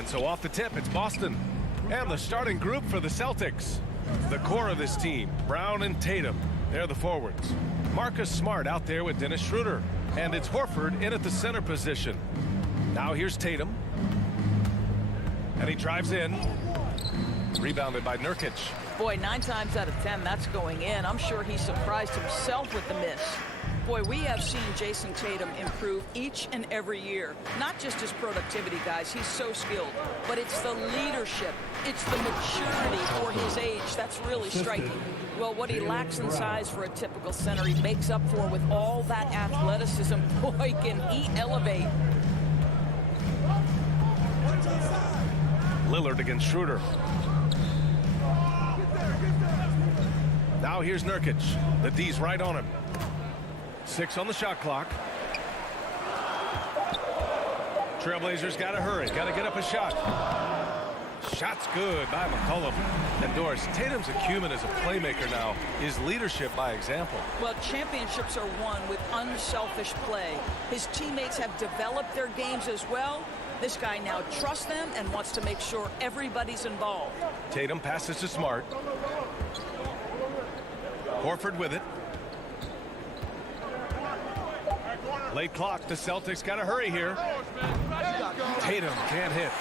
And so off the tip, it's Boston. And the starting group for the Celtics. The core of this team, Brown and Tatum. They're the forwards. Marcus Smart out there with Dennis Schroeder. And it's Horford in at the center position. Now here's Tatum. And he drives in. Rebounded by Nurkic. Boy, 9 times out of 10, that's going in. I'm sure he surprised himself with the miss. Boy, we have seen Jason Tatum improve each and every year. Not just his productivity, guys. He's so skilled. But it's the leadership. It's the maturity for his age. That's really striking. Well, what he lacks in size for a typical center, he makes up for with all that athleticism. Boy, can he elevate. Lillard against Schroeder. Now here's Nurkic. The D's right on him. 6 on the shot clock. Trailblazers got to hurry. Got to get up a shot. Shot's good by McCollum. And Doris, Tatum's acumen as a playmaker now is leadership by example. Well, championships are won with unselfish play. His teammates have developed their games as well. This guy now trusts them and wants to make sure everybody's involved. Tatum passes to Smart. Horford with it. Late clock. The Celtics got to hurry here. Tatum can't hit.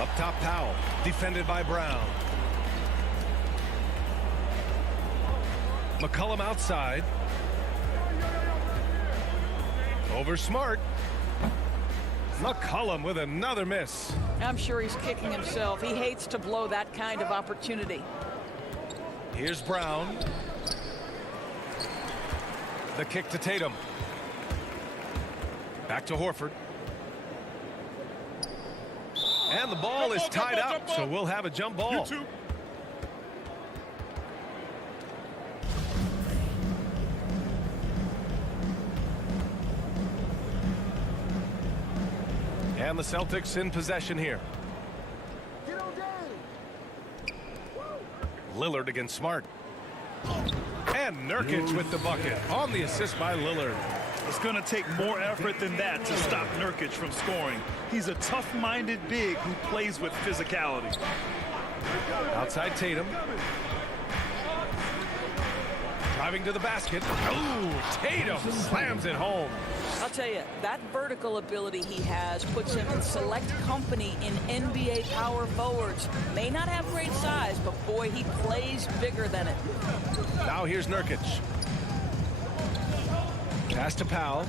Up top, Powell. Defended by Brown. McCollum outside. Over Smart. McCollum with another miss. I'm sure he's kicking himself. He hates to blow that kind of opportunity. Here's Brown. The kick to Tatum. Back to Horford. And the ball is tied up, so we'll have a jump ball. And the Celtics in possession here. Lillard against Smart. And Nurkic with the bucket on the assist by Lillard. It's going to take more effort than that to stop Nurkic from scoring. He's a tough-minded big who plays with physicality. Outside Tatum. Driving to the basket. Oh, Tatum slams it home. I'll tell you, that vertical ability he has puts him in select company in NBA power forwards. May not have great size, but boy, he plays bigger than it. Now here's Nurkic. Pass to Powell.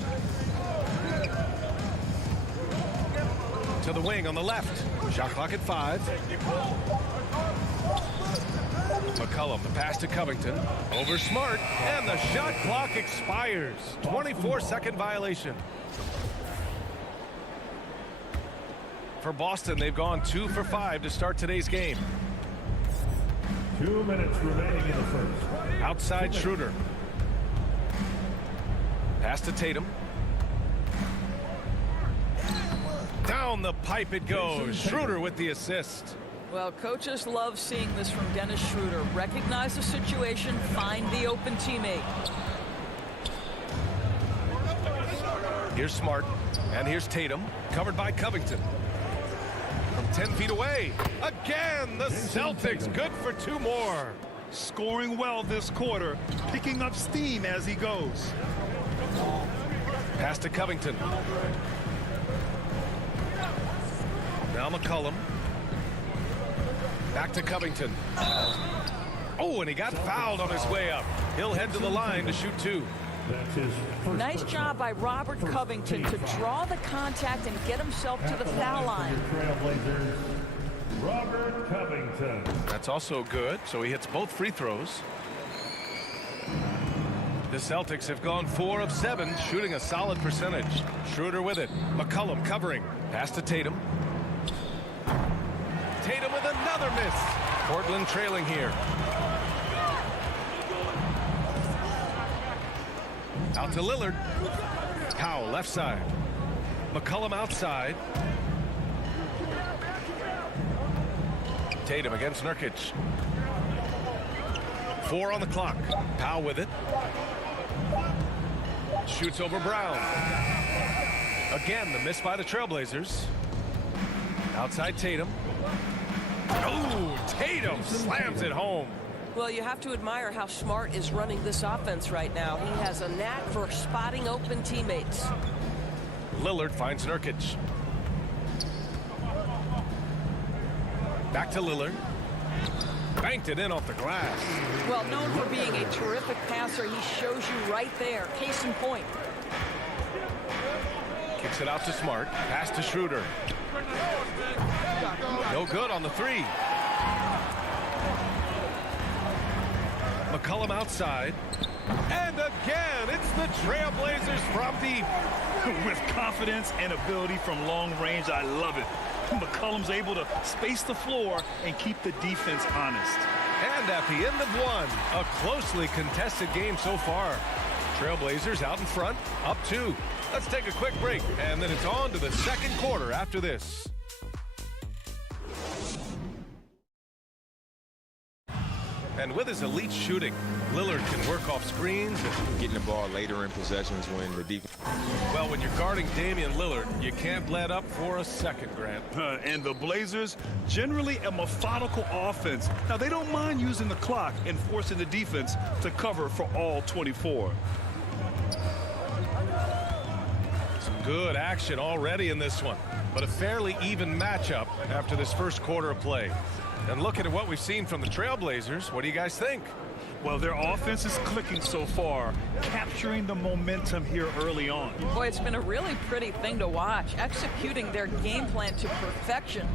To the wing on the left. Shot clock at 5. McCollum, the pass to Covington. Over Smart, and the shot clock expires. 24-second violation. For Boston, they've gone 2 for 5 to start today's game. 2 minutes remaining in the first. Outside Schroeder. Pass to Tatum. Down the pipe it goes. Schroeder with the assist. Well, coaches love seeing this from Dennis Schroeder. Recognize the situation, find the open teammate. Here's Smart, and here's Tatum, covered by Covington. From 10 feet away, again, the Celtics good for 2 more. Scoring well this quarter, picking up steam as he goes. Pass to Covington. Now McCollum. Back to Covington. Oh, and he got fouled on his way up. He'll head to the line to shoot 2. Nice job by Robert Covington to draw the contact and get himself to the foul line. Robert Covington. That's also good, so he hits both free throws. The Celtics have gone 4 of 7, shooting a solid percentage. Schroeder with it. McCollum covering. Pass to Tatum. Tatum with another miss. Portland trailing here. Out to Lillard. Powell left side. McCollum outside. Tatum against Nurkic. 4 on the clock. Powell with it. Shoots over Brown. Again, the miss by the Trailblazers. Outside Tatum. Oh, Tatum slams it home. Well, you have to admire how Smart is running this offense right now. He has a knack for spotting open teammates. Lillard finds Nurkic. Back to Lillard. Banked it in off the glass. Well, known for being a terrific passer, he shows you right there. Case in point. Kicks it out to Smart. Pass to Schroeder. No good on the three. McCollum outside. And again, it's the Trailblazers from deep. With confidence and ability from long range, I love it. McCollum's able to space the floor and keep the defense honest. And at the end of one, a closely contested game so far. Trailblazers out in front, up 2. Let's take a quick break, and then it's on to the second quarter after this. And with his elite shooting, Lillard can work off screens. Getting the ball later in possessions when the defense. Well, when you're guarding Damian Lillard, you can't let up for a second, Grant. And the Blazers, generally a methodical offense. Now, they don't mind using the clock and forcing the defense to cover for all 24. Some good action already in this one, but a fairly even matchup after this first quarter of play. And looking at what we've seen from the Trailblazers, what do you guys think? Well, their offense is clicking so far, capturing the momentum here early on. Boy, it's been a really pretty thing to watch, executing their game plan to perfection.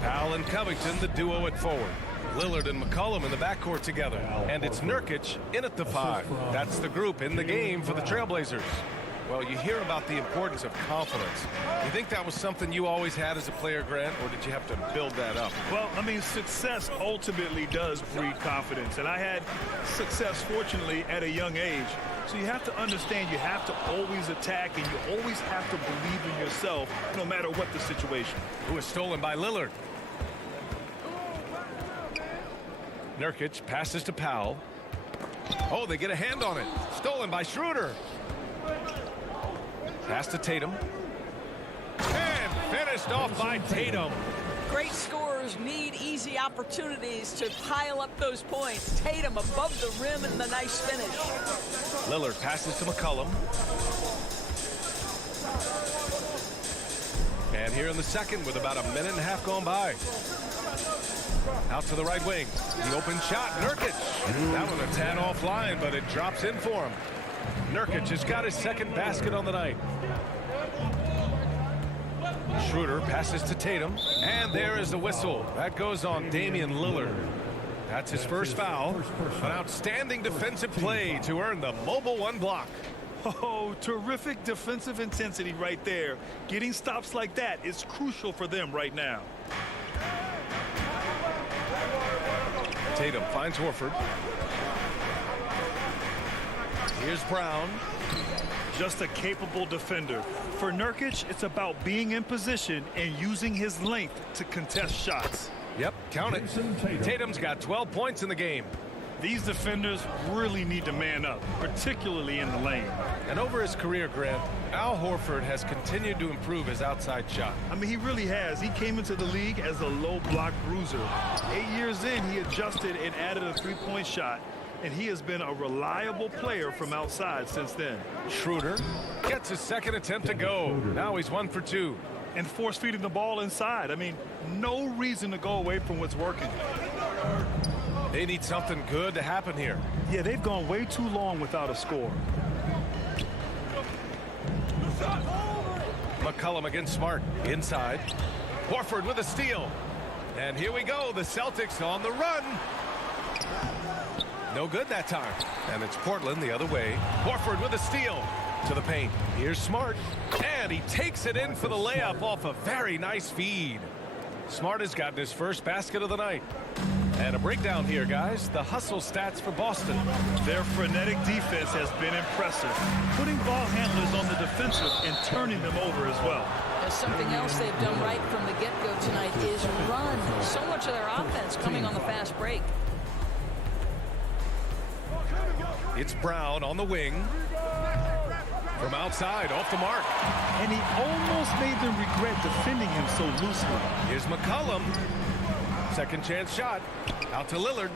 Powell and Covington, the duo at forward. Lillard and McCollum in the backcourt together. And it's Nurkic in at the 5. That's the group in the game for the Trailblazers. Well, you hear about the importance of confidence. You think that was something you always had as a player, Grant, or did you have to build that up? Well, I mean, success ultimately does breed confidence. And I had success, fortunately, at a young age. So you have to understand you have to always attack, and you always have to believe in yourself, no matter what the situation. Who is stolen by Lillard. Nurkic passes to Powell. Oh, they get a hand on it. Stolen by Schroeder. Pass to Tatum. And finished off by Tatum. Great scorers need easy opportunities to pile up those points. Tatum above the rim and the nice finish. Lillard passes to McCollum. And here in the second with about a minute and a half gone by. Out to the right wing. The open shot, Nurkic. That one a tad offline, but it drops in for him. Nurkic has got his second basket on the night. Schroeder passes to Tatum, and there is the whistle. That goes on Damian Lillard. That's his first foul. An outstanding defensive play to earn the mobile 1 block. Oh, terrific defensive intensity right there. Getting stops like that is crucial for them right now. Tatum finds Horford. Here's Brown. Just a capable defender. For Nurkic, it's about being in position and using his length to contest shots. Yep, count it. Tatum's got 12 points in the game. These defenders really need to man up, particularly in the lane. And over his career, Grant, Al Horford has continued to improve his outside shot. I mean, he really has. He came into the league as a low block bruiser. 8 years in, he adjusted and added a three-point shot. And he has been a reliable player from outside since then. Schroeder gets his second attempt to go. Now he's 1 for 2. And force feeding the ball inside. I mean, no reason to go away from what's working. They need something good to happen here. Yeah, they've gone way too long without a score. McCollum against Smart. Inside. Horford with a steal. And here we go. The Celtics on the run. No good that time. And it's Portland the other way. Horford with a steal to the paint. Here's Smart. And he takes it in for the layup off a very nice feed. Smart has gotten his first basket of the night. And a breakdown here, guys. The hustle stats for Boston. Their frenetic defense has been impressive. Putting ball handlers on the defensive and turning them over as well. There's something else they've done right from the get-go tonight is run. So much of their offense coming on the fast break. It's Brown on the wing. From outside, off the mark. And he almost made them regret defending him so loosely. Here's McCollum. Second chance shot. Out to Lillard.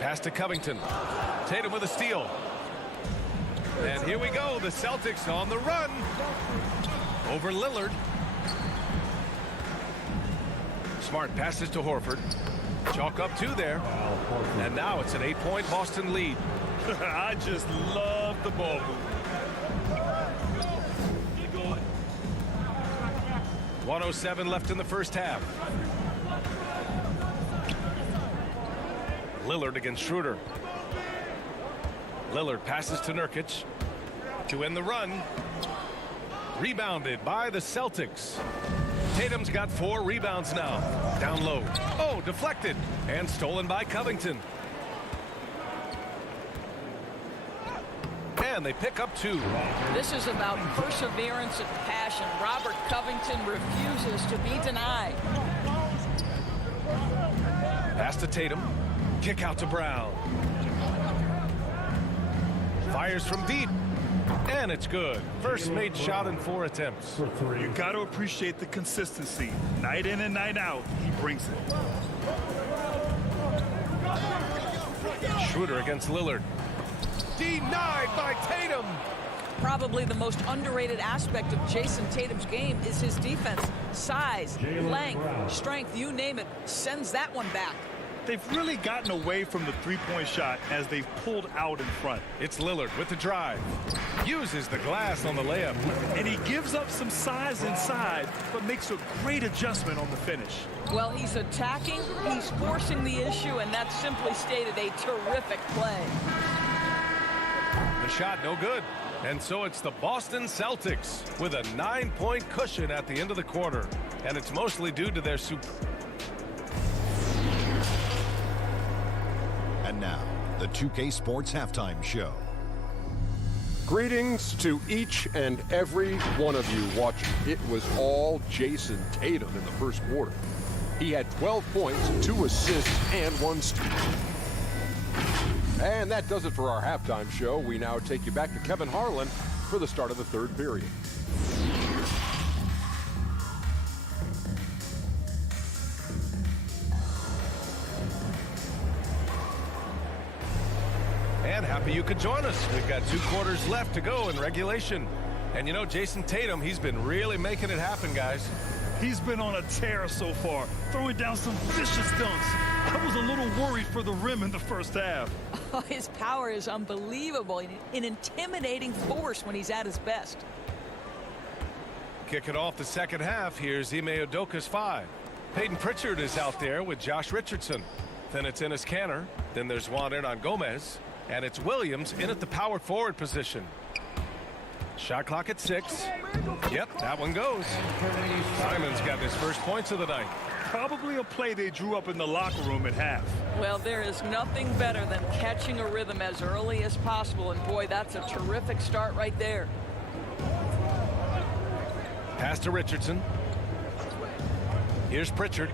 Pass to Covington. Tatum with a steal. And here we go. The Celtics on the run. Over Lillard. Smart passes to Horford. Chalk up 2 there. And now it's an 8-point Boston lead. I just love the ball movement. 1:07 left in the first half. Lillard against Schroeder. Lillard passes to Nurkic to end the run. Rebounded by the Celtics. Tatum's got 4 rebounds now. Down low. Oh, deflected. And stolen by Covington. And they pick up 2. This is about perseverance and passion. Robert Covington refuses to be denied. Pass to Tatum. Kick out to Brown. Fires from deep. And it's good. First made shot in 4 attempts. You got to appreciate the consistency. Night in and night out, he brings it. Schroeder against Lillard. Denied by Tatum. Probably the most underrated aspect of Jason Tatum's game is his defense. Size, length, strength, you name it, sends that one back. They've really gotten away from the three-point shot as they've pulled out in front. It's Lillard with the drive. Uses the glass on the layup. And he gives up some size inside, but makes a great adjustment on the finish. Well, he's attacking, he's forcing the issue, and that's simply stated a terrific play. The shot no good. And so it's the Boston Celtics with a 9-point cushion at the end of the quarter. And it's mostly due to their And now, the 2K Sports Halftime Show. Greetings to each and every one of you watching. It was all Jason Tatum in the first quarter. He had 12 points, 2 assists, and 1 steal. And that does it for our halftime show. We now take you back to Kevin Harlan for the start of the third period. And happy you could join us. We've got 2 quarters left to go in regulation. And you know, Jason Tatum, he's been really making it happen, guys. He's been on a tear so far, throwing down some vicious dunks. I was a little worried for the rim in the first half. Oh, his power is unbelievable, an intimidating force when he's at his best. Kicking off the second half, here's Ime Udoka's 5. Peyton Pritchard is out there with Josh Richardson. Then it's Enes Kanter. Then there's Juan Hernan-Gomez. And it's Williams in at the power forward position. Shot clock at 6. Yep, that one goes. Simon's got his first points of the night. Probably a play they drew up in the locker room at half. Well, there is nothing better than catching a rhythm as early as possible. And boy, that's a terrific start right there. Pass to Richardson. Here's Pritchard.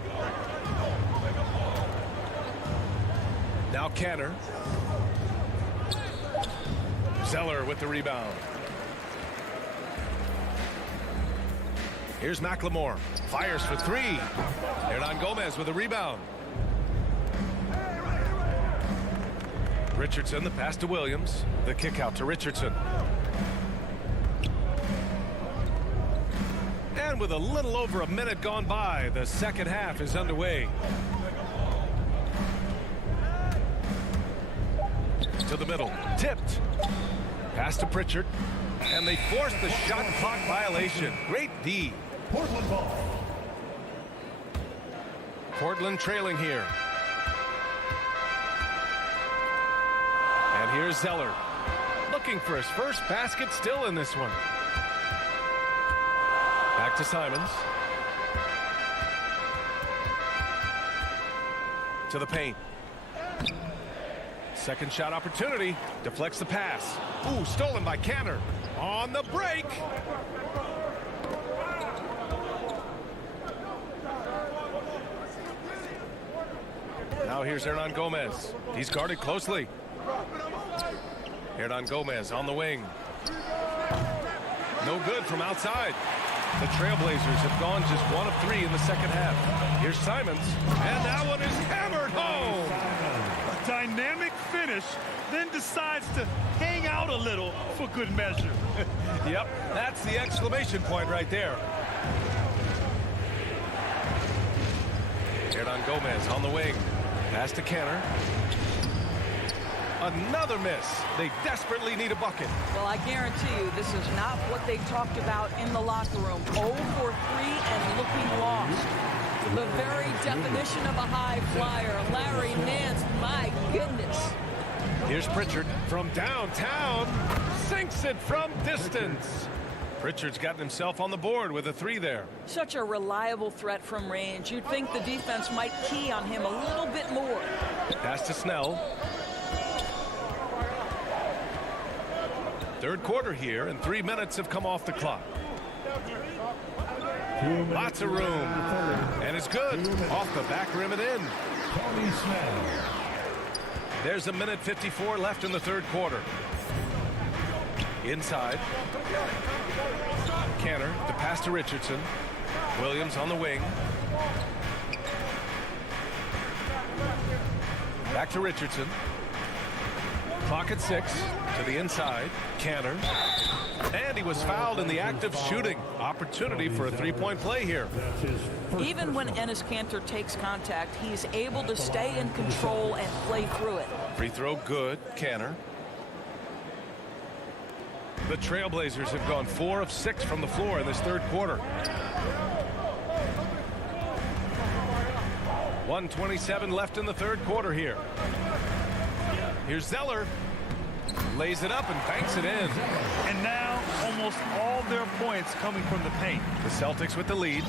Now Kanter. Zeller with the rebound. Here's McLemore. Fires for 3. Hernan-Gomez with a rebound. Richardson, the pass to Williams. The kick out to Richardson. And with a little over a minute gone by, the second half is underway. To the middle. Tipped. Pass to Pritchard. And they force the shot clock violation. Great D. Portland ball. Portland trailing here. And here's Zeller. Looking for his first basket, still in this one. Back to Simons. To the paint. Second shot opportunity. Deflects the pass. Ooh, stolen by Kanter. On the break. Now here's Hernan-Gomez. He's guarded closely. Hernan Gomez on the wing. No good from outside. The Trailblazers have gone just 1 of 3 in the second half. Here's Simons, and that one is hammered home. A dynamic finish, then decides to hang out a little for good measure. Yep, that's the exclamation point right there. Hernan Gomez on the wing. Pass to Kenner. Another miss. They desperately need a bucket. Well, I guarantee you this is not what they talked about in the locker room. 0 for 3 and looking lost. The very definition of a high flyer. Larry Nance, my goodness. Here's Pritchard from downtown. Sinks it from distance. Pritchard's gotten himself on the board with a 3 there. Such a reliable threat from range. You'd think the defense might key on him a little bit more. Pass to Snell. Third quarter here, and 3 minutes have come off the clock. Lots of room. And it's good. Off the back rim and in. There's a minute 54 left in the third quarter. Inside. Canner, the pass to Richardson. Williams on the wing. Back to Richardson. Clock at 6. To the inside. Canner. And he was fouled in the act of shooting. Opportunity for a three-point play here. Even when Enes Kanter takes contact, he's able to stay in control and play through it. Free throw good. Canner. The Trailblazers have gone 4 of 6 from the floor in this third quarter. 1:27 left in the third quarter here. Here's Zeller. Lays it up and banks it in. And now almost all their points coming from the paint. The Celtics with the lead.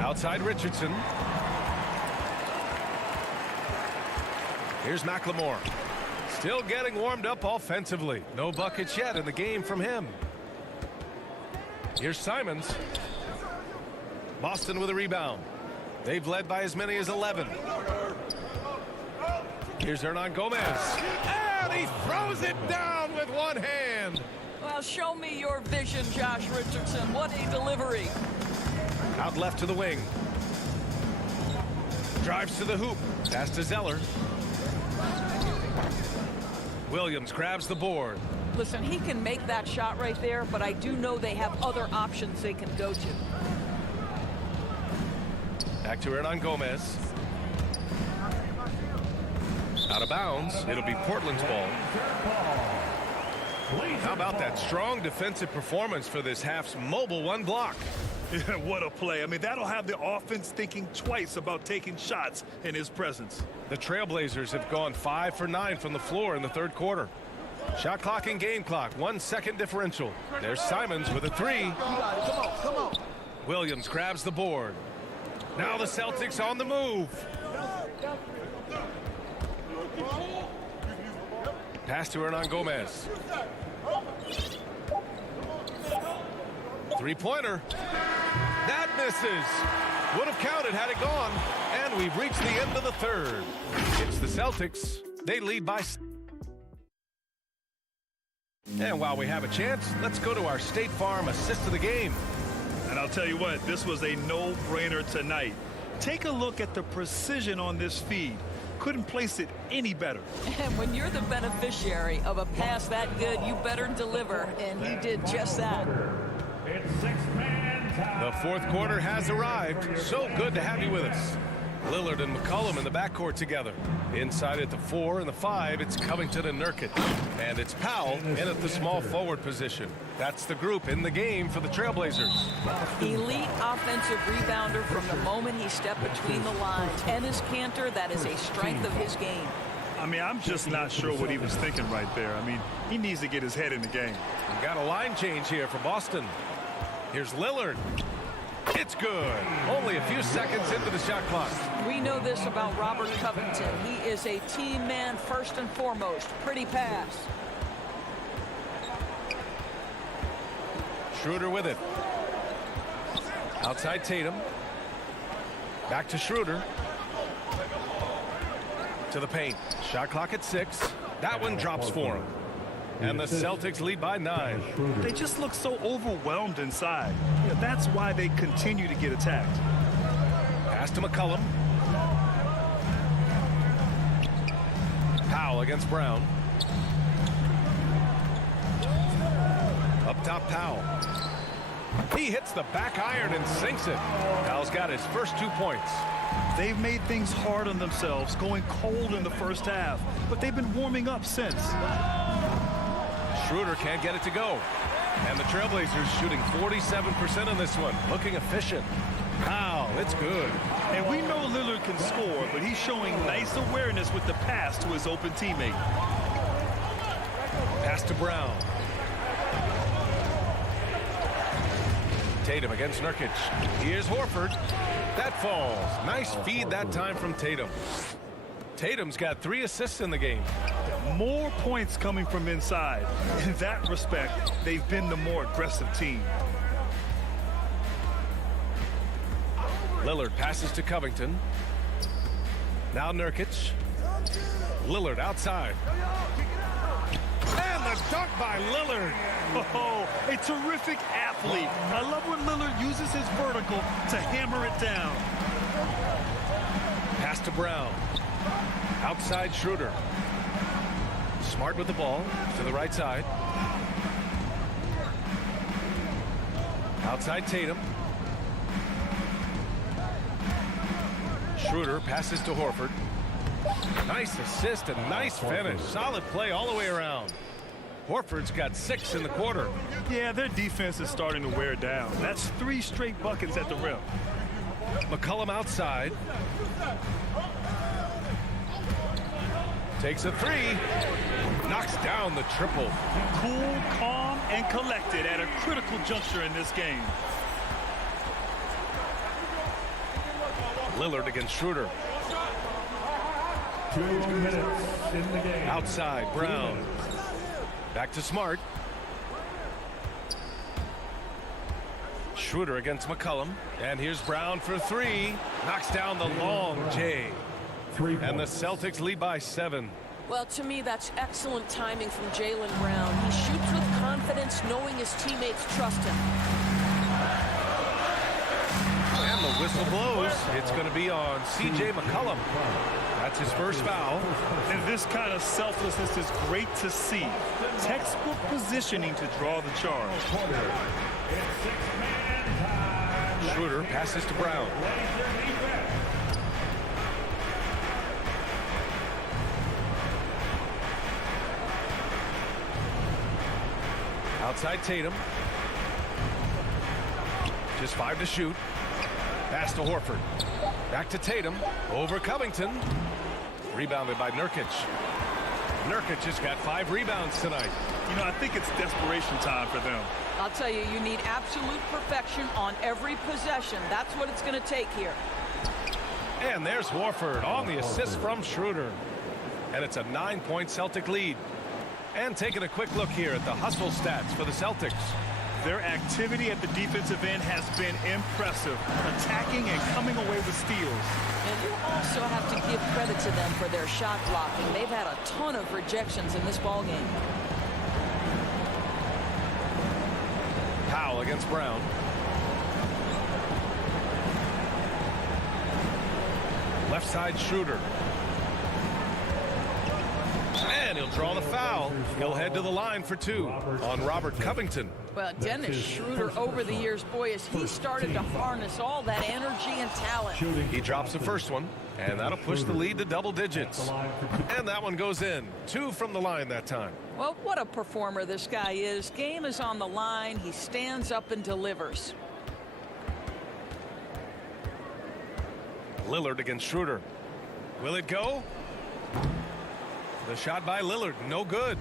Outside Richardson. Here's McLemore. Still getting warmed up offensively. No buckets yet in the game from him. Here's Simons. Boston with a rebound. They've led by as many as 11. Here's Hernan Gomez. And he throws it down with one hand. Well, show me your vision, Josh Richardson. What a delivery. Out left to the wing. Drives to the hoop. Pass to Zeller. Williams grabs the board. Listen, he can make that shot right there, but I do know they have other options they can go to. Back to Hernan Gomez. Out of bounds. It'll be Portland's ball. How about that strong defensive performance for this half's mobile one block? What a play. I mean, that'll have the offense thinking twice about taking shots in his presence. The Trailblazers have gone 5 for 9 from the floor in the third quarter. Shot clock and game clock, 1 second differential. There's Simons with a 3. Come on. Williams grabs the board. Now the Celtics on the move. Pass to Hernan Gomez. Three-pointer. That misses. Would have counted had it gone. And we've reached the end of the third. It's the Celtics. They lead by... And while we have a chance, let's go to our State Farm assist of the game. And I'll tell you what, this was a no-brainer tonight. Take a look at the precision on this feed. Couldn't place it any better. And when you're the beneficiary of a pass that good, you better deliver. And he did just that. The fourth quarter has arrived. So good to have you with us. Lillard and McCollum in the backcourt together. Inside at the 4 and the 5, it's Covington and Nurkic. And it's Powell in at the small forward position. That's the group in the game for the Trailblazers. Elite offensive rebounder from the moment he stepped between the lines. Enes Kanter, that is a strength of his game. I mean, I'm just not sure what he was thinking right there. I mean, he needs to get his head in the game. We got a line change here for Boston. Here's Lillard. It's good. Only a few seconds into the shot clock. We know this about Robert Covington. He is a team man first and foremost. Pretty pass. Schroeder with it. Outside Tatum. Back to Schroeder. To the paint. Shot clock at 6. That one drops for him. And the Celtics lead by 9. They just look so overwhelmed inside. Yeah, that's why they continue to get attacked. Pass to McCollum. Powell against Brown. Up top, Powell. He hits the back iron and sinks it. Powell's got his first 2 points. They've made things hard on themselves, going cold in the first half, but they've been warming up since. Schroeder can't get it to go. And the Trailblazers shooting 47% in this one, looking efficient. Wow, it's good. And we know Lillard can score, but he's showing nice awareness with the pass to his open teammate. Pass to Brown. Tatum against Nurkic. Here's Horford. That falls. Nice feed that time from Tatum. Tatum's got 3 assists in the game. More points coming from inside. In that respect, they've been the more aggressive team. Lillard passes to Covington. Now Nurkic. Lillard outside. And the dunk by Lillard. Oh, a terrific athlete. I love when Lillard uses his vertical to hammer it down. Pass to Brown. Outside Schroeder. Smart with the ball to the right side. Outside Tatum. Schroeder passes to Horford. Nice assist and nice finish. Solid play all the way around. Horford's got 6 in the quarter. Yeah, their defense is starting to wear down. That's 3 straight buckets at the rim. McCollum outside. Takes a 3. Knocks down the triple. Cool, calm, and collected at a critical juncture in this game. Lillard against Schroeder. 2 minutes in the game. Outside, Brown. Back to Smart. Schroeder against McCollum. And here's Brown for 3. Knocks down the long J. And the Celtics lead by 7. Well, to me, that's excellent timing from Jaylen Brown. He shoots with confidence, knowing his teammates trust him. And the whistle blows. It's going to be on C.J. McCollum. That's his first foul. And this kind of selflessness is great to see. Textbook positioning to draw the charge. Schroeder passes to Brown. Outside Tatum. Just 5 to shoot. Pass to Horford. Back to Tatum. Over Covington. Rebounded by Nurkic. Nurkic has got 5 rebounds tonight. You know, I think it's desperation time for them. I'll tell you, you need absolute perfection on every possession. That's what it's going to take here. And there's Horford on the assist from Schroeder. And it's a 9-point Celtic lead. And taking a quick look here at the hustle stats for the Celtics. Their activity at the defensive end has been impressive, attacking and coming away with steals. And you also have to give credit to them for their shot blocking. They've had a ton of rejections in this ballgame. Powell against Brown. Left side Schroeder. And he'll draw the foul. He'll head to the line for 2 on Robert Covington. Well, Dennis Schroeder over the years, boy, as he started to harness all that energy and talent. He drops the first one, and that'll push the lead to double digits. And that one goes in. 2 from the line that time. Well, what a performer this guy is. Game is on the line. He stands up and delivers. Lillard against Schroeder. Will it go? The shot by Lillard, no good.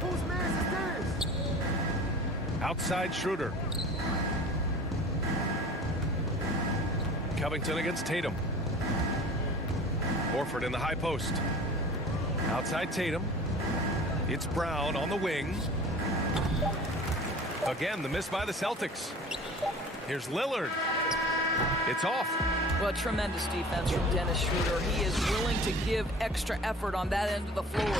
Whose man is this? Outside Schroeder. Covington against Tatum. Horford in the high post. Outside Tatum. It's Brown on the wing. Again, the miss by the Celtics. Here's Lillard. It's off. Well, tremendous defense from Dennis Schroeder. He is willing to give extra effort on that end of the floor.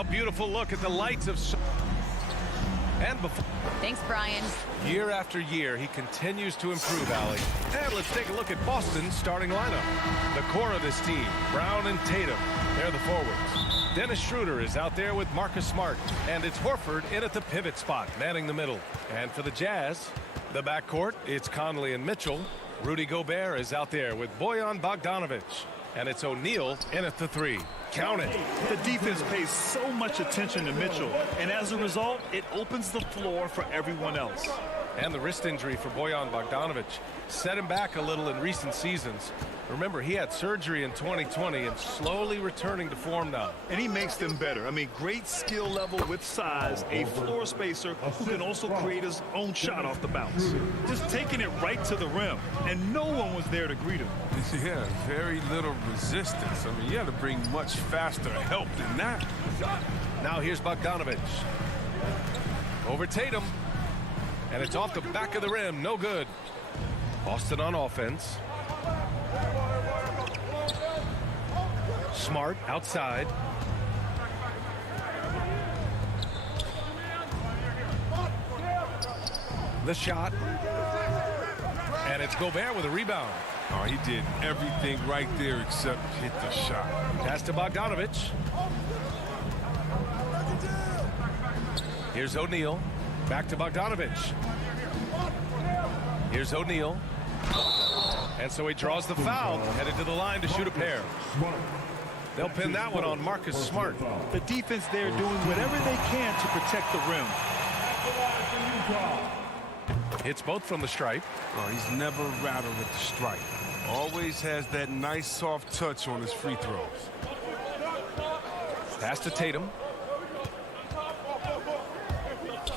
A beautiful look at the lights of... And before... Thanks, Brian. Year after year, he continues to improve, Allie. And let's take a look at Boston's starting lineup. The core of this team, Brown and Tatum, they're the forwards. Dennis Schroeder is out there with Marcus Smart. And it's Horford in at the pivot spot, manning the middle. And for the Jazz, the backcourt, it's Conley and Mitchell. Rudy Gobert is out there with Bojan Bogdanovic. And it's O'Neal in at the three. Count it. The defense pays so much attention to Mitchell, and as a result, it opens the floor for everyone else. And the wrist injury for Bojan Bogdanovic set him back a little in recent seasons. Remember, he had surgery in 2020 and slowly returning to form now. And he makes them better. I mean, great skill level with size, a floor spacer who can also create his own shot off the bounce. Just taking it right to the rim, and no one was there to greet him. Yeah, very little resistance. I mean, you had to bring much faster help than that. Now here's Bogdanovic. Over Tatum. And it's off the back of the rim. No good. Boston on offense. Smart outside. The shot. And it's Gobert with a rebound. Oh, he did everything right there except hit the shot. Pass to Bogdanovic. Here's O'Neal. Back to Bogdanovic. Here's O'Neal. And so he draws the foul, headed to the line to shoot a pair. They'll pin that one on Marcus Smart. The defense there doing whatever they can to protect the rim. Hits both from the stripe. Oh, he's never rattled at the stripe. Always has that nice soft touch on his free throws. Pass to Tatum.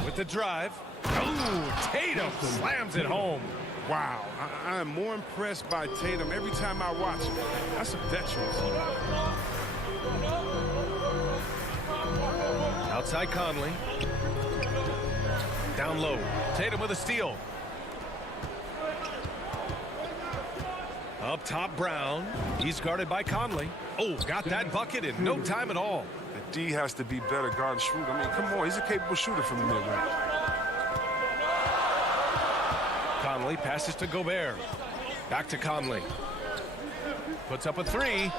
With the drive. Oh, Tatum slams it home. Wow, I am more impressed by Tatum every time I watch him. That's a veteran. Outside Conley. Down low. Tatum with a steal. Up top, Brown. He's guarded by Conley. Oh, got that bucket in no time at all. The D has to be better guarding Schroeder. I mean, come on, he's a capable shooter from the mid-range. Conley passes to Gobert. Back to Conley. Puts up a three.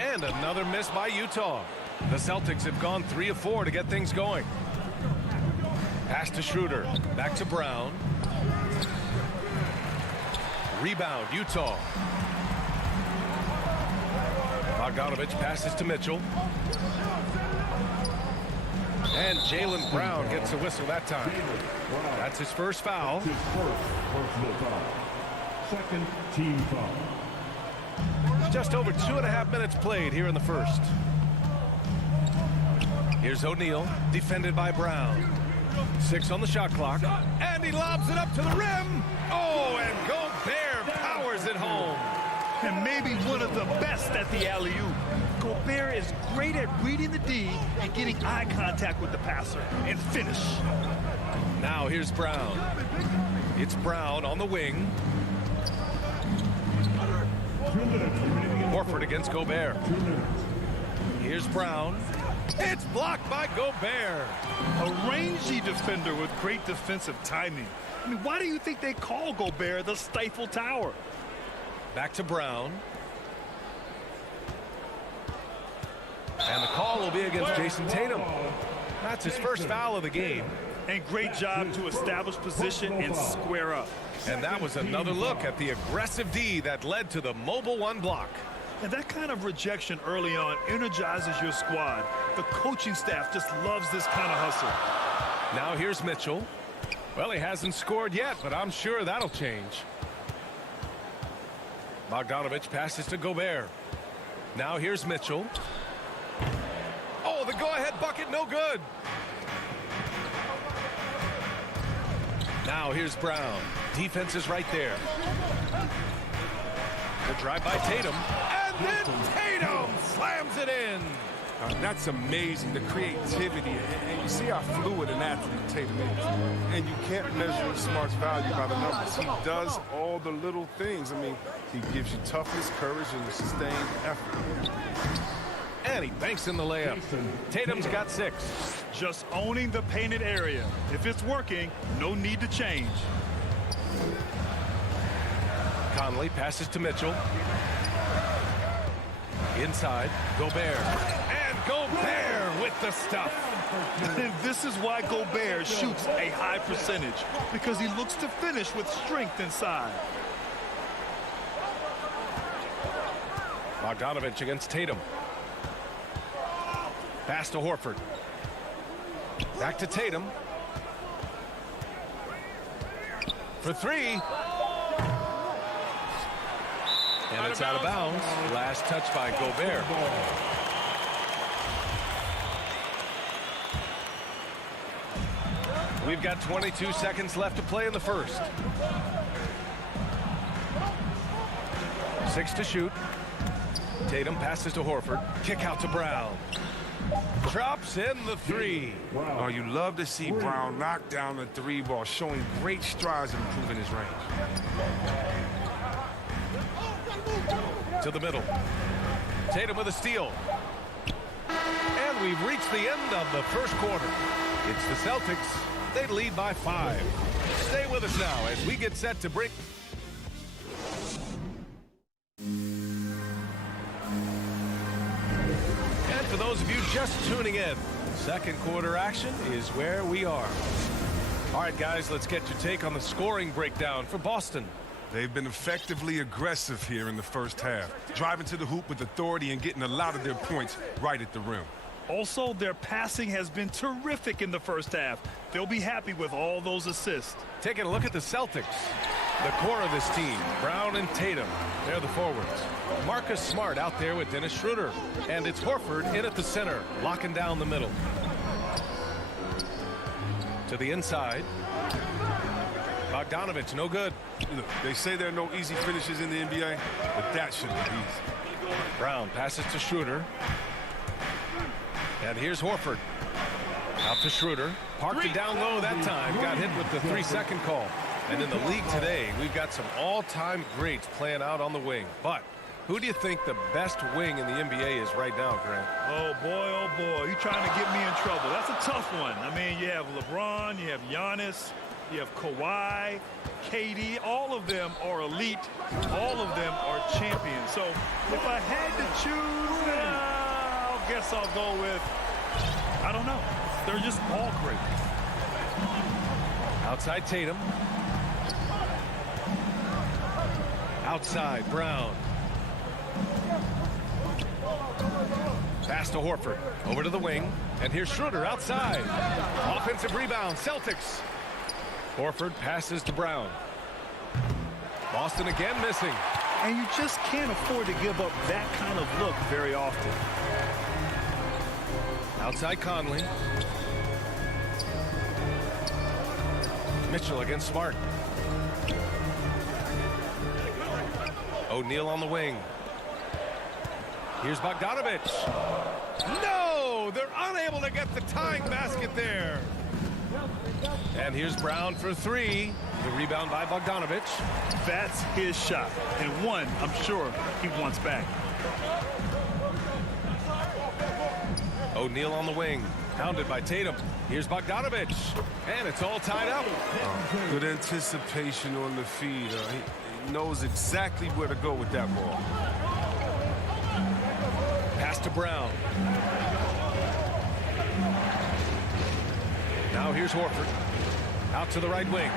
And another miss by Utah. The Celtics have gone 3 of 4 to get things going. Pass to Schroeder. Back to Brown. Rebound, Utah. Bogdanovic passes to Mitchell. And Jaylen Brown gets a whistle that time. That's his first foul. Second team foul. Just over 2.5 minutes played here in the first. Here's O'Neal, defended by Brown. 6 on the shot clock. And he lobs it up to the rim. Oh, and Gobert powers it home. And maybe one of the best at the alley-oop. Gobert is great at reading the D and getting eye contact with the passer and finish. Now here's Brown. It's Brown on the wing. Horford against Gobert. Here's Brown. It's blocked by Gobert. A rangy defender with great defensive timing. I mean, why do you think they call Gobert the Stifle Tower? Back to Brown. And the call will be against Jason Tatum. That's his first foul of the game. And great job to establish position and square up. And that was another look at the aggressive D that led to the mobile one block. And that kind of rejection early on energizes your squad. The coaching staff just loves this kind of hustle. Now here's Mitchell. Well, he hasn't scored yet, but I'm sure that'll change. Bogdanovic passes to Gobert. Now here's Mitchell. Oh, the go-ahead bucket, no good. Now here's Brown. Defense is right there. The drive by Tatum. And then Tatum slams it in. That's amazing, the creativity. And you see how fluid an athlete Tatum is. And you can't measure Smart's value by the numbers. He does all the little things. I mean, he gives you toughness, courage, and sustained effort. And he banks in the layup. Tatum's got 6. Just owning the painted area. If it's working, no need to change. Conley passes to Mitchell. Inside, Gobert. And Gobert with the stuff. And this is why Gobert shoots a high percentage, because he looks to finish with strength inside. Bogdanovich against Tatum. Pass to Horford. Back to Tatum. For three. And it's out of bounds. Last touch by Gobert. We've got 22 seconds left to play in the first. 6 to shoot. Tatum passes to Horford. Kick out to Brown. Drops in the three. Oh, you love to see Brown knock down the three ball, showing great strides in improving his range. To the middle. Tatum with a steal. And we've reached the end of the first quarter. It's the Celtics. They lead by 5. Stay with us now as we get set to break. And for those of you just tuning in, second quarter action is where we are. All right, guys, let's get your take on the scoring breakdown for Boston. They've been effectively aggressive here in the first half, driving to the hoop with authority and getting a lot of their points right at the rim. Also, their passing has been terrific in the first half. They'll be happy with all those assists. Taking a look at the Celtics. The core of this team, Brown and Tatum. They're the forwards. Marcus Smart out there with Dennis Schroeder. And it's Horford in at the center, locking down the middle. To the inside. Bogdanovich, no good. Look, they say there are no easy finishes in the NBA, but that should be easy. Brown passes to Schroeder. And here's Horford. Out to Schroeder. Parked it down low that time. Got hit with the 3-second call. And in the league today, we've got some all-time greats playing out on the wing. But who do you think the best wing in the NBA is right now, Grant? Oh, boy, you're trying to get me in trouble. That's a tough one. I mean, you have LeBron, you have Giannis, you have Kawhi, KD. All of them are elite. All of them are champions. So if I had to choose, I guess I'll go with, I don't know. They're just all great. Outside Tatum. Outside Brown. Pass to Horford. Over to the wing. And here's Schroeder outside. Offensive rebound. Celtics. Horford passes to Brown. Boston again missing. And you just can't afford to give up that kind of look very often. Outside Conley. Mitchell against Smart. O'Neal on the wing. Here's Bogdanovich. No! They're unable to get the tying basket there. And here's Brown for three. The rebound by Bogdanovich. That's his shot. And one, I'm sure, he wants back. O'Neal on the wing. Pounded by Tatum. Here's Bogdanovich. And it's all tied up. Good anticipation on the feed. He knows exactly where to go with that ball. Pass to Brown. Now here's Horford. Out to the right wing.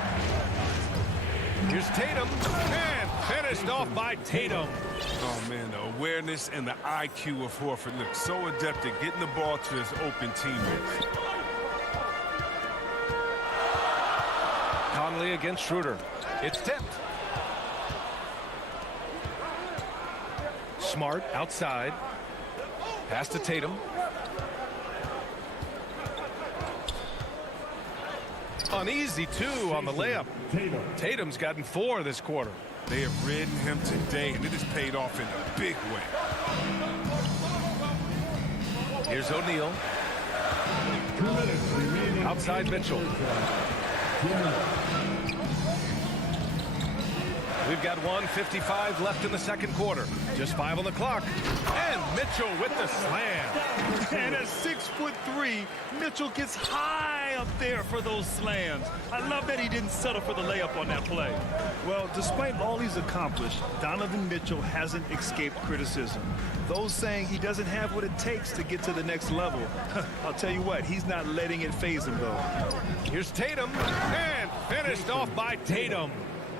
Here's Tatum. And finished off by Tatum. Oh, man, the awareness and the IQ of Horford look so adept at getting the ball to his open teammates. Conley against Schroeder. It's tipped. Smart outside. Pass to Tatum. Uneasy, too, on the layup. Tatum's gotten 4 this quarter. They have ridden him today, and it has paid off in a big way. Here's O'Neal. Outside Mitchell. We've got 1:55 left in the second quarter. Just 5 on the clock. And Mitchell with the slam. And at 6'3", Mitchell gets high up there for those slams. I love that he didn't settle for the layup on that play. Well, despite all he's accomplished, Donovan Mitchell hasn't escaped criticism. Those saying he doesn't have what it takes to get to the next level. I'll tell you what, he's not letting it faze him, though. Here's Tatum. And finished off by Tatum.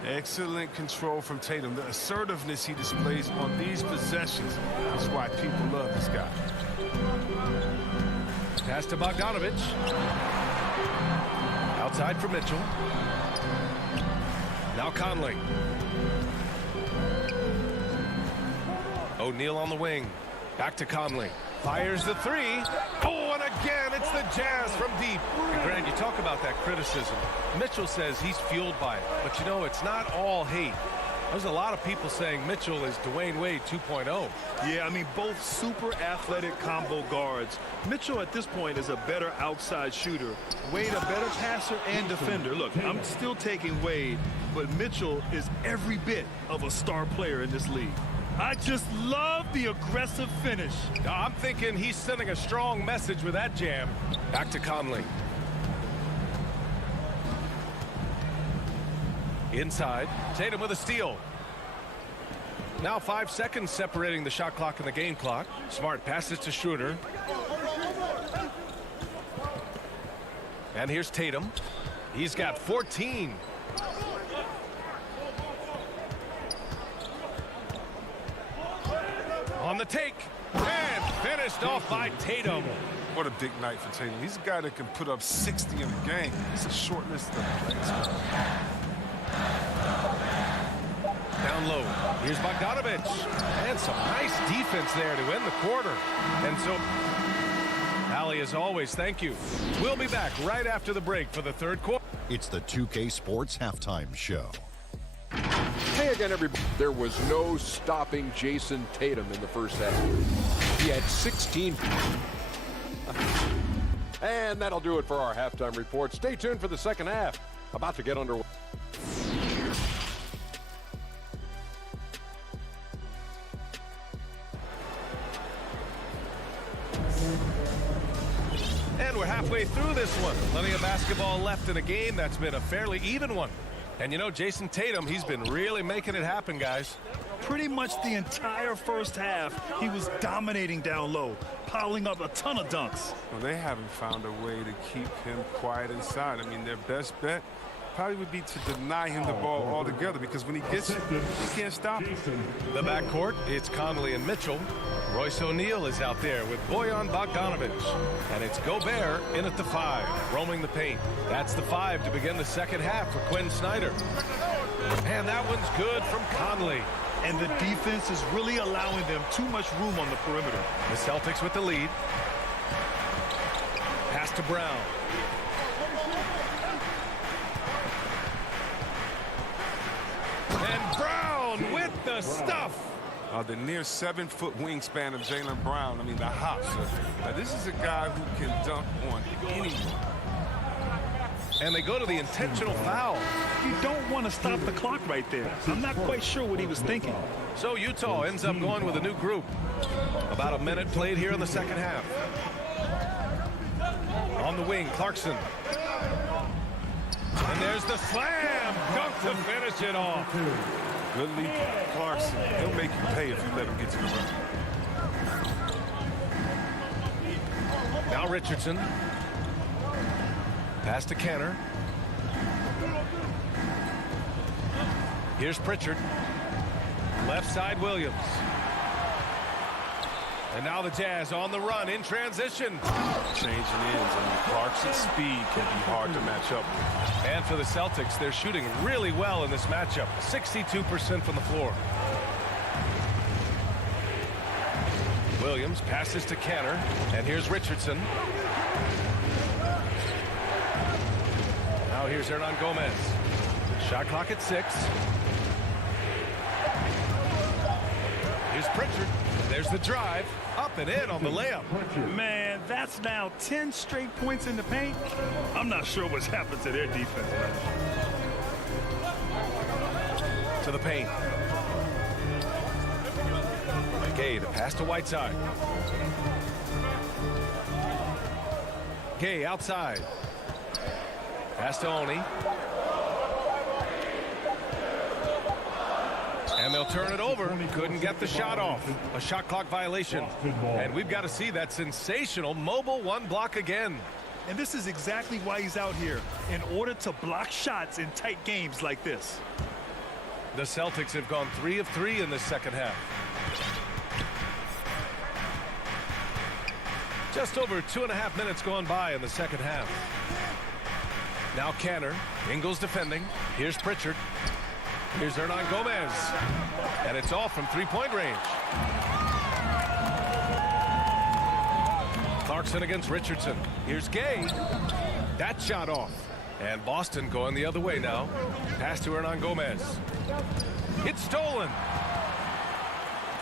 Excellent control from Tatum. The assertiveness he displays on these possessions is why people love this guy. Pass to Bogdanovich. Outside for Mitchell. Now Conley. O'Neal on the wing. Back to Conley. Fires the three. Oh, and again, it's the Jazz from deep. And Grant, you talk about that criticism. Mitchell says he's fueled by it. But, you know, it's not all hate. There's a lot of people saying Mitchell is Dwayne Wade 2.0. Yeah, I mean, both super athletic combo guards. Mitchell at this point is a better outside shooter. Wade a better passer and defender. Look, I'm still taking Wade, but Mitchell is every bit of a star player in this league. I just love the aggressive finish. I'm thinking he's sending a strong message with that jam. Back to Conley. Inside, Tatum with a steal. Now 5 seconds separating the shot clock and the game clock. Smart passes to Schroeder. And here's Tatum. He's got 14. On the take, and finished off by Tatum. What a big night for Tatum. He's a guy that can put up 60 in a game. It's a short list of plays. Down low, here's Bogdanovich. And some nice defense there to end the quarter. And so, Allie, as always, thank you. We'll be back right after the break for the third quarter. It's the 2K Sports Halftime Show. Hey again, everybody. There was no stopping Jason Tatum in the first half. He had 16. And that'll do it for our halftime report. Stay tuned for the second half. About to get underway. And we're halfway through this one. Plenty of basketball left in a game that's been a fairly even one. And you know, Jason Tatum, he's been really making it happen, guys. Pretty much the entire first half, he was dominating down low, piling up a ton of dunks. Well, they haven't found a way to keep him quiet inside. I mean, their best bet probably would be to deny him the ball altogether, because when he gets it, he can't stop him. The backcourt, it's Conley and Mitchell. Royce O'Neal is out there with Bojan Bogdanovich. And it's Gobert in at the 5, roaming the paint. That's the 5 to begin the second half for Quinn Snyder. And that one's good from Conley. And the defense is really allowing them too much room on the perimeter. The Celtics with the lead. Pass to Brown. And Brown with the stuff. The near 7-foot wingspan of Jaylen Brown. I mean, the hops. Now, this is a guy who can dunk on anyone. And they go to the intentional foul. You don't want to stop the clock right there. I'm not quite sure what he was thinking. So Utah ends up going with a new group. About a minute played here in the second half. On the wing, Clarkson. And there's the slam dunk to finish it off. Good lead, Clarkson. He'll make you pay if you let him get to the rim. Now Richardson. Pass to Canner. Here's Pritchard. Left side, Williams. And now the Jazz on the run in transition. Changing ends, and Clarkson's speed can be hard to match up with. And for the Celtics, they're shooting really well in this matchup. 62% from the floor. Williams passes to Canner. And here's Richardson. Now here's Hernan Gomez. Shot clock at 6. Here's Pritchard. There's the drive. Up and in on the layup. Man, that's now 10 straight points in the paint. I'm not sure what's happened to their defense. To the paint. Gay, the pass to Whiteside. Gay outside. Pass to Oni. And they'll turn it over. Couldn't get the shot off. A shot clock violation. And we've got to see that sensational mobile one block again. And this is exactly why he's out here, in order to block shots in tight games like this. The Celtics have gone 3 of 3 in the second half. Just over 2.5 minutes gone by in the second half. Now Canner. Ingles defending. Here's Pritchard. Here's Hernan Gomez. And it's off from three-point range. Clarkson against Richardson. Here's Gay. That shot off. And Boston going the other way now. Pass to Hernan Gomez. It's stolen.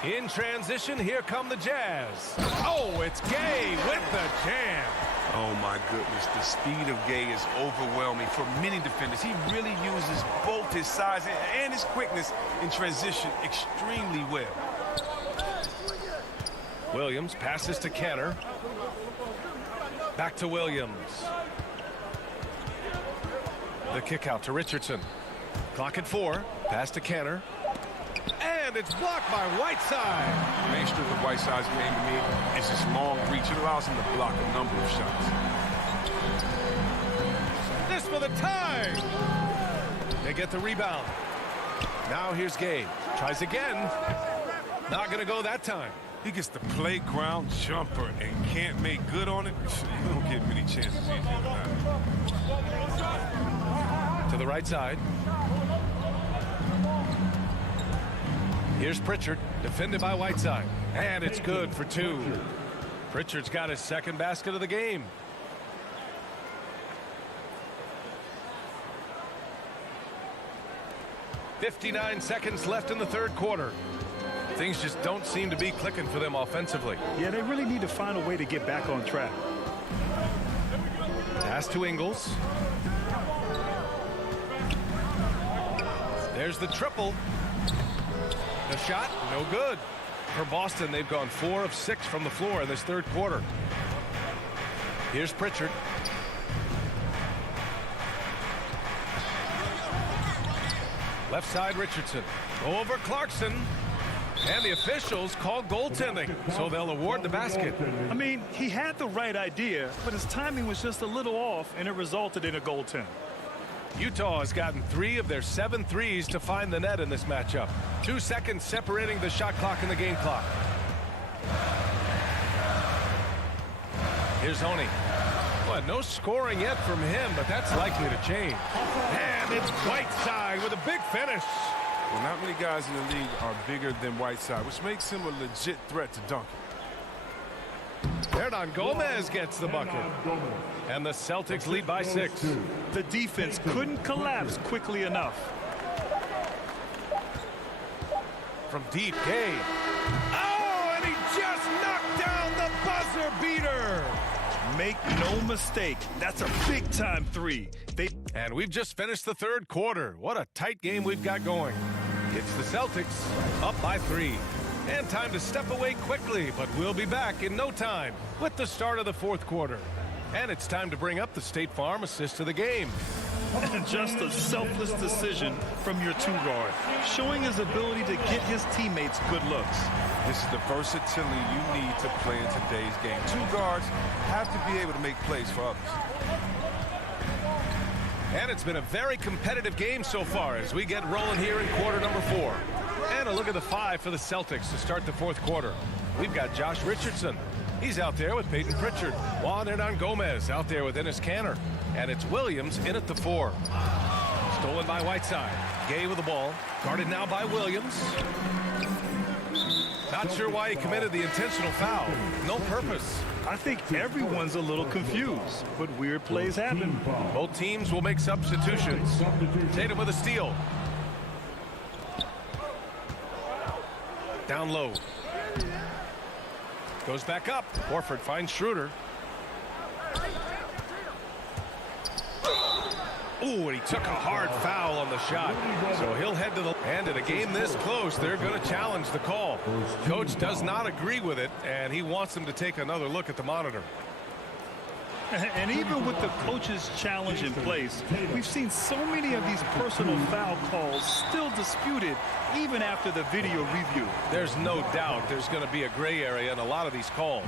In transition, here come the Jazz. Oh, it's Gay with the jam. Oh, my goodness. The speed of Gay is overwhelming for many defenders. He really uses both his size and his quickness in transition extremely well. Williams passes to Canner. Back to Williams. The kick out to Richardson. Clock at 4. Pass to Canner. And it's blocked by Whiteside. The main strength of Whiteside's game to me is his long reach. It allows him to block a number of shots. This for the tie. They get the rebound. Now here's Gay. Tries again. Not going to go that time. He gets the playground jumper and can't make good on it. You don't get many chances easier than that. To the right side. Here's Pritchard, defended by Whiteside. And it's good for 2. Pritchard's got his second basket of the game. .59 seconds left in the third quarter. Things just don't seem to be clicking for them offensively. Yeah, they really need to find a way to get back on track. Pass to Ingles. There's the triple. The shot, no good. For Boston, they've gone 4 of 6 from the floor in this third quarter. Here's Pritchard. Left side, Richardson. Over Clarkson. And the officials call goaltending, so they'll award the basket. I mean, he had the right idea, but his timing was just a little off, and it resulted in a goaltend. Utah has gotten 3 of their 7 threes to find the net in this matchup. 2 seconds separating the shot clock and the game clock. Here's Honey. Well, no scoring yet from him, but that's likely to change. And it's Whiteside with a big finish. Well, not many guys in the league are bigger than Whiteside, which makes him a legit threat to dunk it. Hernan Gomez gets the bucket. And the Celtics lead by 6. The defense couldn't collapse quickly enough. From deep, Gay. Oh, and he just knocked down the buzzer beater. Make no mistake, that's a big-time 3. And we've just finished the third quarter. What a tight game we've got going. It's the Celtics up by 3. And time to step away quickly, but we'll be back in no time with the start of the fourth quarter. And it's time to bring up the State Farm assist of the game. And just a selfless decision from your 2-guard, showing his ability to get his teammates good looks. This is the versatility you need to play in today's game. 2 guards have to be able to make plays for others. And it's been a very competitive game so far as we get rolling here in quarter number 4. And a look at the 5 for the Celtics to start the fourth quarter. We've got Josh Richardson. He's out there with Peyton Pritchard. Juan Hernan Gomez out there with Enes Kanter. And it's Williams in at the 4. Stolen by Whiteside. Gay with the ball. Guarded now by Williams. Not sure why he committed the intentional foul. No purpose. I think everyone's a little confused, but weird plays happen. Both teams will make substitutions. Tatum with a steal. Down low. Goes back up. Horford finds Schroeder. Ooh, and he took a hard foul on the shot. So he'll head to the... And in a game this close, they're going to challenge the call. Coach does not agree with it, and he wants them to take another look at the monitor. And even with the coach's challenge in place, we've seen so many of these personal foul calls still disputed even after the video review. There's no doubt there's going to be a gray area in a lot of these calls.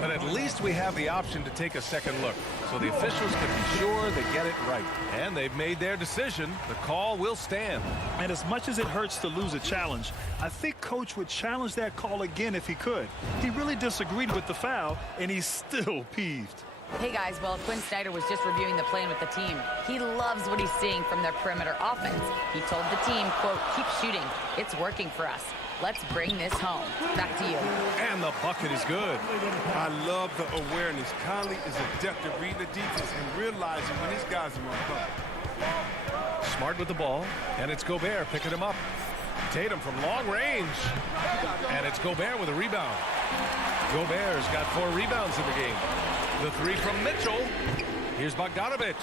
But at least we have the option to take a second look, so the officials can be sure they get it right. And they've made their decision. The call will stand. And as much as it hurts to lose a challenge, I think Coach would challenge that call again if he could. He really disagreed with the foul, and he's still peeved. Hey guys, well, Quinn Snyder was just reviewing the plan with the team. He loves what he's seeing from their perimeter offense. He told the team, quote, keep shooting. It's working for us. Let's bring this home. Back to you. And the bucket is good. I love the awareness. Conley is adept at reading the defense and realizing when his guys are on cover. Smart with the ball, and it's Gobert picking him up. Tatum from long range, and it's Gobert with a rebound. Gobert's got 4 rebounds in the game. The 3 from Mitchell. Here's Bogdanovich.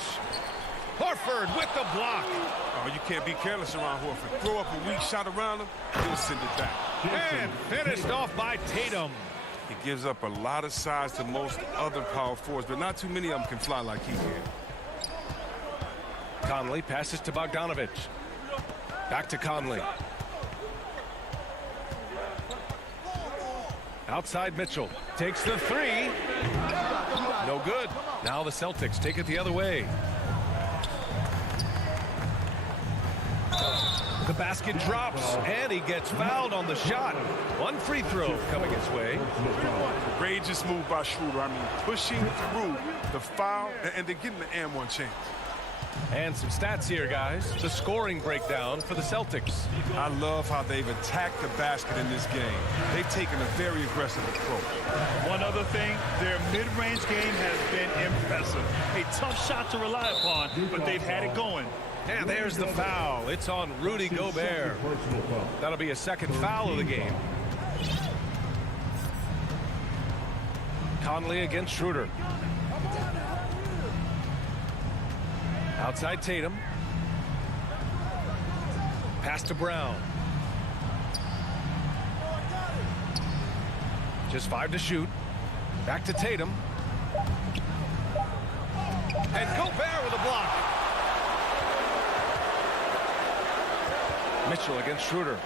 Horford with the block. Oh, you can't be careless around Horford. Throw up a weak shot around him, he'll send it back. And finished off by Tatum. He gives up a lot of size to most other power forwards, but not too many of them can fly like he can. Conley passes to Bogdanovich. Back to Conley. Outside Mitchell. Takes the 3. No good. Now the Celtics take it the other way. The basket drops, and he gets fouled on the shot. 1 free throw coming his way. Courageous move by Schroeder. I mean, pushing through the foul, and they're getting the and one chance. And some stats here, guys. The scoring breakdown for the Celtics. I love how they've attacked the basket in this game. They've taken a very aggressive approach. One other thing, their mid-range game has been impressive. A tough shot to rely upon, but they've had it going. And there's the foul. It's on Rudy Gobert. That'll be a second foul of the game. Conley against Schroeder. Outside Tatum. Pass to Brown. Just 5 to shoot. Back to Tatum. And Gobert with a block. Mitchell against Schroeder.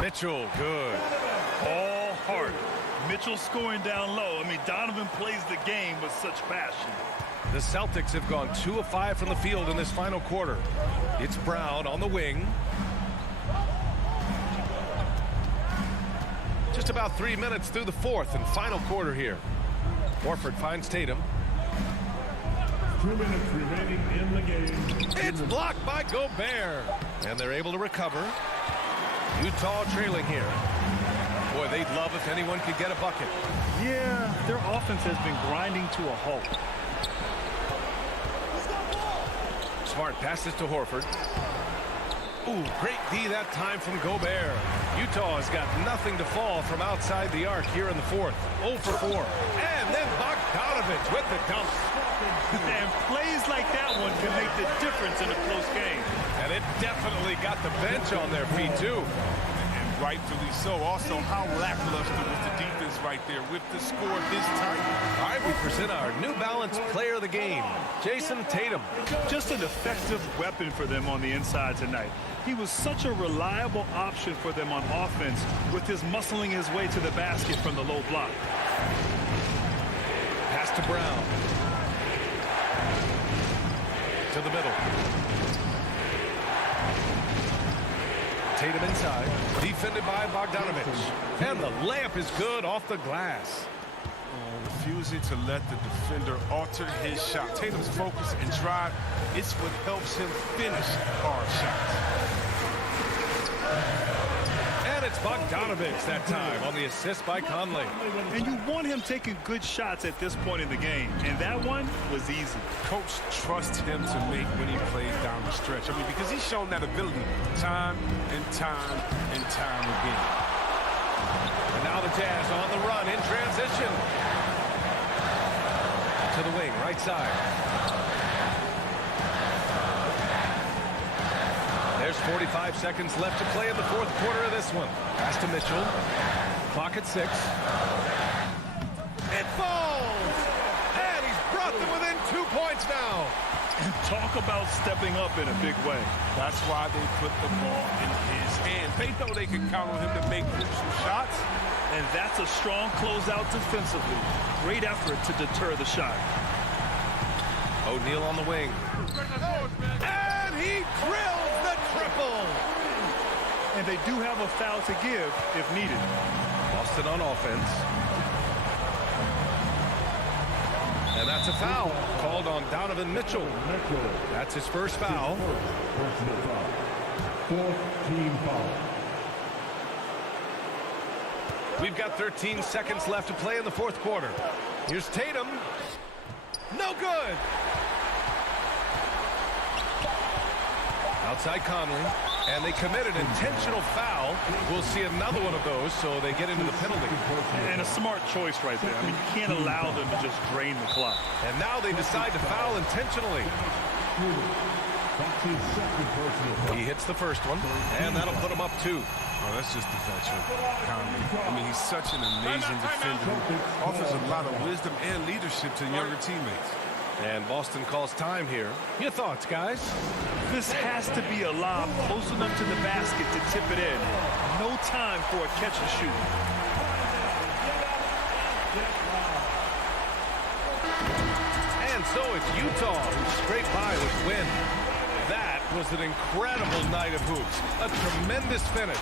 Mitchell, good. All heart. Mitchell scoring down low. I mean, Donovan plays the game with such passion. The Celtics have gone 2 of 5 from the field in this final quarter. It's Brown on the wing. Just about 3 minutes through the 4th and final quarter here. Horford finds Tatum. 2 minutes remaining in the game. It's blocked by Gobert. And they're able to recover. Utah trailing here. Boy, they'd love if anyone could get a bucket. Yeah, their offense has been grinding to a halt. Smart passes to Horford. Ooh, great D that time from Gobert. Utah has got nothing to fall from outside the arc here in the 4th. 0 for 4. And then Bogdanovich with the dump. And plays like that one can make the difference in a close game. And it definitely got the bench on their feet, too. And rightfully so. Also, how lackluster was the defense right there with the score this tight. All right, we present our New Balance player of the game, Jason Tatum. Just an effective weapon for them on the inside tonight. He was such a reliable option for them on offense with his muscling his way to the basket from the low block. Pass to Brown. To the middle. Tatum inside, defended by Bogdanovich. And the layup is good off the glass. Refusing to let the defender alter his shot. Tatum's focus and drive, it's what helps him finish hard shots. And it's Bogdanovich that time on the assist by Conley. And you want him taking good shots at this point in the game. And that one was easy. Coach trusts him to make when he plays down the stretch. I mean, because he's shown that ability time and time and time again. And now the Jazz on the run in transition. To the wing, right side. There's 45 seconds left to play in the 4th quarter of this one. Pass to Mitchell. Clock at 6. It falls! And he's brought sides now. And talk about stepping up in a big way. That's why they put the ball in his hand. They know they can count on him to make crucial shots. And that's a strong closeout defensively. Great effort to deter the shot. O'Neal on the wing. And he drills the triple. And they do have a foul to give if needed. Boston on offense. And that's a foul called on Donovan Mitchell. That's his first foul. Personal foul. Fourth team foul. We've got 13 seconds left to play in the fourth quarter. Here's Tatum. No good. Outside Conley. And they committed intentional foul. We'll see another one of those, so they get into the penalty. And a smart choice right there. I mean, you can't allow them to just drain the clock. And now they decide to foul intentionally. That's his second personal foul. He hits the first one, and that'll put him up 2. Oh, that's just the veteran, Conley. I mean, he's such an amazing defender who offers a lot of wisdom and leadership to younger teammates. And Boston calls time here. Your thoughts, guys? This has to be a lob close enough to the basket to tip it in. No time for a catch and shoot. And so it's Utah who scraped by with win. That was an incredible night of hoops. A tremendous finish.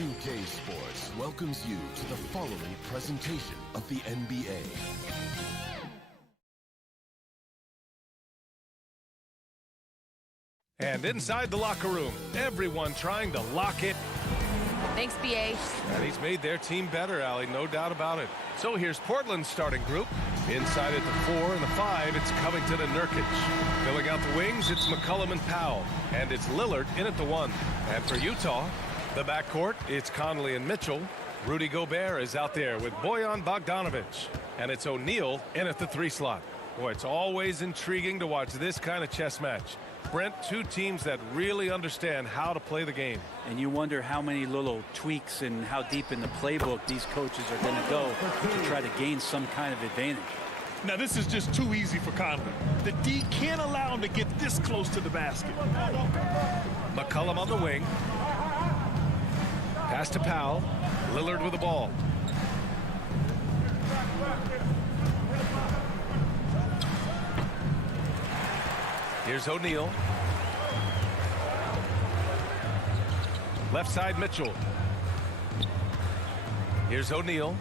2K Sports welcomes you to the following presentation of the NBA. And inside the locker room, everyone trying to lock it. Thanks, BA. And he's made their team better, Allie, no doubt about it. So here's Portland's starting group. Inside at the 4 and the 5, it's Covington and Nurkic. Filling out the wings, it's McCollum and Powell. And it's Lillard in at the 1. And for Utah, the backcourt, it's Conley and Mitchell. Rudy Gobert is out there with Bojan Bogdanovic. And it's O'Neal in at the 3 slot. Boy, it's always intriguing to watch this kind of chess match. Brent, two teams that really understand how to play the game. And you wonder how many little tweaks and how deep in the playbook these coaches are going to go to try to gain some kind of advantage. Now, this is just too easy for Conley. The D can't allow him to get this close to the basket. McCollum on the wing. Pass to Powell. Lillard with the ball. Here's O'Neal. Left side, Mitchell. Here's O'Neal.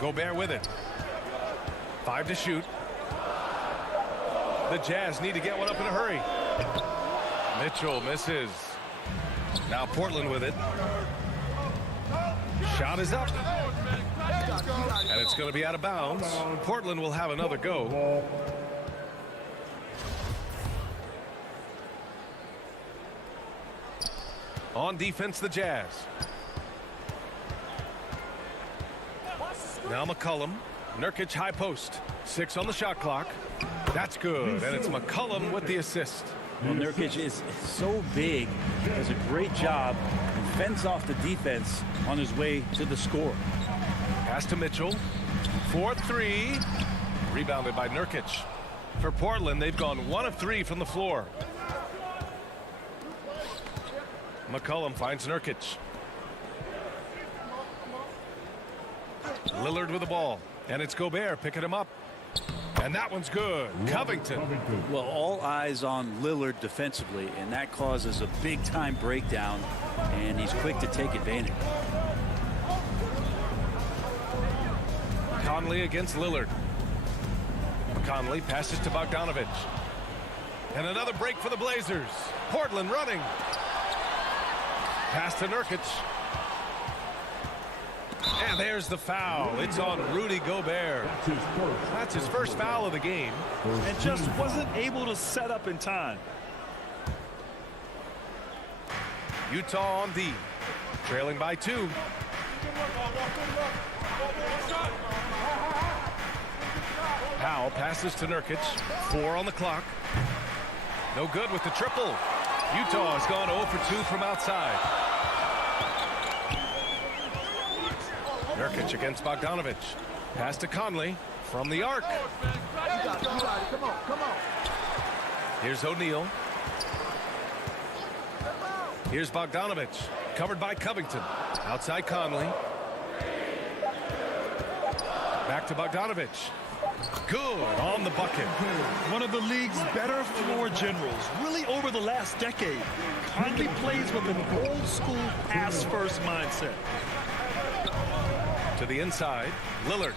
Gobert with it. 5 to shoot. The Jazz need to get one up in a hurry. Mitchell misses. Now Portland with it. Shot is up. And it's going to be out of bounds. Portland will have another go. On defense, the Jazz. Now McCollum. Nurkic high post. 6 on the shot clock. That's good. And it's McCollum with the assist. Well, Nurkic is so big, does a great job, and fends off the defense on his way to the score. Pass to Mitchell. 4-3. Rebounded by Nurkic. For Portland, they've gone 1 of 3 from the floor. McCollum finds Nurkic. Lillard with the ball. And it's Gobert picking him up. And that one's good. Covington. Well, all eyes on Lillard defensively, and that causes a big-time breakdown, and he's quick to take advantage. Conley against Lillard. Conley passes to Bogdanovic. And another break for the Blazers. Portland running. Pass to Nurkic. And there's the foul. It's on Rudy Gobert. That's his first foul of the game. And just wasn't able to set up in time. Utah on D. Trailing by 2. Powell passes to Nurkic. 4 on the clock. No good with the triple. Utah has gone 0 for 2 from outside. Nurkic against Bogdanovic. Pass to Conley from the arc. Come on. Here's O'Neal. Here's Bogdanovic. Covered by Covington. Outside Conley. Back to Bogdanovic. Good on the bucket. One of the league's better floor generals, really over the last decade. Conley plays with an old school pass-first mindset. To the inside, Lillard.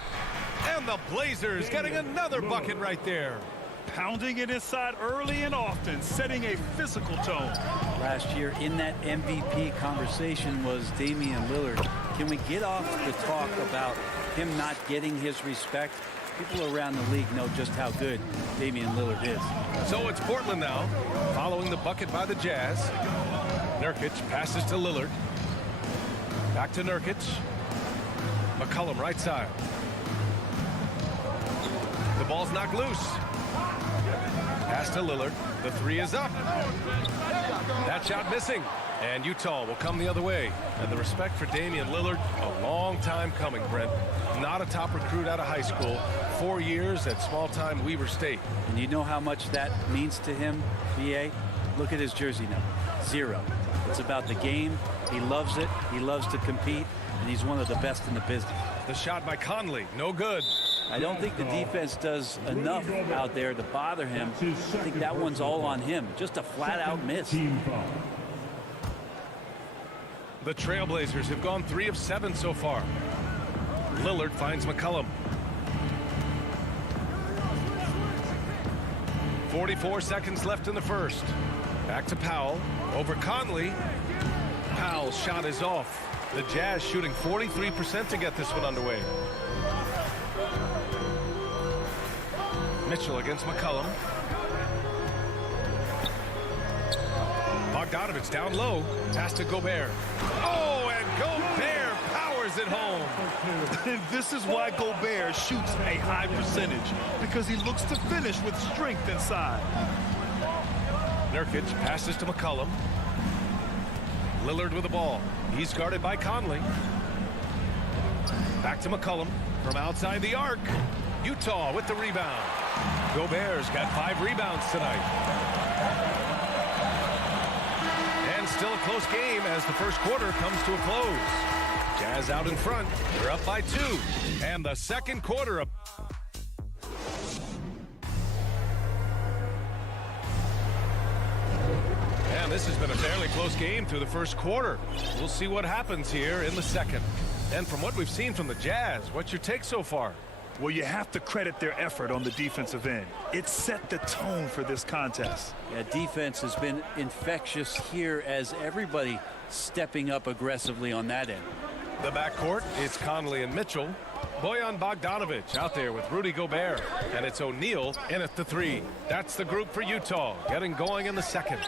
And the Blazers getting another bucket right there. Pounding it inside early and often, setting a physical tone. Last year in that MVP conversation was Damian Lillard. Can we get off the talk about him not getting his respect? People around the league know just how good Damian Lillard is. So it's Portland now, following the bucket by the Jazz. Nurkic passes to Lillard. Back to Nurkic. McCollum right side. The ball's knocked loose. Pass to Lillard. The 3 is up. That shot missing. And Utah will come the other way. And the respect for Damian Lillard, a long time coming, Brent. Not a top recruit out of high school. 4 years at small-time Weber State. And you know how much that means to him, BA? Look at his jersey number. 0. It's about the game. He loves it. He loves to compete. And he's one of the best in the business. The shot by Conley. No good. I don't think the defense does enough out there to bother him. I think that one's all on him. Just a flat-out miss. The Trailblazers have gone 3 of 7 so far. Lillard finds McCollum. 44 seconds left in the first. Back to Powell. Over Conley. Powell's shot is off. The Jazz shooting 43% to get this one underway. Mitchell against McCollum. Bogdanovich down low. Pass to Gobert. Oh, and Gobert powers it home. This is why Gobert shoots a high percentage, because he looks to finish with strength inside. Nurkic passes to McCollum. Lillard with the ball. He's guarded by Conley. Back to McCollum from outside the arc. Utah with the rebound. Gobert's got 5 rebounds tonight. And still a close game as the first quarter comes to a close. Jazz out in front. They're up by 2. And the second quarter of and this has been a fairly close game through the first quarter. We'll see what happens here in the second. And from what we've seen from the Jazz, what's your take so far? Well, you have to credit their effort on the defensive end. It set the tone for this contest. Yeah, defense has been infectious here as everybody stepping up aggressively on that end. The backcourt, it's Conley and Mitchell. Bojan Bogdanovich out there with Rudy Gobert. And it's O'Neal in at the 3. That's the group for Utah, getting going in the second.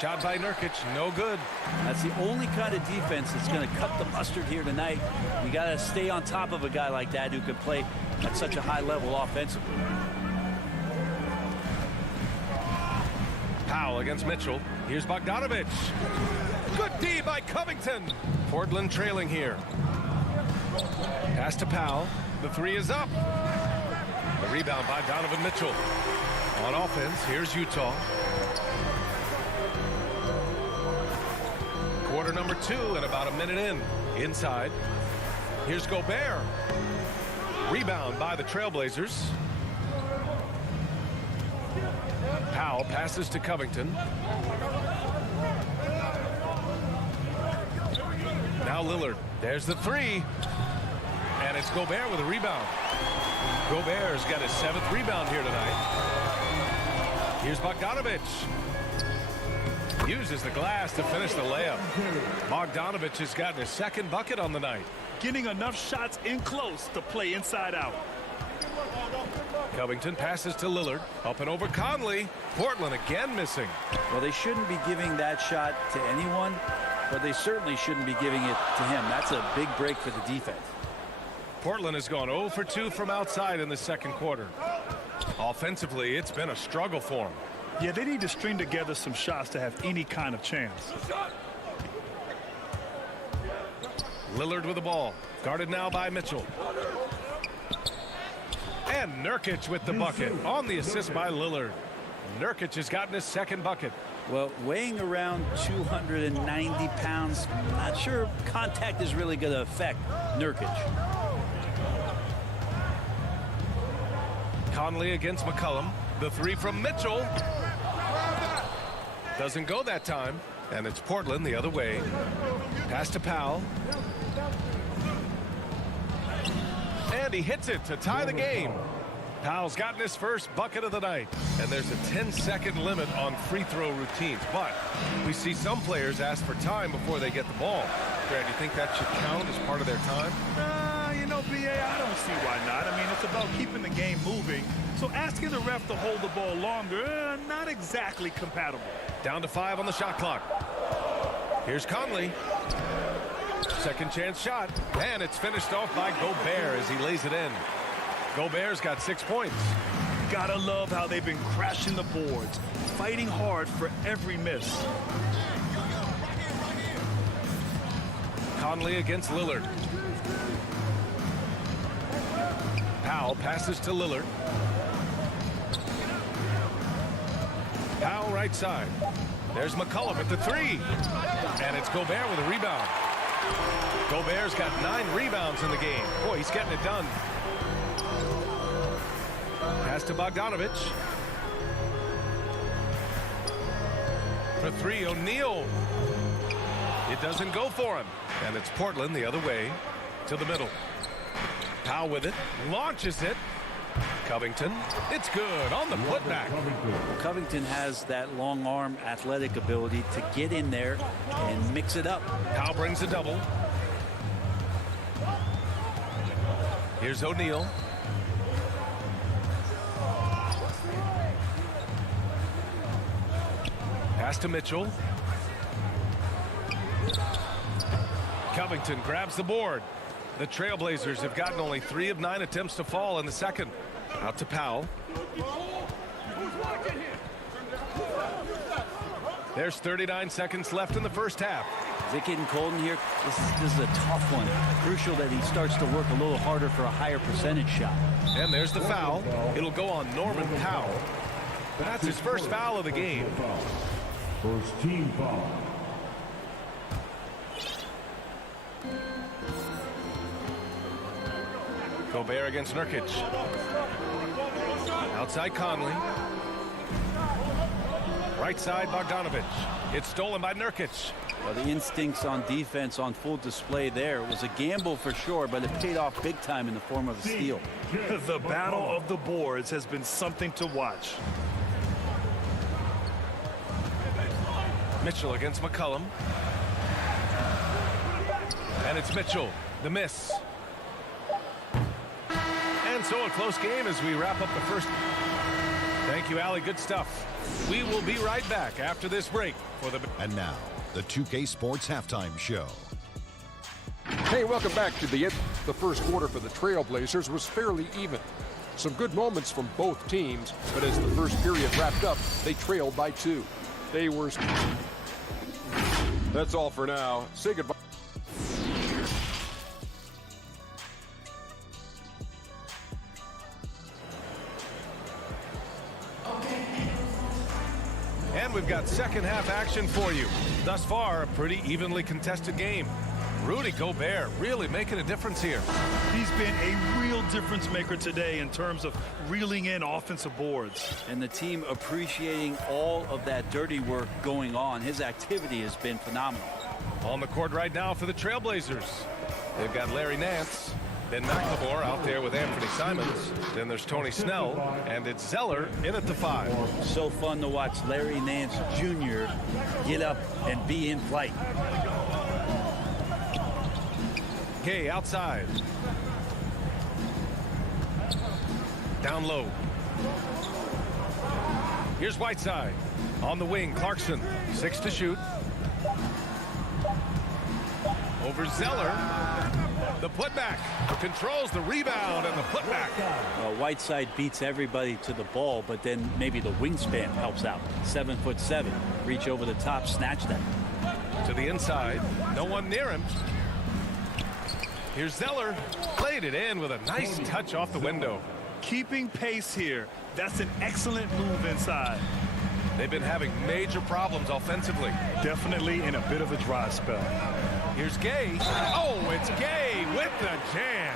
Shot by Nurkic, no good. That's the only kind of defense that's going to cut the mustard here tonight. You got to stay on top of a guy like that who can play at such a high level offensively. Powell against Mitchell. Here's Bogdanovich. Good D by Covington. Portland trailing here. Pass to Powell. The 3 is up. The rebound by Donovan Mitchell. On offense, here's Utah. Quarter number 2 and about a minute in. Inside. Here's Gobert. Rebound by the Trailblazers. Powell passes to Covington. Now Lillard. There's the 3. And it's Gobert with a rebound. Gobert's got his 7th rebound here tonight. Here's Bogdanovich. Uses the glass to finish the layup. Bogdanovich has gotten his 2nd bucket on the night. Getting enough shots in close to play inside out. Covington passes to Lillard. Up and over Conley. Portland again missing. Well, they shouldn't be giving that shot to anyone, but they certainly shouldn't be giving it to him. That's a big break for the defense. Portland has gone 0 for 2 from outside in the second quarter. Offensively, it's been a struggle for them. Yeah, they need to string together some shots to have any kind of chance. Lillard with the ball. Guarded now by Mitchell. And Nurkic with the bucket. On the assist by Lillard. Nurkic has gotten his 2nd bucket. Well, weighing around 290 pounds, not sure contact is really going to affect Nurkic. Conley against McCollum. The 3 from Mitchell. Doesn't go that time. And it's Portland the other way. Pass to Powell. And he hits it to tie the game. Powell's gotten his first bucket of the night. And there's a 10-second limit on free throw routines. But we see some players ask for time before they get the ball. Grant, do you think that should count as part of their time? You know, B.A., I don't see why not. I mean, it's about keeping the game moving. So asking the ref to hold the ball longer, not exactly compatible. Down to 5 on the shot clock. Here's Conley. 2nd chance shot. And it's finished off by Gobert as he lays it in. Gobert's got 6 points. Gotta love how they've been crashing the boards, fighting hard for every miss. Conley against Lillard. Powell passes to Lillard. Powell right side. There's McCollum at the 3. And it's Gobert with a rebound. Gobert's got 9 rebounds in the game. Boy, he's getting it done. Pass to Bogdanovich. For 3, O'Neal. It doesn't go for him. And it's Portland the other way to the middle. Powell with it. Launches it. Covington, it's good on the putback. Covington has that long arm athletic ability to get in there and mix it up. Powell brings a double. Here's O'Neal. Pass to Mitchell. Covington grabs the board. The Trailblazers have gotten only 3 of 9 attempts to fall in the second. Out to Powell. There's 39 seconds left in the first half. Is it getting cold in here? This is a tough one. Crucial that he starts to work a little harder for a higher percentage shot. And there's the foul. It'll go on Norman Powell. That's his first foul of the game. First team foul. Gobert against Nurkic. Outside Conley. Right side Bogdanovic. It's stolen by Nurkic. Well, the instincts on defense on full display there. It was a gamble for sure, but it paid off big time in the form of a steal. The battle of the boards has been something to watch. Mitchell against McCollum. And it's Mitchell. The miss. And so a close game as we wrap up the first. Thank you, Allie. Good stuff. We will be right back after this break for the. And now, the 2K Sports Halftime Show. Hey, welcome back to the end. The first quarter for the Trailblazers was fairly even. Some good moments from both teams, but as the first period wrapped up, they trailed by 2. They were. That's all for now. Say goodbye. And we've got second half action for you. Thus far, a pretty evenly contested game. Rudy Gobert really making a difference here. He's been a real difference maker today in terms of reeling in offensive boards. And the team appreciating all of that dirty work going on. His activity has been phenomenal. On the court right now for the Trailblazers. They've got Larry Nance, Ben McLemore out there with Anthony Simons. Then there's Tony Snell, and it's Zeller in at the 5. So fun to watch Larry Nance Jr. get up and be in flight. Gay outside. Down low. Here's Whiteside. On the wing, Clarkson. 6 to shoot. Over Zeller. The putback. Controls the rebound and the putback. Whiteside beats everybody to the ball, but then maybe the wingspan helps out. 7'7". Reach over the top, snatch that. To the inside. No one near him. Here's Zeller. Played it in with a nice touch off the window. Keeping pace here. That's an excellent move inside. They've been having major problems offensively. Definitely in a bit of a dry spell. Here's Gay. Oh, it's Gay with the jam.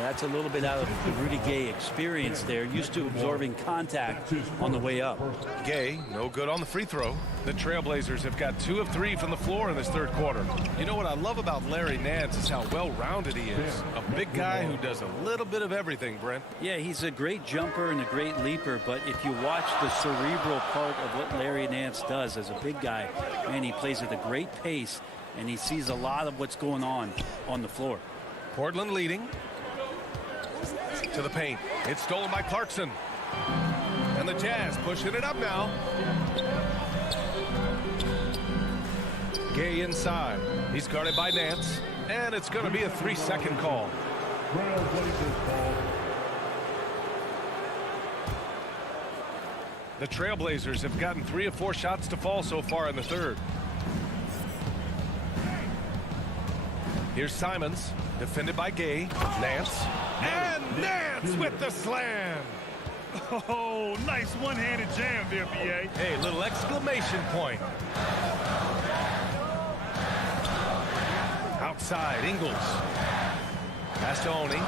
That's a little bit out of the Rudy Gay experience there. Used to absorbing contact on the way up. Gay, no good on the free throw. The Trailblazers have got 2 of 3 from the floor in this third quarter. You know what I love about Larry Nance is how well-rounded he is. A big guy who does a little bit of everything, Brent. Yeah, he's a great jumper and a great leaper, but if you watch the cerebral part of what Larry Nance does as a big guy, man, he plays at a great pace, and he sees a lot of what's going on the floor. Portland leading. To the paint. It's stolen by Clarkson. And the Jazz pushing it up now. Gay inside. He's guarded by Nance. And it's going to be a 3-second call. The Trailblazers have gotten 3 of 4 shots to fall so far in the third. Here's Simons, defended by Gay. Nance. And Nance with the slam. Oh, nice one-handed jam there, B.A. Hey, little exclamation point. Outside, Ingles. Pass to Oni.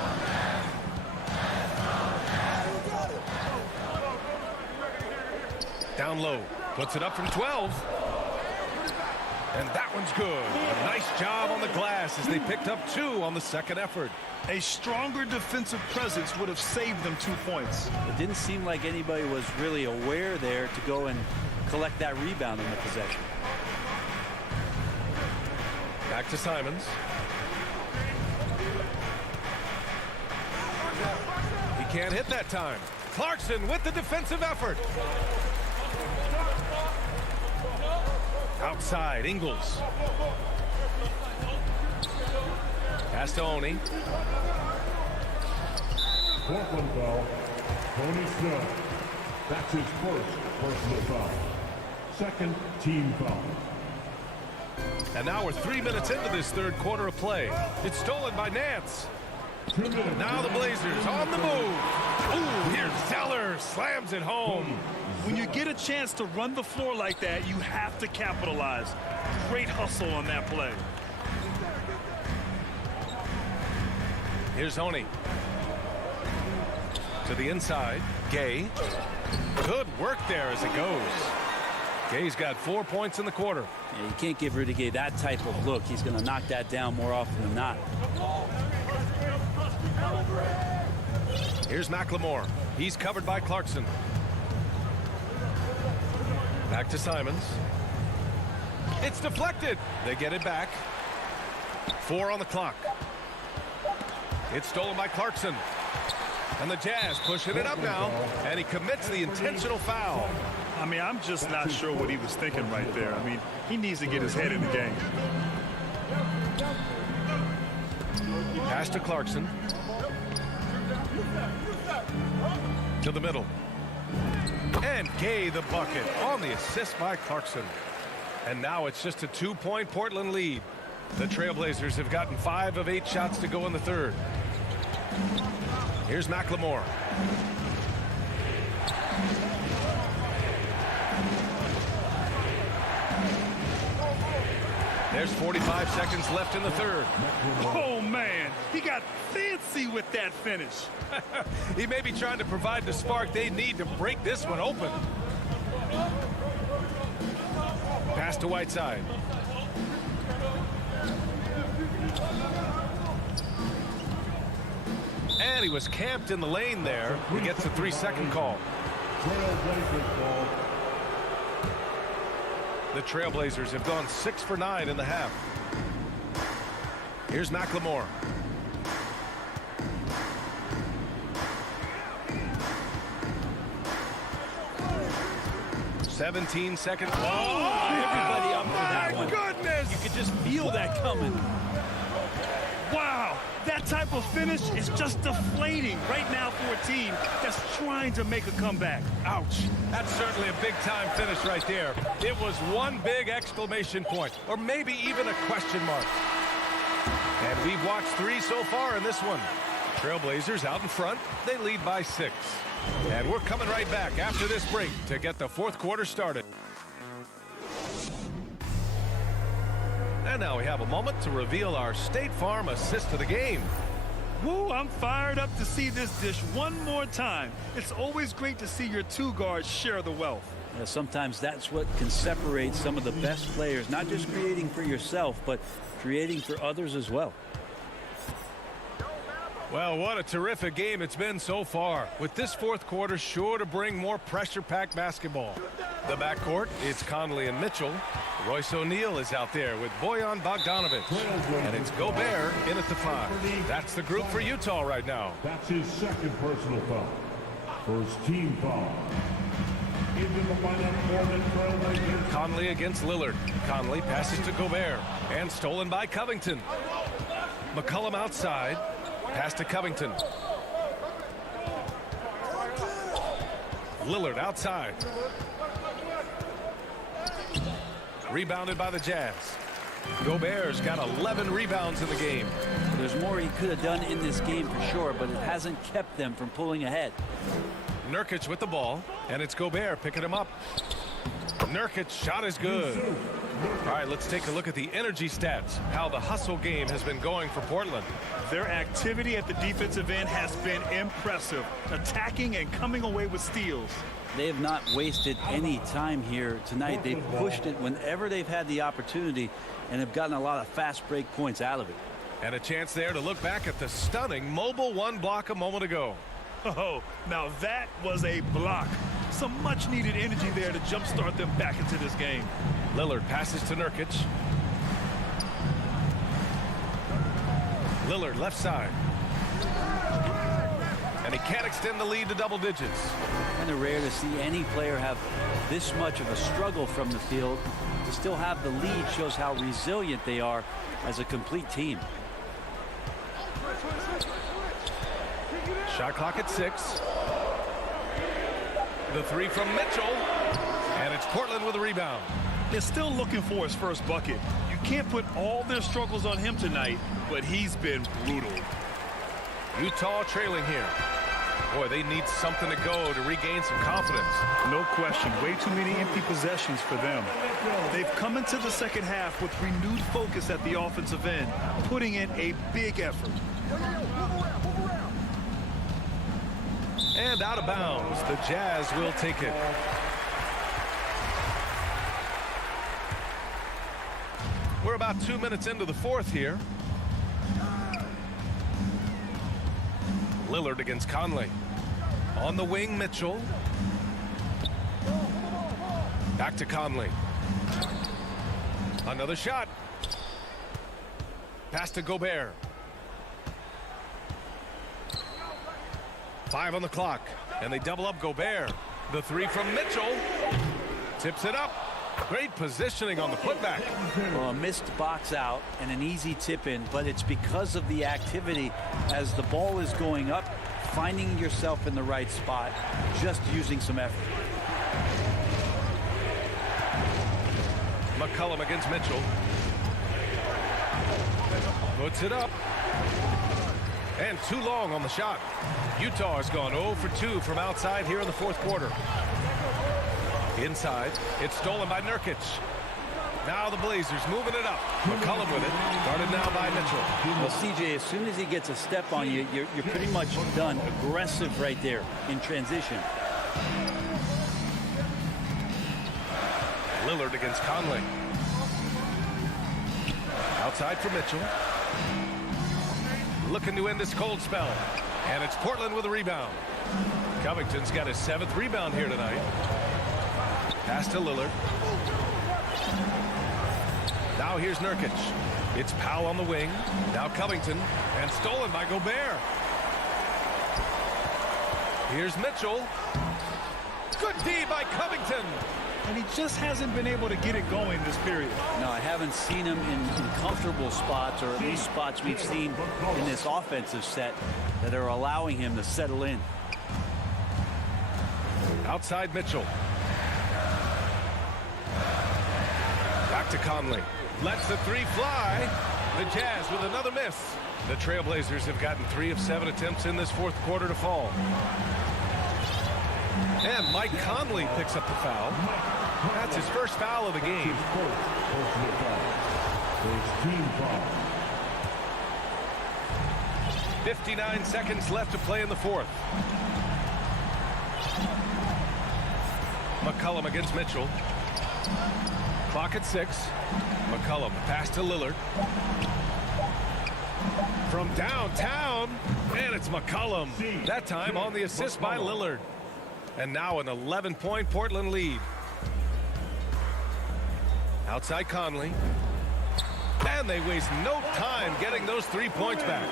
Down low. Puts it up from 12. And that one's good. A nice job on the glass as they picked up 2 on the second effort. A stronger defensive presence would have saved them 2 points. It didn't seem like anybody was really aware there to go and collect that rebound in the possession. Back to Simons. He can't hit that time. Clarkson with the defensive effort. Outside, Ingles. Pass to Oni. Portland foul. Tony Snow. That's his first personal foul. Second team foul. And now we're 3 minutes into this third quarter of play. It's stolen by Nance. Now the Blazers on the move. Ooh, here's Zeller. Slams it home. When you get a chance to run the floor like that, you have to capitalize. Great hustle on that play. Here's Oni. To the inside. Gay. Good work there as it goes. Gay's got 4 points in the quarter. Yeah, you can't give Rudy Gay that type of look. He's going to knock that down more often than not. Here's McLemore. He's covered by Clarkson. Back to Simons. It's deflected. They get it back. 4 on the clock. It's stolen by Clarkson. And the Jazz pushing it up now. And he commits the intentional foul. I mean, I'm just not sure what he was thinking right there. I mean, he needs to get his head in the game. Pass to Clarkson. To the middle. And Gay the bucket on the assist by Clarkson. And now it's just a 2-point Portland lead. The Trailblazers have gotten 5 of 8 shots to go in the third. Here's McLemore. There's 45 seconds left in the third. Oh, man. He got fancy with that finish. He may be trying to provide the spark they need to break this one open. Pass to Whiteside. And he was camped in the lane there. He gets a 3-second call. The Trailblazers have gone 6 for 9 in the half. Here's McLemore. Seconds. Oh, everybody up for that one. Goodness! You could just feel that coming. Wow, that type of finish is just deflating right now for a team that's trying to make a comeback. Ouch. That's certainly a big-time finish right there. It was one big exclamation point, or maybe even a question mark. And we've watched 3 so far in this one. Trailblazers out in front. They lead by 6. And we're coming right back after this break to get the fourth quarter started. And now we have a moment to reveal our State Farm assist of the game. Woo, I'm fired up to see this dish one more time. It's always great to see your 2 guards share the wealth. Sometimes that's what can separate some of the best players, not just creating for yourself, but creating for others as well. Well, what a terrific game it's been so far, with this fourth quarter sure to bring more pressure-packed basketball. The backcourt, it's Conley and Mitchell. Royce O'Neal is out there with Bojan Bogdanovic. And it's Gobert in at the 5. That's the group for Utah right now. That's his second personal foul. First team foul. Into the lineup, Conley against Lillard. Conley passes to Gobert. And stolen by Covington. McCollum outside. Pass to Covington. Lillard outside. Rebounded by the Jazz. Gobert's got 11 rebounds in the game. There's more he could have done in this game for sure, but it hasn't kept them from pulling ahead. Nurkic with the ball, and it's Gobert picking him up. Nurkic shot is good. All right, let's take a look at the energy stats, how the hustle game has been going for Portland. Their activity at the defensive end has been impressive, attacking and coming away with steals. They have not wasted any time here tonight. They've pushed it whenever they've had the opportunity and have gotten a lot of fast break points out of it. And a chance there to look back at the stunning mobile one block a moment ago. Oh, now that was a block. Some much needed energy there to jumpstart them back into this game. Lillard passes to Nurkic. Lillard left side. And he can't extend the lead to double digits. Kind of rare to see any player have this much of a struggle from the field. To still have the lead shows how resilient they are as a complete team. Shot clock at 6. The three from Mitchell. And it's Portland with a rebound. They're still looking for his first bucket. You can't put all their struggles on him tonight, but he's been brutal. Utah trailing here. Boy, they need something to go to regain some confidence. No question. Way too many empty possessions for them. They've come into the second half with renewed focus at the offensive end, putting in a big effort. And out of bounds. The Jazz will take it. We're about 2 minutes into the fourth here. Lillard against Conley. On the wing, Mitchell. Back to Conley. Another shot. Pass to Gobert. 5 on the clock. And they double up Gobert. The three from Mitchell. Tips it up. Great positioning on the putback. Well, a missed box out and an easy tip in, but it's because of the activity as the ball is going up, finding yourself in the right spot, just using some effort. McCollum against Mitchell. Puts it up. And too long on the shot. Utah has gone 0 for 2 from outside here in the fourth quarter. Inside, it's stolen by Nurkic. Now the Blazers moving it up. McCollum with it, guarded now by Mitchell. Well, CJ, as soon as he gets a step on you, you're pretty much done. Aggressive right there in transition. Lillard against Conley. Outside for Mitchell. Looking to end this cold spell. And it's Portland with a rebound. Covington's got his 7th rebound here tonight. Pass to Lillard. Now here's Nurkic. It's Powell on the wing. Now Covington. And stolen by Gobert. Here's Mitchell. Good D by Covington. And he just hasn't been able to get it going this period. No, I haven't seen him in comfortable spots, or at least spots we've seen in this offensive set that are allowing him to settle in. Outside Mitchell. Back to Conley. Lets the three fly. The Jazz with another miss. The Trailblazers have gotten 3 of 7 attempts in this fourth quarter to fall. And Mike Conley picks up the foul. That's his first foul of the game. 59 seconds left to play in the fourth. McCollum against Mitchell. Clock at 6. McCollum pass to Lillard. From downtown, and it's McCollum. That time on the assist by Lillard. And now an 11-point Portland lead. Outside Conley. And they waste no time getting those 3 points back.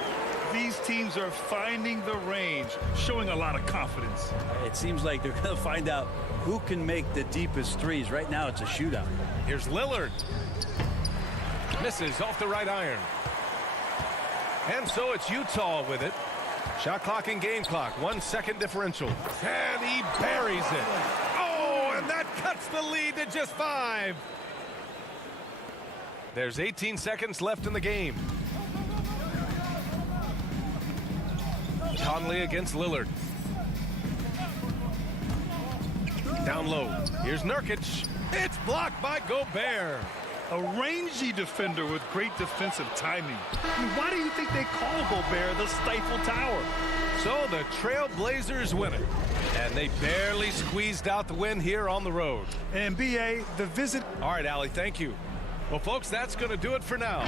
These teams are finding the range, showing a lot of confidence. It seems like they're going to find out who can make the deepest threes. Right now, it's a shootout. Here's Lillard. Misses off the right iron. And so it's Utah with it. Shot clock and game clock. 1 second differential. And he buries it. Oh, and that cuts the lead to just 5. There's 18 seconds left in the game. Conley against Lillard. Down low. Here's Nurkic. It's blocked by Gobert. A rangy defender with great defensive timing. I mean, why do you think they call Gobert the Stifle Tower? So the Trailblazers win it, and they barely squeezed out the win here on the road. And B.A., the visit. All right, Allie, thank you. Well, folks, that's going to do it for now.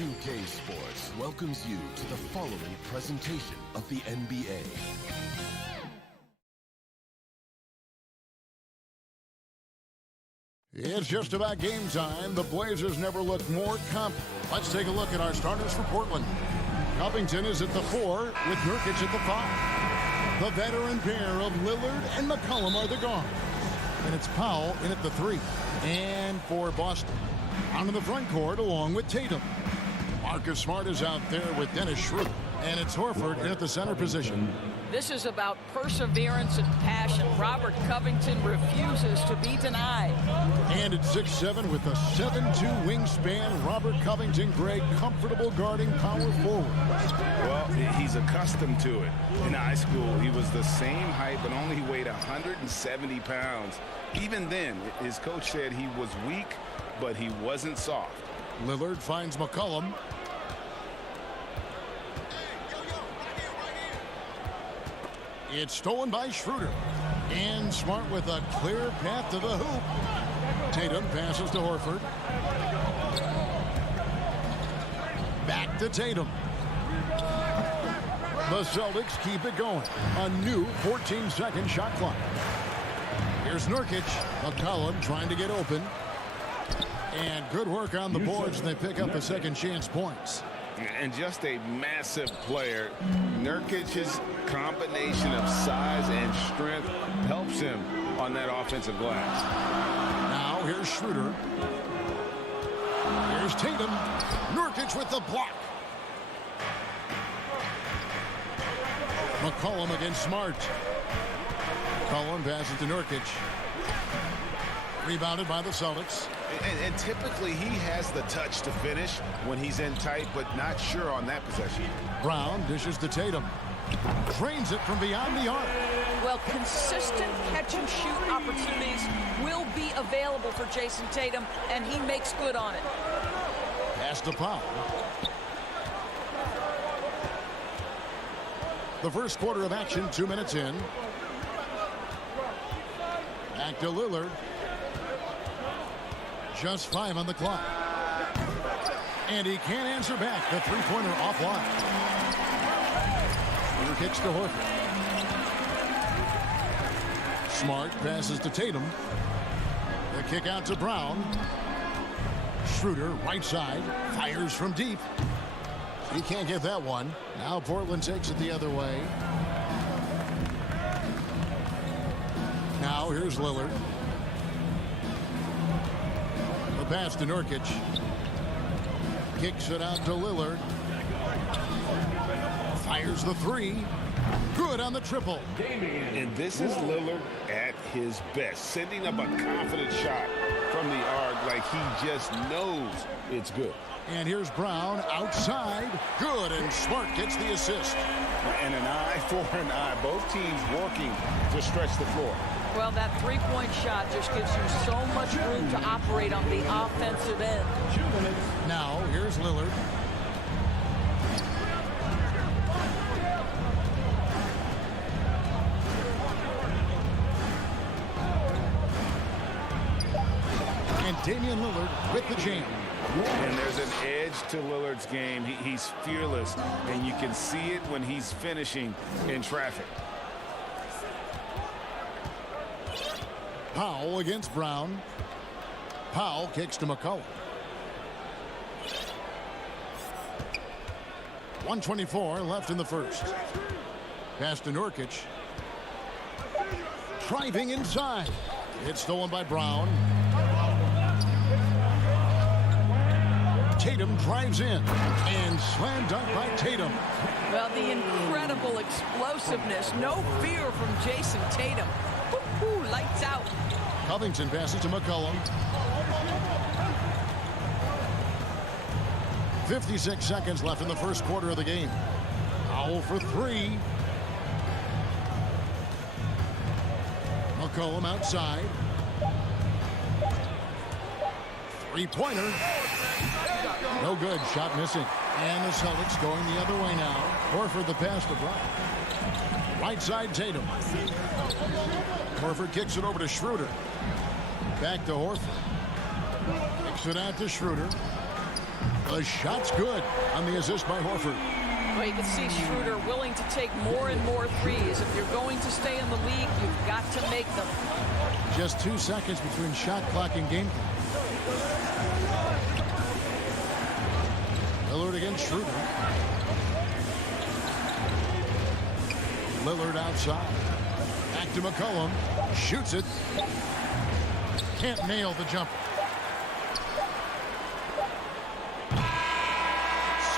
2K Sports welcomes you to the following presentation of the NBA. It's just about game time. The Blazers never looked more confident. Let's take a look at our starters for Portland. Covington is at the 4 with Nurkic at the 5. The veteran pair of Lillard and McCollum are the guards. And it's Powell in at the 3. And for Boston, out in the front court along with Tatum. Marcus Smart is out there with Dennis Schroeder. And it's Horford in at the center position. This is about perseverance and passion. Robert Covington refuses to be denied. And at 6'7" with a 7'2" wingspan, Robert Covington, Greg, comfortable guarding power forward. Well, he's accustomed to it. In high school, he was the same height, but only weighed 170 pounds. Even then, his coach said he was weak, but he wasn't soft. Lillard finds McCollum. It's stolen by Schroeder. And Smart with a clear path to the hoop. Tatum passes to Horford. Back to Tatum. The Celtics keep it going. A new 14-second shot clock. Here's Nurkic. McCollum trying to get open. And good work on the boards, and they pick up the second chance points. And just a massive player. Nurkic's combination of size and strength helps him on that offensive glass. Now here's Schroeder. Here's Tatum. Nurkic with the block. McCollum against Smart. McCollum passes to Nurkic. Rebounded by the Celtics. And typically he has the touch to finish when he's in tight, but not sure on that possession. Brown dishes to Tatum. Drains it from beyond the arc. Well, consistent catch and shoot opportunities will be available for Jason Tatum, and he makes good on it. Pass to Powell. The first quarter of action, 2 minutes in. Back to Lillard. Just 5 on the clock. And he can't answer back. The three-pointer offline. Schroeder kicks to Horford. Smart passes to Tatum. The kick out to Brown. Schroeder, right side, fires from deep. He can't get that one. Now Portland takes it the other way. Now here's Lillard. Pass to Nurkic. Kicks it out to Lillard. Fires the three. Good on the triple. And this is Lillard at his best. Sending up a confident shot from the arc like he just knows it's good. And here's Brown outside. Good, and Smart gets the assist. And an eye for an eye. Both teams working to stretch the floor. Well, that three-point shot just gives you so much room to operate on the offensive end. Now, here's Lillard. And Damian Lillard with the jam. And there's an edge to Lillard's game. He's fearless, and you can see it when he's finishing in traffic. Powell against Brown. Powell kicks to McCollum. 1:24 left in the first. Pass to Nurkic. Driving inside. It's stolen by Brown. Tatum drives in. And slam dunk by Tatum. Well, the incredible explosiveness. No fear from Jason Tatum. Woo-hoo, lights out. Covington passes to McCollum. 56 seconds left in the first quarter of the game. Powell for three. McCollum outside. Three-pointer. No good. Shot missing. And the Celtics going the other way now. Horford the pass to Brown. Right side Tatum. Horford kicks it over to Schroeder. Back to Horford. Kicks it out to Schroeder. The shot's good on the assist by Horford. Well, you can see Schroeder willing to take more and more threes. If you're going to stay in the league, you've got to make them. Just 2 seconds between shot clock and game clock. Lillard against Schroeder. Lillard outside. Back to McCollum. Shoots it. Can't nail the jumper.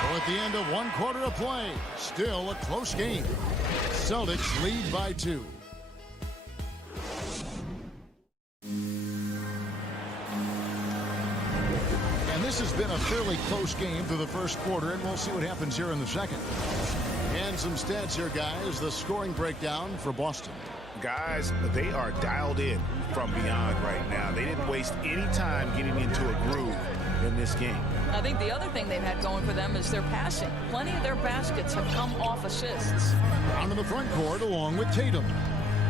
So at the end of one quarter of play, still a close game. Celtics lead by 2. And this has been a fairly close game through the first quarter, and we'll see what happens here in the second. And some stats here, guys. The scoring breakdown for Boston. Guys, they are dialed in from beyond right now. They didn't waste any time getting into a groove in this game. I think the other thing they've had going for them is their passing. Plenty of their baskets have come off assists. Down in the front court along with Tatum.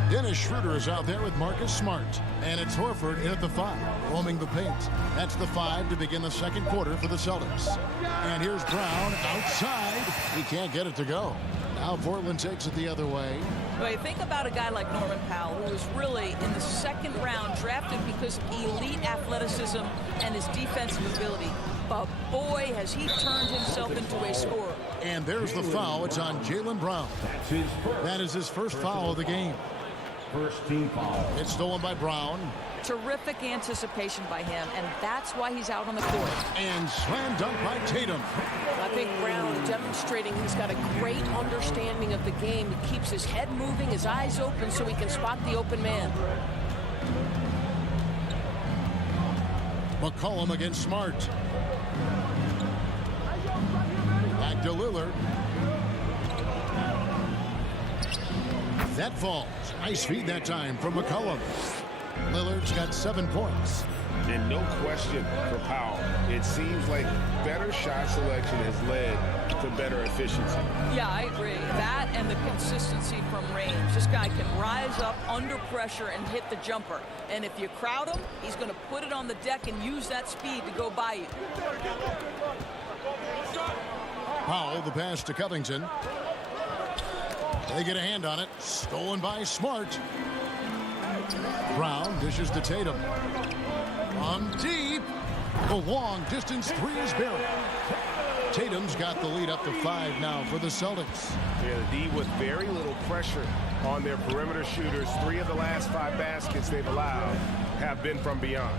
Dennis Schroeder is out there with Marcus Smart. And it's Horford in at the 5, roaming the paint. That's the 5 to begin the second quarter for the Celtics. And here's Brown outside. He can't get it to go. Now Portland takes it the other way. But think about a guy like Norman Powell, who was really in the second round drafted because of elite athleticism and his defensive ability. But boy, has he turned himself into a scorer. And there's the foul. It's on Jaylen Brown. That is his first foul of the game. First team foul. It's stolen by Brown. Terrific anticipation by him, and that's why he's out on the court. And slam dunk by Tatum. I think Brown demonstrating he's got a great understanding of the game. He keeps his head moving, his eyes open so he can spot the open man. McCollum against Smart. Back to Lillard. That falls. Nice feed that time from McCollum. Lillard's got 7 points. And no question for Powell. It seems like better shot selection has led to better efficiency. Yeah, I agree. That and the consistency from range. This guy can rise up under pressure and hit the jumper. And if you crowd him, he's going to put it on the deck and use that speed to go by you. Powell, the pass to Covington. They get a hand on it. Stolen by Smart. Brown dishes to Tatum. On deep. The long distance 3 is buried. Tatum's got the lead up to 5 now for the Celtics. Yeah, the D with very little pressure on their perimeter shooters. 3 of the last 5 baskets they've allowed have been from beyond.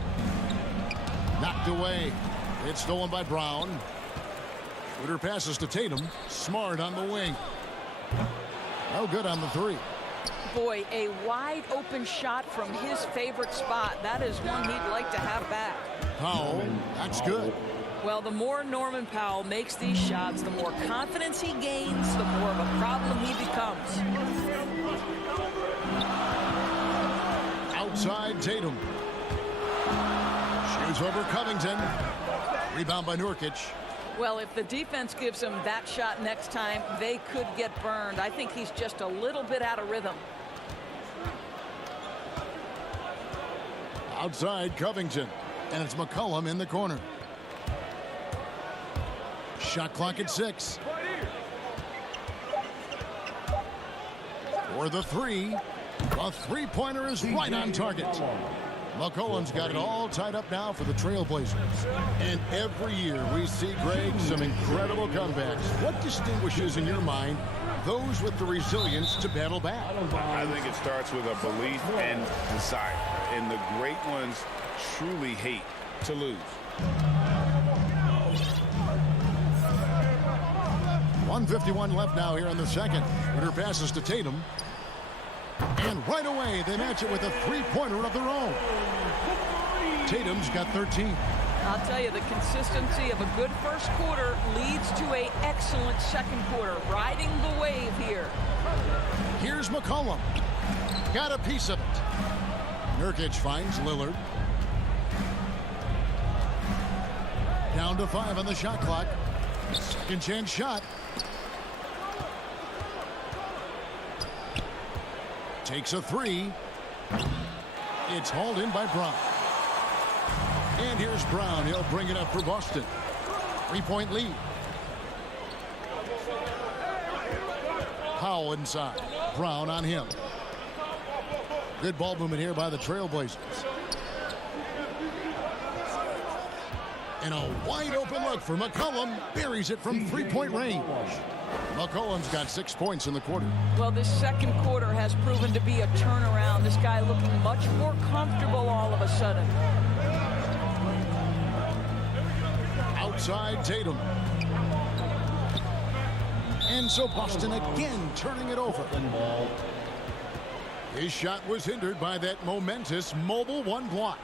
Knocked away. It's stolen by Brown. Schroeder passes to Tatum. Smart on the wing. No good on the 3. Boy, a wide open shot from his favorite spot. That is one he'd like to have back. Powell, that's good. Well, the more Norman Powell makes these shots, the more confidence he gains, the more of a problem he becomes. Outside Tatum. Shoots over Covington. Rebound by Nurkic. Well, if the defense gives him that shot next time, they could get burned. I think he's just a little bit out of rhythm. Outside Covington. And it's McCollum in the corner. Shot clock at 6. For the 3. A 3-pointer is right on target. McCollum's got it all tied up now for the Trailblazers. And every year we see, Greg, some incredible comebacks. What distinguishes in your mind those with the resilience to battle back? I think it starts with a belief and desire. And the great ones truly hate to lose. 1:51 left now here in the second. Schroeder passes to Tatum. And right away, they match it with a 3-pointer of their own. Tatum's got 13. I'll tell you, the consistency of a good first quarter leads to an excellent second quarter, riding the wave here. Here's McCollum. Got a piece of it. Nurkic finds Lillard. Down to 5 on the shot clock. Second chance shot. Takes a 3. It's hauled in by Brown. And here's Brown. He'll bring it up for Boston. 3-point lead. Powell inside. Brown on him. Good ball movement here by the Trailblazers. And a wide open look for McCollum. Buries it from 3-point range. McCollum's got 6 points in the quarter. Well, this second quarter has proven to be a turnaround. This guy looking much more comfortable all of a sudden. Outside Tatum. And so Boston again turning it over. His shot was hindered by that momentous mobile one block.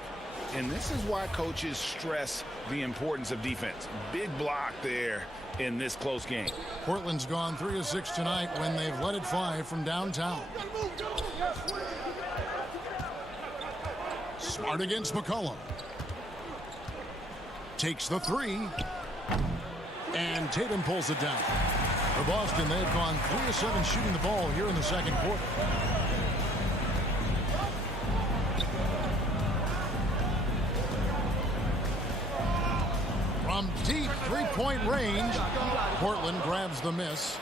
And this is why coaches stress the importance of defense. Big block there in this close game. Portland's gone 3 of 6 tonight when they've let it fly from downtown. Smart against McCollum. Takes the 3. And Tatum pulls it down. For Boston, they've gone 3 of 7 shooting the ball here in the second quarter. From deep three-point range, Portland grabs the miss.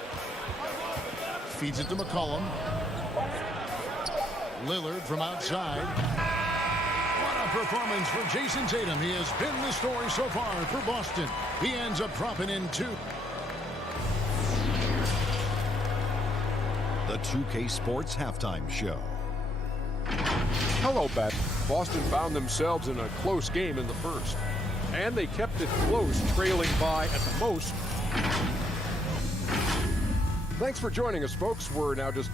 Feeds it to McCollum. Lillard from outside. What a performance for Jason Tatum. He has been the story so far for Boston. He ends up dropping in 2. The 2K Sports Halftime Show. Hello, Bat. Boston found themselves in a close game in the first. And they kept it close, trailing by at the most. Thanks for joining us, folks. We're now just...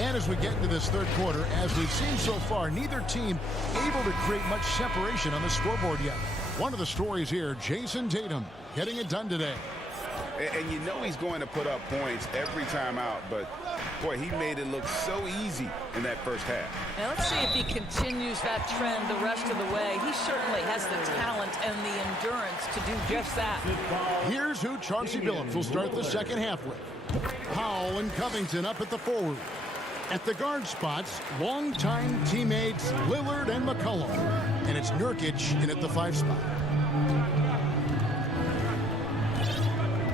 And as we get into this third quarter, as we've seen so far, neither team able to create much separation on the scoreboard yet. One of the stories here, Jason Tatum getting it done today. And you know he's going to put up points every time out, but boy, he made it look so easy in that first half. Now let's see if he continues that trend the rest of the way. He certainly has the talent and the endurance to do just that. Here's who Chauncey Billups will start the second half with. Powell and Covington up at the forward. At the guard spots, longtime teammates Lillard and McCollum. And it's Nurkic in at the 5 spot.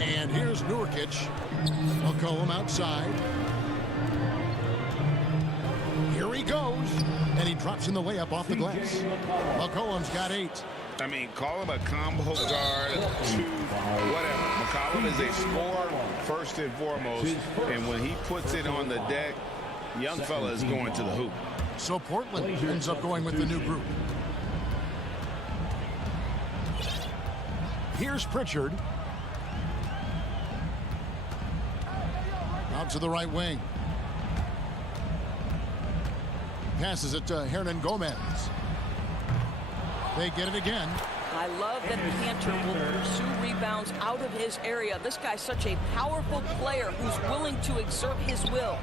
And here's Nurkic. McCollum outside. Here he goes. And he drops in the layup off the glass. McCollum's got 8. I mean, call him a combo guard, 2, whatever. McCollum is a scorer first and foremost. And when he puts it on the deck, young fella is going to the hoop. So Portland ends up going with the new group. Here's Pritchard. Out to the right wing. Passes it to Hernan Gomez. They get it again. I love that Cantor will pursue rebounds out of his area. This guy's such a powerful player who's willing to exert his will.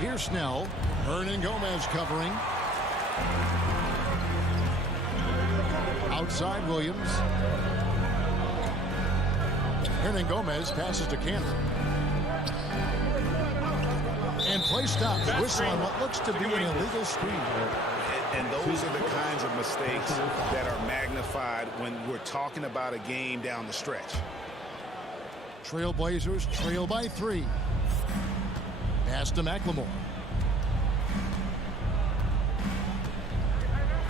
Here's Snell. Hernan Gomez covering. Outside Williams. Hernan Gomez passes to Cantor. And play stops. Whistle on what looks to be an illegal screen. And those are the kinds of mistakes that are magnified when we're talking about a game down the stretch. Trailblazers trail by 3. Pass to McLemore.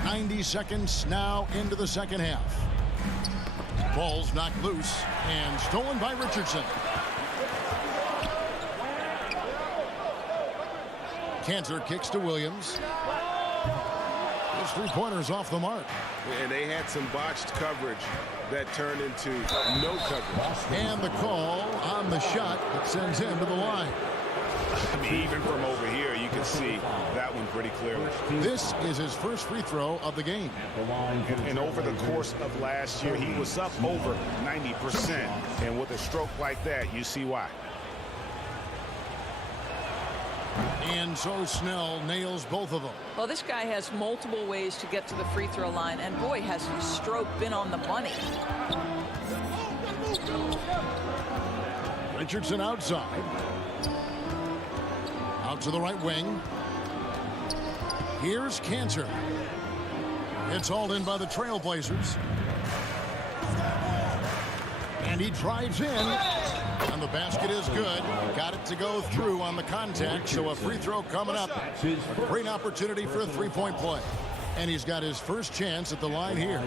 90 seconds now into the second half. Ball's knocked loose and stolen by Richardson. Cantor kicks to Williams. His 3-pointers off the mark. And they had some botched coverage that turned into no coverage. And the call on the shot that sends him to the line. I mean, even from over here, you can see that one pretty clearly. This is his first free throw of the game. And over the course of last year, he was up over 90%. And with a stroke like that, you see why. And so Snell nails both of them. Well, this guy has multiple ways to get to the free throw line, and boy, has his stroke been on the money. Richardson outside. Out to the right wing. Here's Cantor. It's hauled in by the Trailblazers. And he drives in. And the basket is good. Got it to go through on the contact. So a free throw coming up. A great opportunity for a 3-point play. And he's got his first chance at the line here.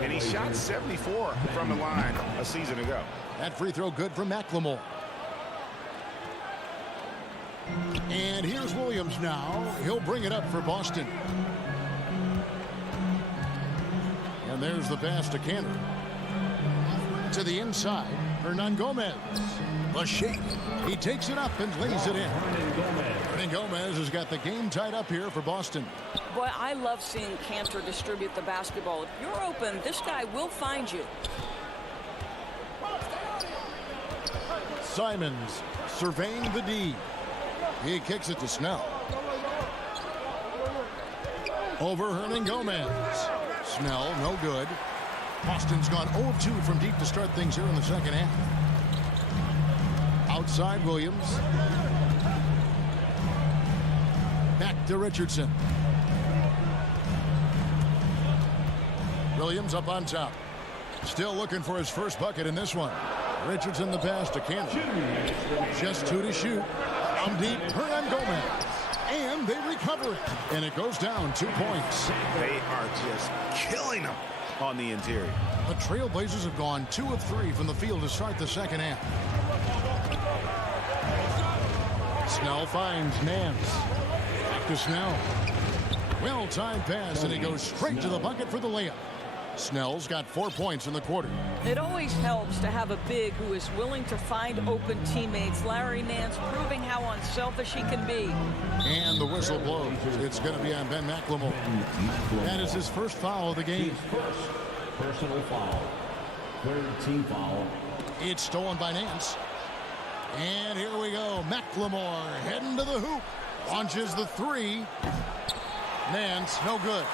And he shot 74 from the line a season ago. That free throw good for McLemore. And here's Williams now. He'll bring it up for Boston. And there's the pass to Cantor. To the inside, Hernan Gomez. The shake. He takes it up and lays it in. Hernan Gomez has got the game tied up here for Boston. Boy, I love seeing Cantor distribute the basketball. If you're open, this guy will find you. Simons surveying the D. He kicks it to Snell. Over Hernan Gomez. Snell, no good. Boston's gone 0-2 from deep to start things here in the second half. Outside Williams. Back to Richardson. Williams up on top. Still looking for his first bucket in this one. Richardson the pass to Cantor. Just 2 to shoot. From deep, Hernan Gomez. And they recover it. And it goes down 2 points. They are just killing them on the interior. The Trailblazers have gone 2 of 3 from the field to start the second half. Snell finds Nance. Back to Snell. Well-timed pass, and he goes straight to the bucket for the layup. Snell's got 4 points in the quarter. It always helps to have a big who is willing to find open teammates. Larry Nance proving how unselfish he can be. And the whistle blows. It's going to be on Ben McLemore. That is his first foul of the game. Personal foul. Third team foul. It's stolen by Nance. And here we go. McLemore heading to the hoop. Launches the 3. Nance, no good.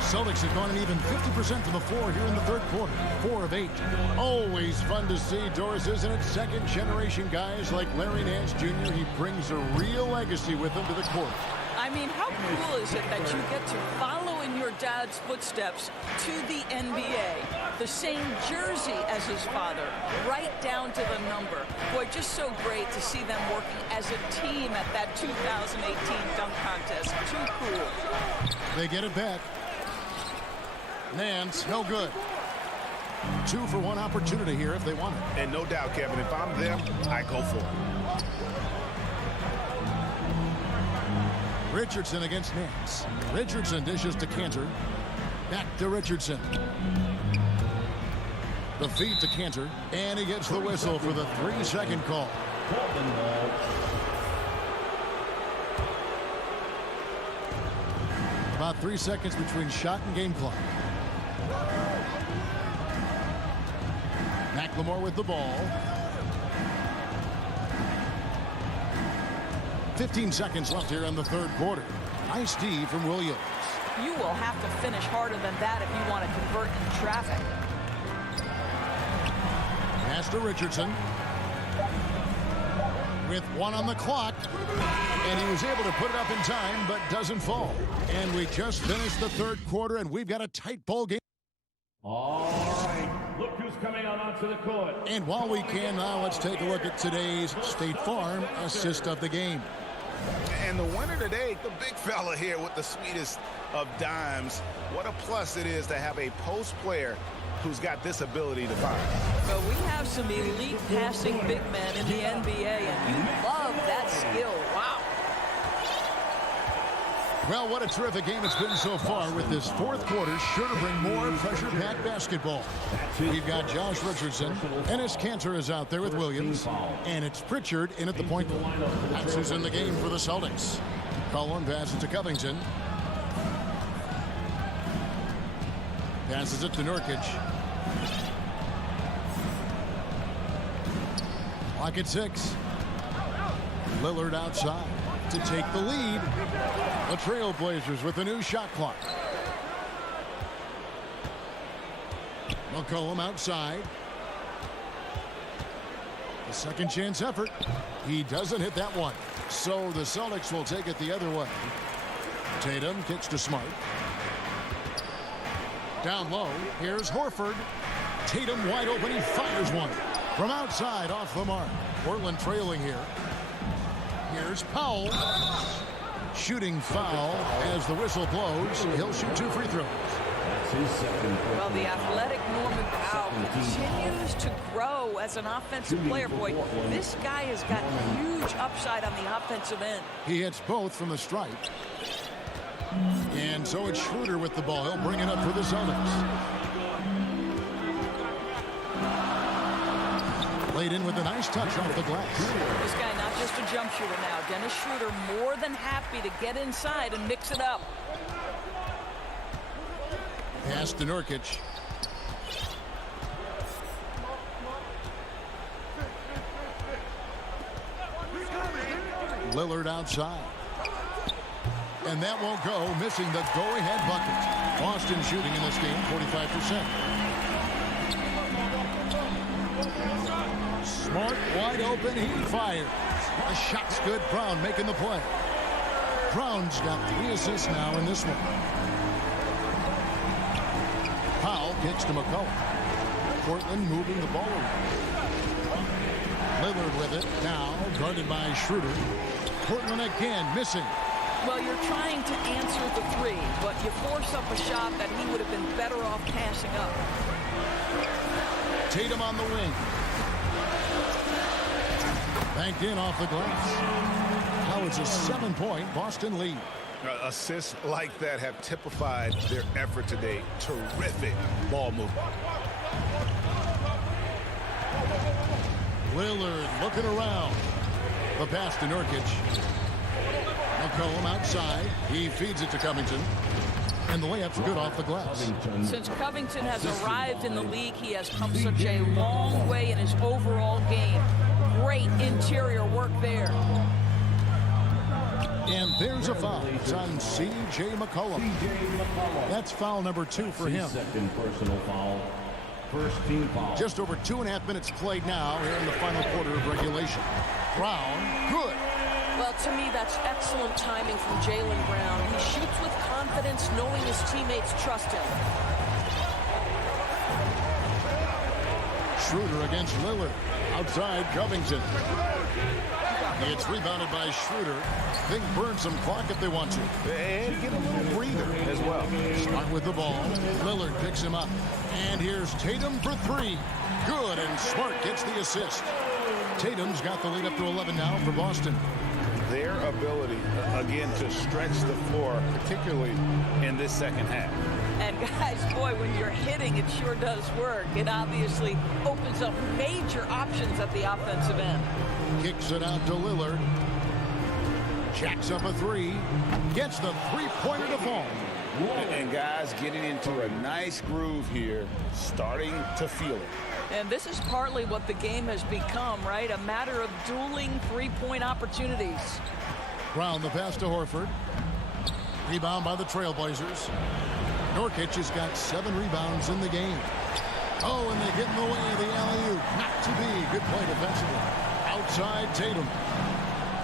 Celtics have gone an even 50% from the floor here in the third quarter. 4 of 8. Always fun to see, Doris, isn't it? Second-generation guys like Larry Nance Jr. He brings a real legacy with him to the court. I mean, how cool is it that you get to follow in your dad's footsteps to the NBA? The same jersey as his father, right down to the number. Boy, just so great to see them working as a team at that 2018 dunk contest. Too cool. They get it back. Nance, no good. 2 for 1 opportunity here if they want it. And no doubt, Kevin, if I'm them, I go for it. Richardson against Nance. Richardson dishes to Cantor. Back to Richardson. The feed to Cantor. And he gets the whistle for the 3-second call. About 3 seconds between shot and game clock. McLemore with the ball. 15 seconds left here in the third quarter. Nice D from Williams. You will have to finish harder than that if you want to convert in traffic. Pass to Richardson. With 1 on the clock. And he was able to put it up in time, but doesn't fall. And we just finished the third quarter, and we've got a tight ball game. All right, look who's coming out onto the court. And while we can now, let's take a look at today's State Farm assist of the game. And the winner today, the big fella here with the sweetest of dimes. What a plus it is to have a post player who's got this ability to fire. Well, we have some elite passing big men in the NBA, and you love that skill. Wow. Well, what a terrific game it's been so far, with this fourth quarter sure to bring more pressure-packed basketball. We've got Josh Richardson. Enes Kanter is out there with Williams. And it's Pritchard in at the point guard. That's who's in the game for the Celtics. Cullen passes to Covington. Passes it to Nurkic. Clock at 6. Lillard outside to take the lead. The Trailblazers with a new shot clock. McCollum outside. A second chance effort. He doesn't hit that one. So the Celtics will take it the other way. Tatum kicks to Smart. Down low, here's Horford. Tatum wide open, he fires one. From outside, off the mark. Portland trailing here. Here's Powell. Shooting foul as the whistle blows. He'll shoot 2 free throws. Well, the athletic Norman Powell continues to grow as an offensive player. Boy, this guy has got huge upside on the offensive end. He hits both from the stripe. And so it's Schroeder with the ball. He'll bring it up for the Celtics. Laid in with a nice touch off the glass. This guy not just a jump shooter now. Dennis Schroeder more than happy to get inside and mix it up. Pass to Nurkic. Lillard outside. And that won't go, missing the go-ahead bucket. Boston shooting in this game 45%. Smart, wide open, he fires. The shot's good. Brown making the play. Brown's got 3 assists now in this one. Powell kicks to McCollum. Portland moving the ball around. Lillard with it now, guarded by Schroeder. Portland again missing. Well, you're trying to answer the 3, but you force up a shot that he would have been better off passing up. Tatum on the wing. Banked in off the glass. Now it's a 7-point Boston lead. Assists like that have typified their effort today. Terrific ball movement. Lillard looking around. The pass to Nurkic. McCollum outside. He feeds it to Covington. And the layup's good off the glass. Since Covington has arrived in the league, he has come such a long way in his overall game. Great interior work there. And there's a foul. It's on C.J. McCollum. That's foul number 2 for him. Second personal foul. First team foul. Just over 2.5 minutes played now here in the final quarter of regulation. Brown, good. Well, to me, that's excellent timing from Jaylen Brown. He shoots with confidence, knowing his teammates trust him. Schroeder against Lillard. Outside Covington. It's rebounded by Schroeder. They can burn some clock if they want to. And get a little breather as well. Start with the ball. Lillard picks him up. And here's Tatum for 3. Good, and Smart gets the assist. Tatum's got the lead up to 11 now for Boston. Their ability, again, to stretch the floor, particularly in this second half. And guys, boy, when you're hitting, it sure does work. It obviously opens up major options at the offensive end. Kicks it out to Lillard. Jacks up a 3. Gets the 3-pointer to fall. And guys getting into a nice groove here, starting to feel it. And this is partly what the game has become, right? A matter of dueling 3-point opportunities. Brown, the pass to Horford. Rebound by the Trailblazers. Nurkic has got 7 rebounds in the game. Oh, and they get in the way of the alley-oop. Not to be. Good play defensively. Outside Tatum.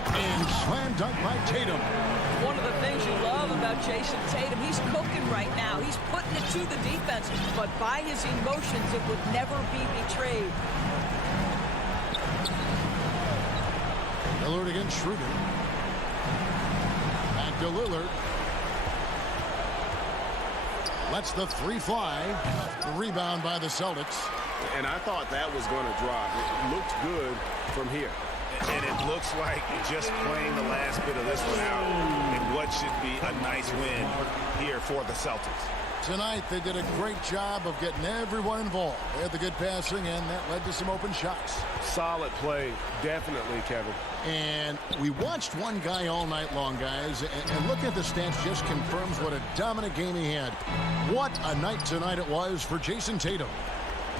And slam dunk by Tatum. One of the things you love about Jason Tatum, he's cooking right now. He's putting it to the defense, but by his emotions, it would never be betrayed. Lillard against Schroeder. Back to Lillard. Lets the 3 fly. Rebound by the Celtics. And I thought that was going to drop. It looked good from here. And it looks like just playing the last bit of this one out in what should be a nice win here for the Celtics. Tonight, they did a great job of getting everyone involved. They had the good passing, and that led to some open shots. Solid play, definitely, Kevin. And we watched one guy all night long, guys, and looking at the stats just confirms what a dominant game he had. What a night tonight it was for Jason Tatum.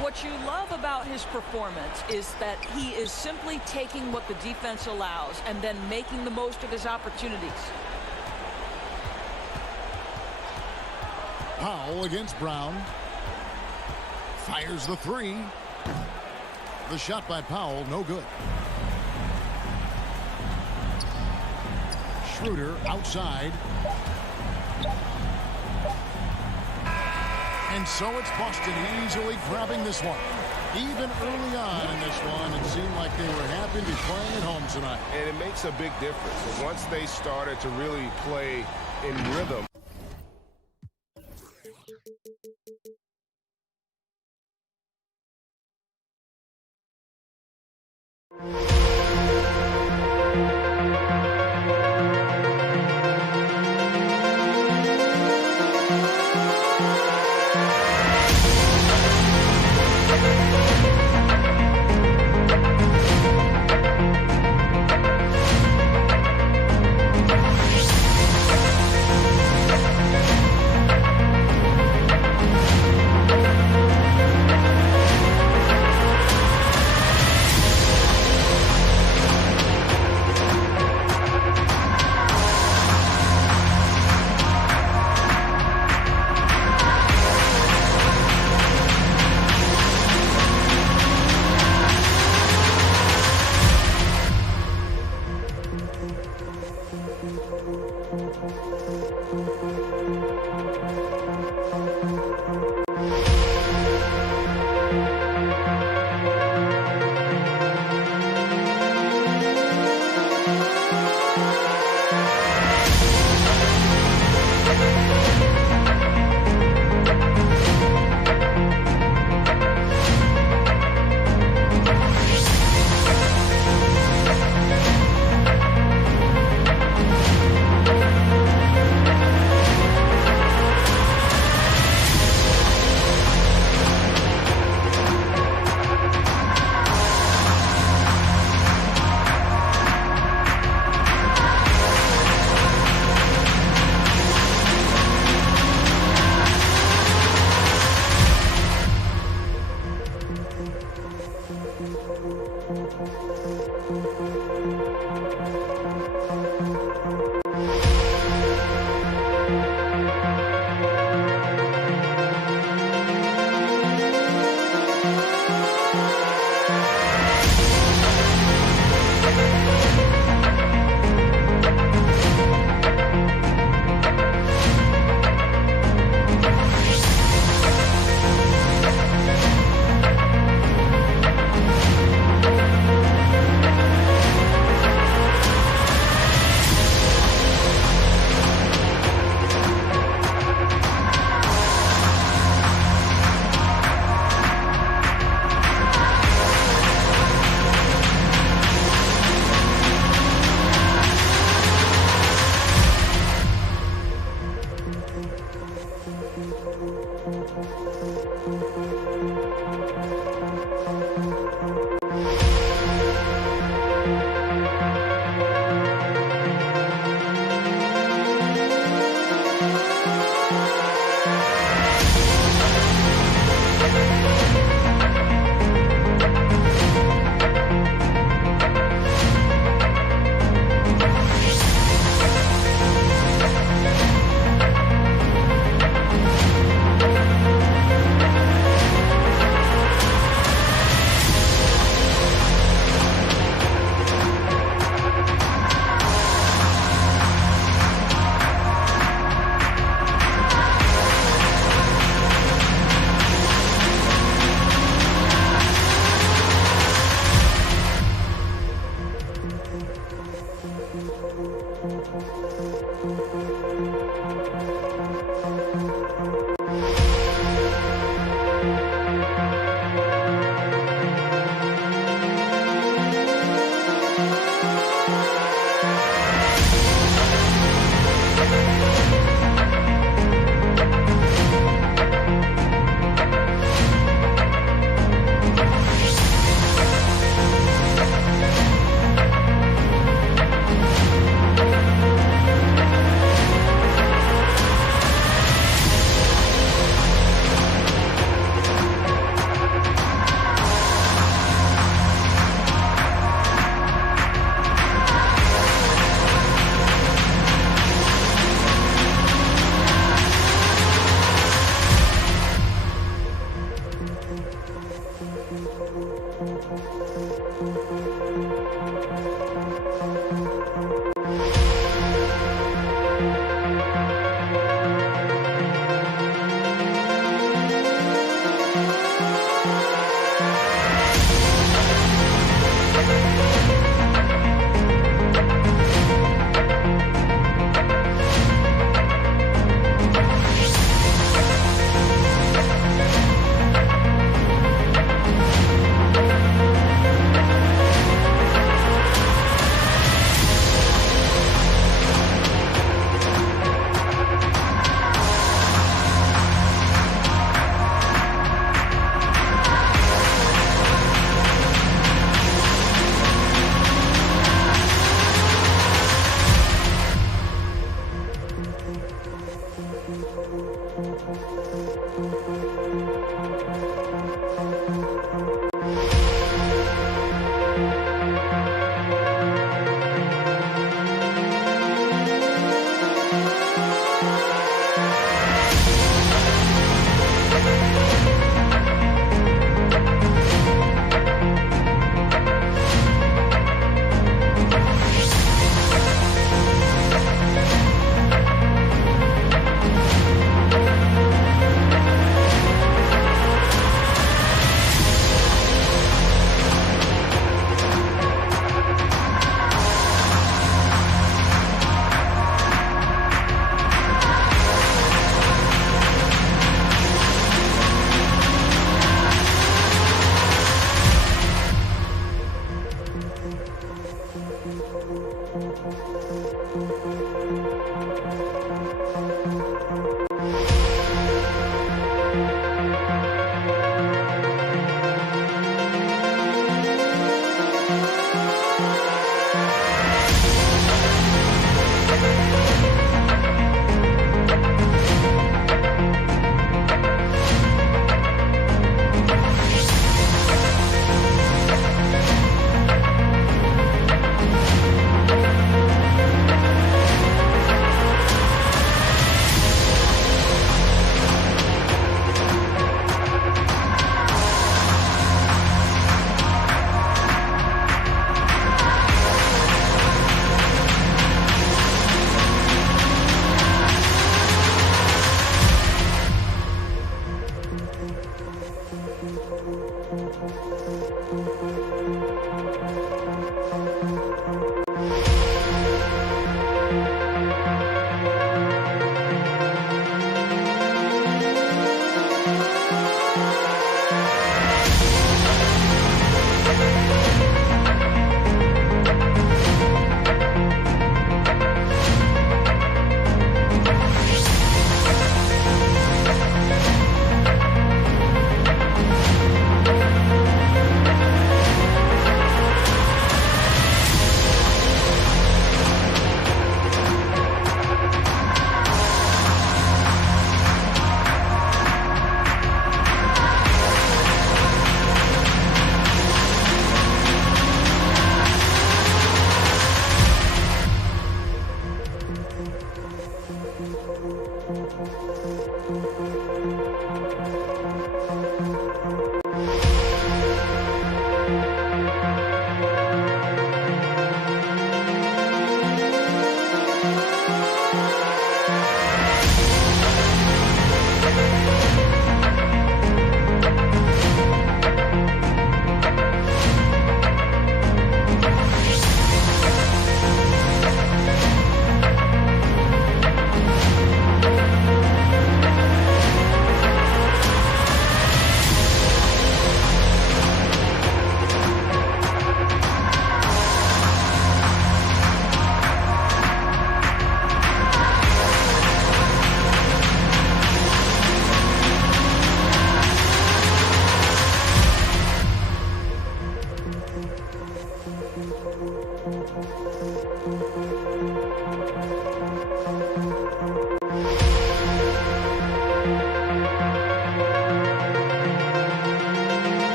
What you love about his performance is that he is simply taking what the defense allows and then making the most of his opportunities. Powell against Brown. Fires the 3. The shot by Powell, no good. Schroeder outside. And so it's Boston easily grabbing this one. Even early on in this one, it seemed like they were happy to be playing at home tonight. And it makes a big difference. Once they started to really play in rhythm.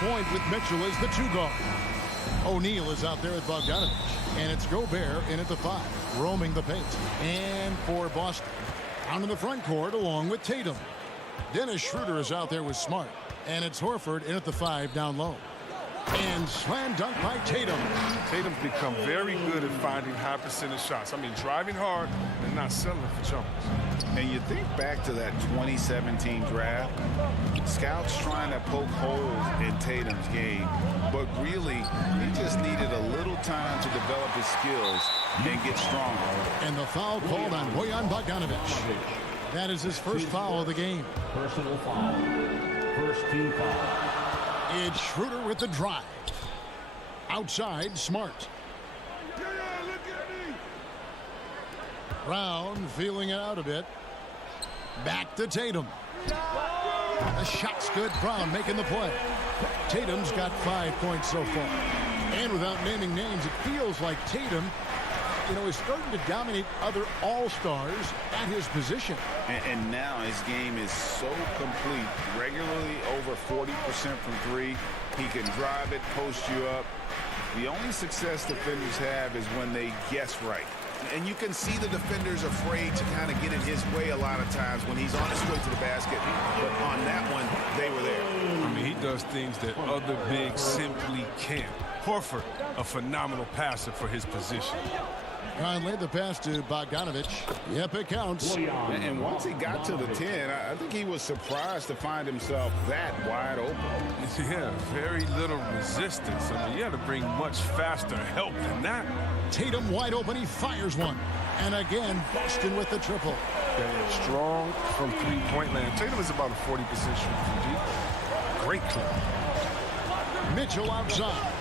Point with Mitchell as the 2 guard. O'Neal is out there at Bogdanovich. And it's Gobert in at the 5, roaming the paint. And for Boston, down in the front court along with Tatum. Dennis Schroeder is out there with Smart. And it's Horford in at the 5 down low. And slam dunk by Tatum. Tatum's become very good at finding high percentage shots. I mean, driving hard and not settling for jumpers. And you think back to that 2017 draft, scouts trying to poke holes in Tatum's game, but really, he just needed a little time to develop his skills and get stronger. And the foul called on Bojan Bogdanovich. That is his first foul of the game. Personal foul. First team foul. It's Schroeder with the drive. Outside, Smart. Brown feeling it out a bit. Back to Tatum. The shot's good. Brown making the play. Tatum's got 5 points so far. And without naming names, it feels like Tatum, is starting to dominate other all-stars at his position. And now his game is so complete. Regularly over 40% from three. He can drive it, post you up. The only success defenders have is when they guess right. And you can see the defenders afraid to kind of get in his way a lot of times when he's on his way to the basket. But on that one, they were there. I mean, he does things that other bigs simply can't. Horford, a phenomenal passer for his position. Conley, the pass to Bogdanovich. Yep, it counts. And once he got to the 10, I think he was surprised to find himself that wide open. Yeah, very little resistance. I mean, you had to bring much faster help than that. Tatum wide open. He fires one. And again, Boston with the triple. Strong from three-point land. Tatum is about a 40% shooter from deep. Great clip. Mitchell outside.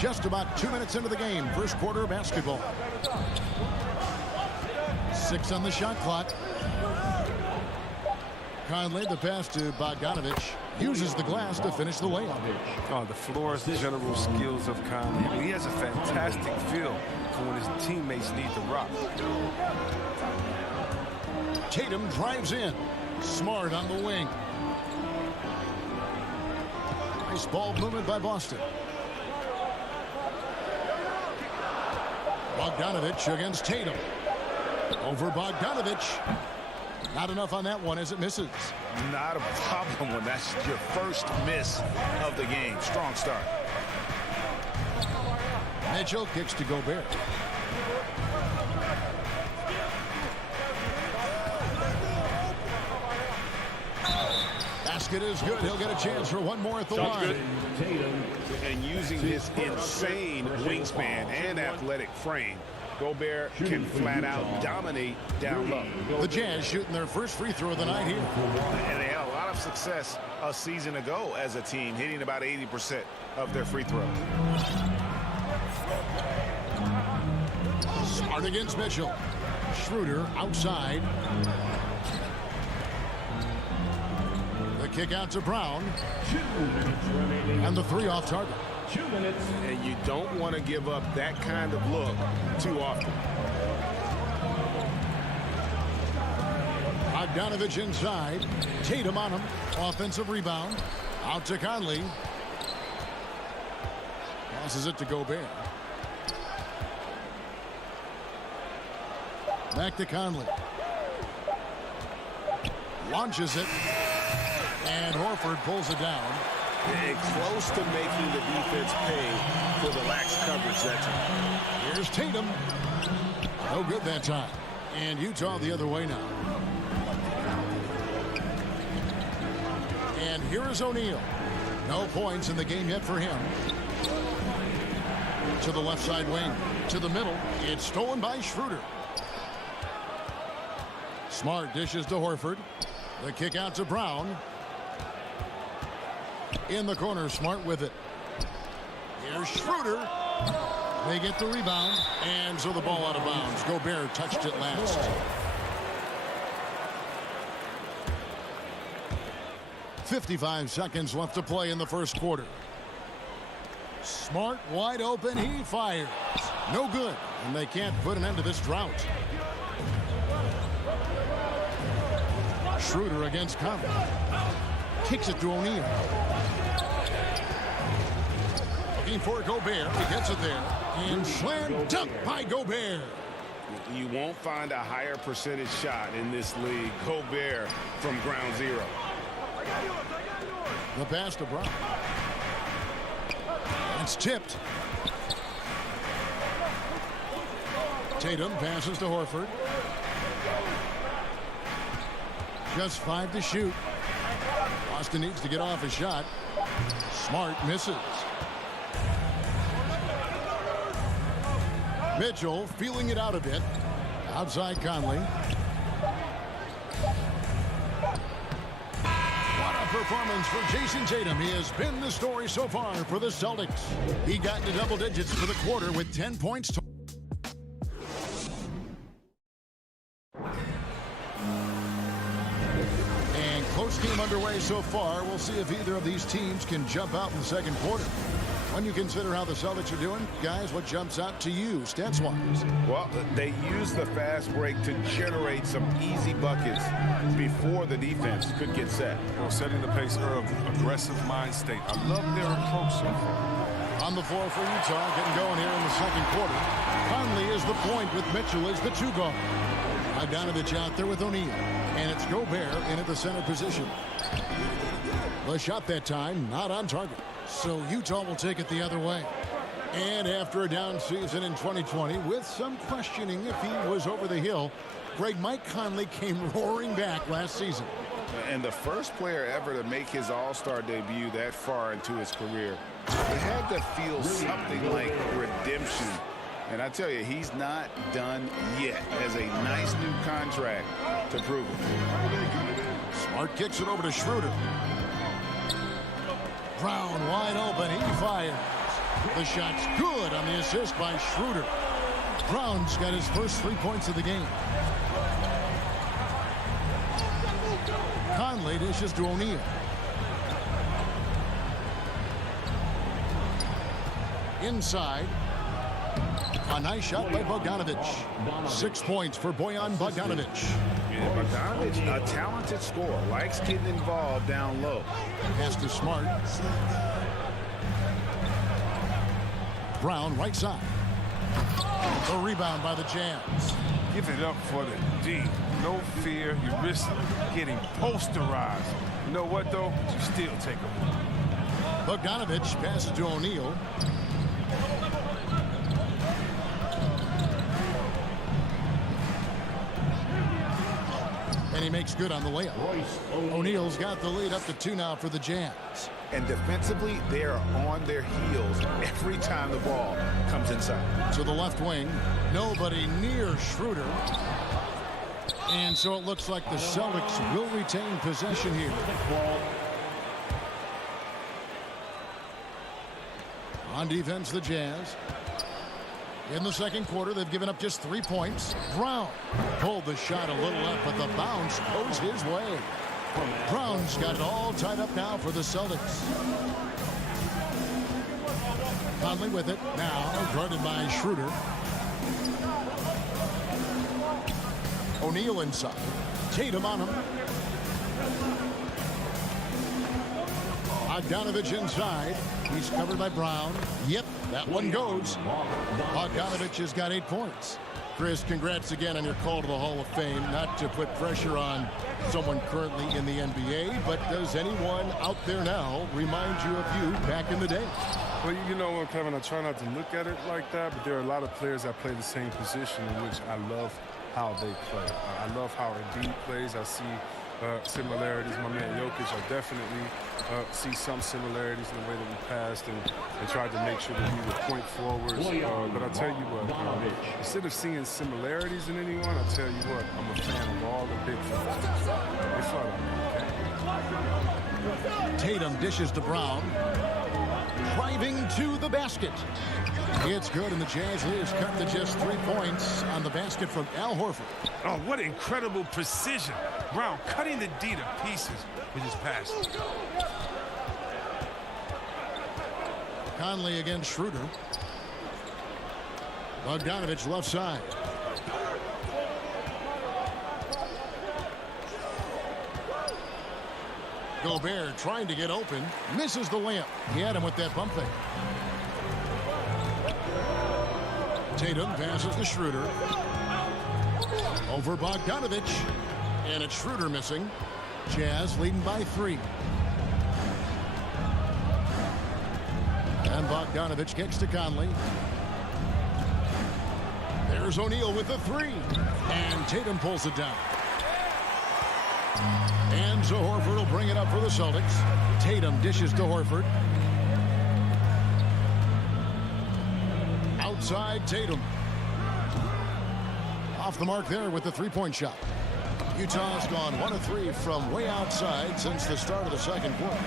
Just about 2 minutes into the game. First quarter basketball. 6 on the shot clock. Conley, the pass to Bogdanovich. Uses the glass to finish the layup. Oh, the floor's general skills of Conley. I mean, he has a fantastic feel for when his teammates need the rock. Tatum drives in. Smart on the wing. Nice ball movement by Boston. Bogdanovich against Tatum. Over Bogdanovich. Not enough on that one as it misses. Not a problem when that's your first miss of the game. Strong start. Mitchell kicks to Gobert. Basket is good. He'll get a chance for one more at the line. And using his insane wingspan and athletic frame, Gobert can flat out dominate down low. The Jazz shooting their first free throw of the night here. And they had a lot of success a season ago as a team, hitting about 80% of their free throws. Smart against Mitchell. Schroeder outside. The kick out to Brown. And the three off target. 2 minutes. And you don't want to give up that kind of look too often. Bogdanovich inside. Tatum on him. Offensive rebound. Out to Conley. Passes it to Gobert. Back to Conley. Launches it. And Horford pulls it down. And close to making the defense pay for the lax coverage that time. Here's Tatum. No good that time. And Utah the other way now. And here is O'Neal. No points in the game yet for him. To the left side wing. To the middle. It's stolen by Schroeder. Smart dishes to Horford. The kick out to Brown. In the corner, Smart with it. Here's Schroeder. They get the rebound, and so the ball out of bounds. Gobert touched it last. .55 seconds left to play in the first quarter. Smart wide open. He fires. No good, and they can't put an end to this drought. Schroeder against Conley. Kicks it to O'Neal. Looking for Gobert. He gets it there. And slam dunk by Gobert. You won't find a higher percentage shot in this league. Gobert from ground zero. The pass to Brown. It's tipped. Tatum passes to Horford. Just 5 to shoot. Boston needs to get off a shot. Smart misses. Mitchell feeling it out a bit. Outside Conley. What a performance for Jason Tatum. He has been the story so far for the Celtics. He got into double digits for the quarter with 10 points. And close game underway so far. We'll see if either of these teams can jump out in the second quarter. When you consider how the Celtics are doing, guys, what jumps out to you, stats-wise? Well, they use the fast break to generate some easy buckets before the defense could get set. Well, setting the pace early, aggressive mind state. I love their approach so far. On the floor for Utah, getting going here in the second quarter. Conley is the point with Mitchell as the two guard. Bogdanovich out there with O'Neal. And it's Gobert in at the center position. The shot that time, not on target. So Utah will take it the other way. And after a down season in 2020, with some questioning if he was over the hill, Mike Conley came roaring back last season. And the first player ever to make his All-Star debut that far into his career, it had to feel something like redemption. And I tell you, he's not done yet. Has a nice new contract to prove it. Smart kicks it over to Schroeder. Brown wide open. He fires. The shot's good on the assist by Schroeder. Brown's got his first 3 points of the game. Conley dishes to O'Neal. Inside. A nice shot by Bogdanovich. 6 points for Bojan Bogdanovich. Yeah, Bogdanovich, a talented scorer, likes getting involved down low. Pass to Smart. Brown right side. A rebound by the Jazz. Give it up for the D. No fear. You risk getting posterized. You know what, though? You still take them. Bogdanovich passes to O'Neal. And he makes good on the layup. O'Neal's got the lead up to 2 now for the Jazz. And defensively, they are on their heels every time the ball comes inside. To the left wing, nobody near Schroeder. And so it looks like the Celtics will retain possession here. On defense, the Jazz. In the second quarter, they've given up just 3 points. Brown pulled the shot a little up, but the bounce goes his way. Brown's got it all tied up now for the Celtics. Conley with it now, guarded by Schroeder. O'Neal inside. Tatum on him. Bogdanovich inside. He's covered by Brown. Yep, that one goes. Bogdanovich has got 8 points. Chris, congrats again on your call to the Hall of Fame. Not to put pressure on someone currently in the NBA, but does anyone out there now remind you of you back in the day? Well, you know, Kevin, I try not to look at it like that, but there are a lot of players that play the same position in which I love how they play. I love how Embiid plays. I see similarities. My man Jokic, I definitely see some similarities in the way that we passed and tried to make sure that we were point forwards. But I tell you what, instead of seeing similarities in anyone, I tell you what, I'm a fan of all the big fellas. They flat out. Tatum dishes to Brown. Driving to the basket. It's good, and the Jazz leaders cut to just 3 points on the basket from Al Horford. Oh, what incredible precision. Brown cutting the D to pieces with his pass. Conley against Schroeder. Bogdanovich left side. Gobert trying to get open. Misses the layup. He had him with that bump fake. Tatum passes to Schroeder. Over Bogdanovich. And it's Schroeder missing. Jazz leading by 3. And Bogdanovich kicks to Conley. There's O'Neal with the 3. And Tatum pulls it down. And so Horford will bring it up for the Celtics. Tatum dishes to Horford. Outside Tatum. Off the mark there with the 3-point shot. Utah's gone 1 of 3 from way outside since the start of the second quarter.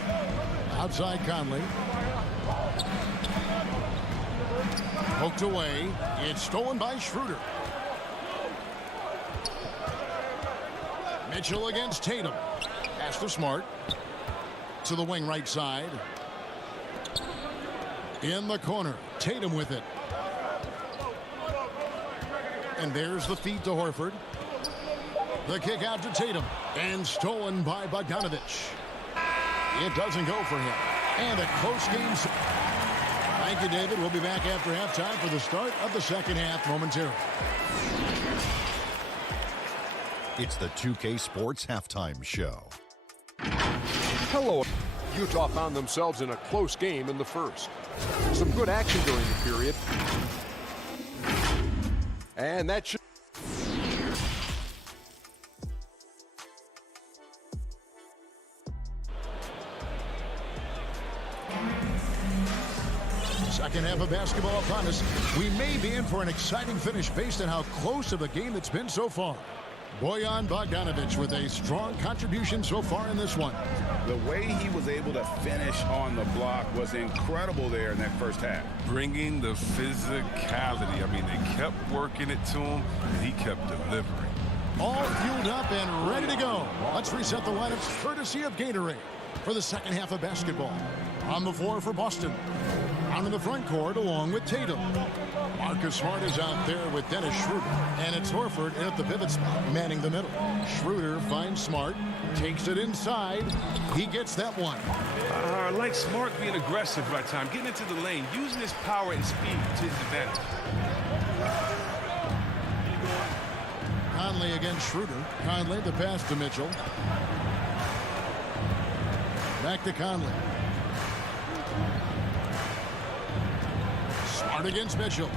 Outside Conley. Poked away. It's stolen by Schroeder. Mitchell against Tatum. Pass to Smart. To the wing right side. In the corner. Tatum with it. And there's the feed to Horford. The kick out to Tatum. And stolen by Bogdanovich. It doesn't go for him. And a close game. Thank you, David. We'll be back after halftime for the start of the second half momentarily. It's the 2K Sports Halftime Show. Hello. Utah found themselves in a close game in the first. Some good action during the period. And that should... Second half of basketball upon us. We may be in for an exciting finish based on how close of a game it's been so far. Bojan Bogdanovich with a strong contribution so far in this one. The way he was able to finish on the block was incredible there in that first half. Bringing the physicality. I mean, they kept working it to him, and he kept delivering. All fueled up and ready to go. Let's reset the lineups courtesy of Gatorade for the second half of basketball. On the floor for Boston. Out in the front court along with Tatum. Marcus Smart is out there with Dennis Schroeder. And it's Horford in at the pivot spot, manning the middle. Schroeder finds Smart, takes it inside. He gets that one. I like Smart being aggressive right time, getting into the lane, using his power and speed to his advantage. Conley against Schroeder. Conley, the pass to Mitchell. Back to Conley. Smart against Mitchell.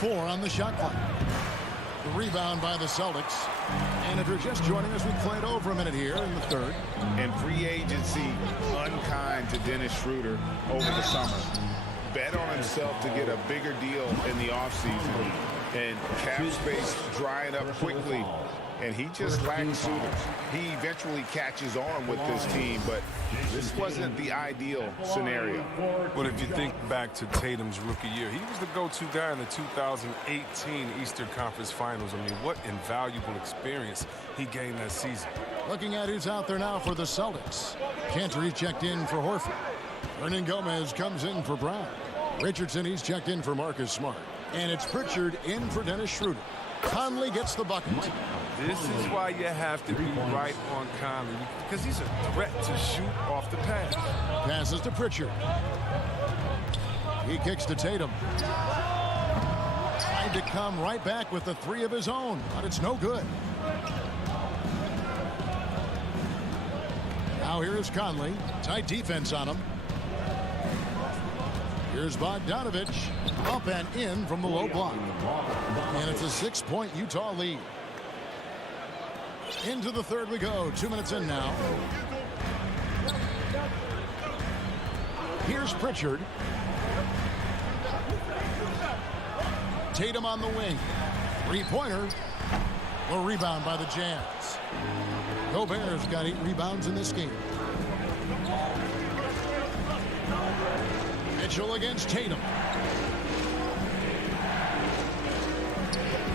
4 on the shot clock. The rebound by the Celtics. And if you're just joining us, we played over a minute here in the third. And free agency unkind to Dennis Schroeder over the summer. Bet on himself to get a bigger deal in the offseason. And cap space drying up quickly. And he just lacks shooters. He eventually catches on with this team, but this wasn't the ideal scenario. But if you think back to Tatum's rookie year, he was the go-to guy in the 2018 Eastern Conference Finals. I mean, what invaluable experience he gained that season. Looking at who's out there now for the Celtics. Cantor checked in for Horford. Hernan Gomez comes in for Brown. Richardson, he's checked in for Marcus Smart. And it's Pritchard in for Dennis Schroeder. Conley gets the bucket. This is why you have to be right on Conley, because he's a threat to shoot off the pass. Passes to Pritchard. He kicks to Tatum. Tried to come right back with the 3 of his own, but it's no good. Now here is Conley. Tight defense on him. Here's Bogdanovich. Up and in from the low block. And it's a 6-point Utah lead. Into the third we go. 2 minutes in now. Here's Pritchard. Tatum on the wing. 3-pointer. A rebound by the Jazz. Gobert's got 8 rebounds in this game. Mitchell against Tatum.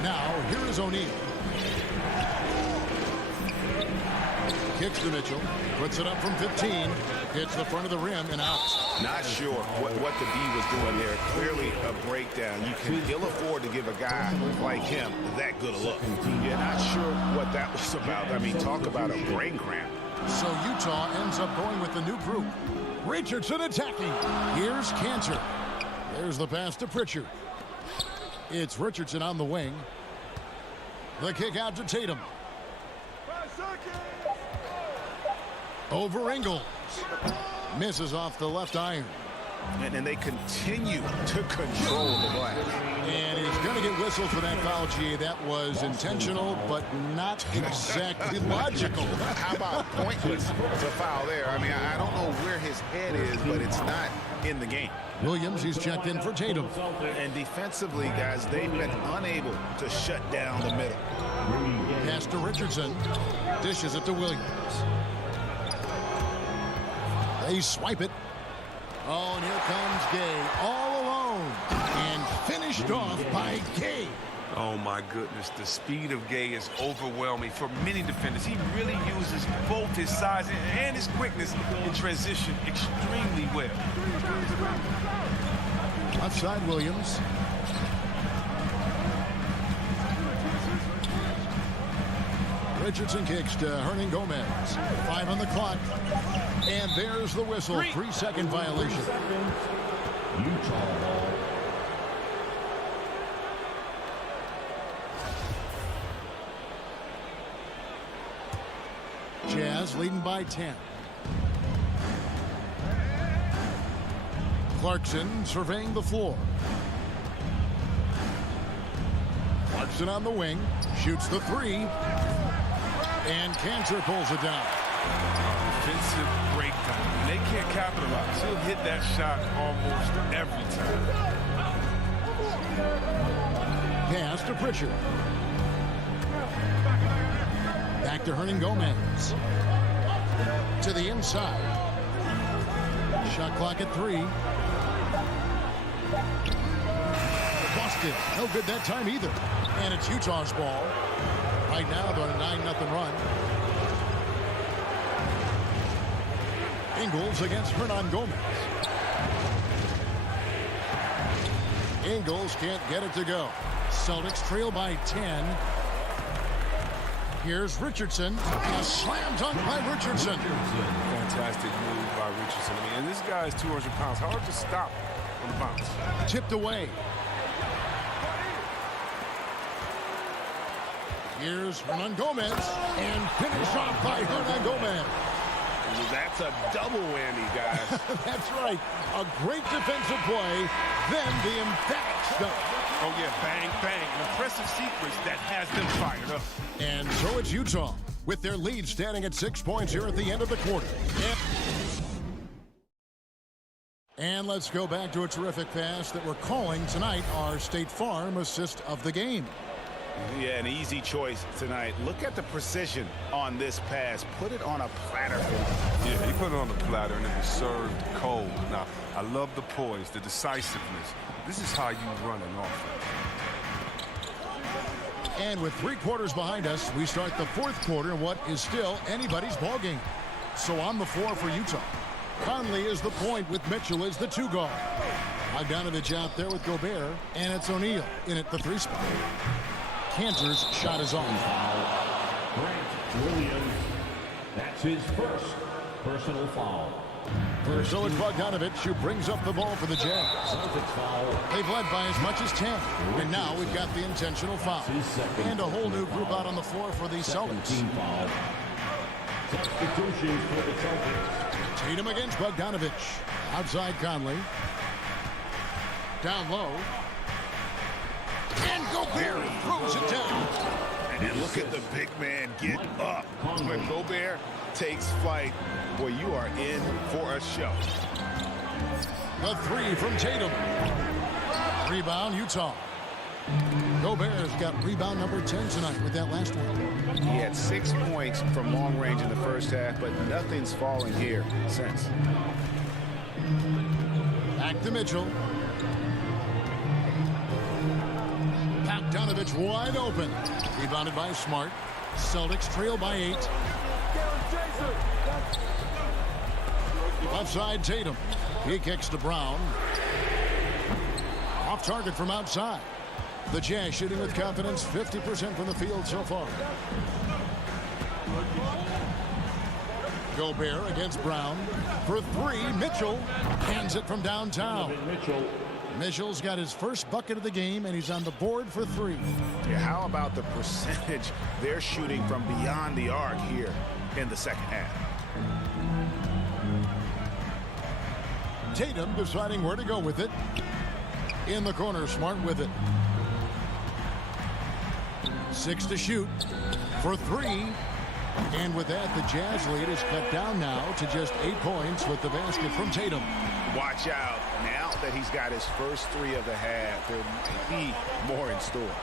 Now, here is O'Neal. Kicks to Mitchell. Puts it up from 15. Hits the front of the rim and out. Not sure what the D was doing there. Clearly a breakdown. You can ill afford to give a guy like him that good a look. You're not sure what that was about. I mean, talk about a brain cramp. So Utah ends up going with the new group. Richardson attacking. Here's Cantor. There's the pass to Pritchard. It's Richardson on the wing. The kick out to Tatum. Over Ingles. Misses off the left iron. And they continue to control the glass. And he's going to get whistled for that foul, G. That was intentional, but not exactly logical. How about pointless to foul there? I mean, I don't know where his head is, but it's not in the game. Williams, he's checked in for Tatum. And defensively, guys, they've been unable to shut down the middle. Pass to Richardson. Dishes it to Williams. They swipe it. Oh, and here comes Gay all alone. And finished off by Gay. Oh, my goodness. The speed of Gay is overwhelming for many defenders. He really uses both his size and his quickness in transition extremely well. Outside Williams. Richardson kicks to Hernan Gomez. 5 on the clock. And there's the whistle. 3-second violation. Utah. Jazz leading by 10. Clarkson surveying the floor. Clarkson on the wing. Shoots the 3. And Cantor pulls it down. Defensive breakdown. They can't capitalize. He'll hit that shot almost every time. Pass to Pritchard. Back to Hernan Gomez. To the inside. Shot clock at 3. Busted. No good that time either. And it's Utah's ball. Right now they're on a 9-0 run. Ingles against Hernan Gomez. Ingles can't get it to go. Celtics trail by 10. Here's Richardson. A slam dunk by Richardson. Fantastic move by Richardson. I mean, and this guy is 200 pounds. Hard to stop on the bounce. Tipped away. Here's Hernan Gomez. And finish off by Hernan Gomez. That's a double whammy, guys. That's right. A great defensive play. Then the emphatic stuff. Oh, yeah, bang, bang. An impressive sequence that has them fired up. And so it's Utah, with their lead standing at 6 points here at the end of the quarter. And let's go back to a terrific pass that we're calling tonight our State Farm assist of the game. Yeah, an easy choice tonight. Look at the precision on this pass. Put it on a platter for him. Yeah, he put it on the platter, and it was served cold. Now, I love the poise, the decisiveness. This is how you run an offense. And with 3 quarters behind us, we start the 4th quarter in what is still anybody's ballgame. So on the floor for Utah. Conley is the point with Mitchell as the 2 guard. Bogdanovich out there with Gobert, and it's O'Neal in at the 3 spot. Cantor's shot is off. Grant Williams. That's his first personal foul. So it's Bogdanovich who brings up the ball for the Jazz. They've led by as much as 10. And now we've got the intentional foul. And a whole new group out on the floor for the Celtics. Substitutions for the Celtics. Tatum against Bogdanovich. Outside Conley. Down low. And Gobert throws it down. And look at the big man get up. When Gobert takes flight, boy, you are in for a show. The 3 from Tatum. Rebound, Utah. Gobert's got rebound number 10 tonight with that last one. He had 6 points from long range in the first half, but nothing's fallen here since. Back to Mitchell. Bogdanovich wide open. Rebounded by Smart. Celtics trail by 8. Left side Tatum. He kicks to Brown. Off target from outside. The Jazz shooting with confidence, 50% from the field so far. Gobert against Brown. For 3, Mitchell hands it from downtown. Mitchell's got his first bucket of the game, and he's on the board for 3. Yeah, how about the percentage they're shooting from beyond the arc here in the second half? Tatum deciding where to go with it. In the corner, Smart with it. 6 to shoot for 3. And with that, the Jazz lead is cut down now to just 8 points with the basket from Tatum. Watch out. Now that he's got his first 3 of the half, there may be more in store.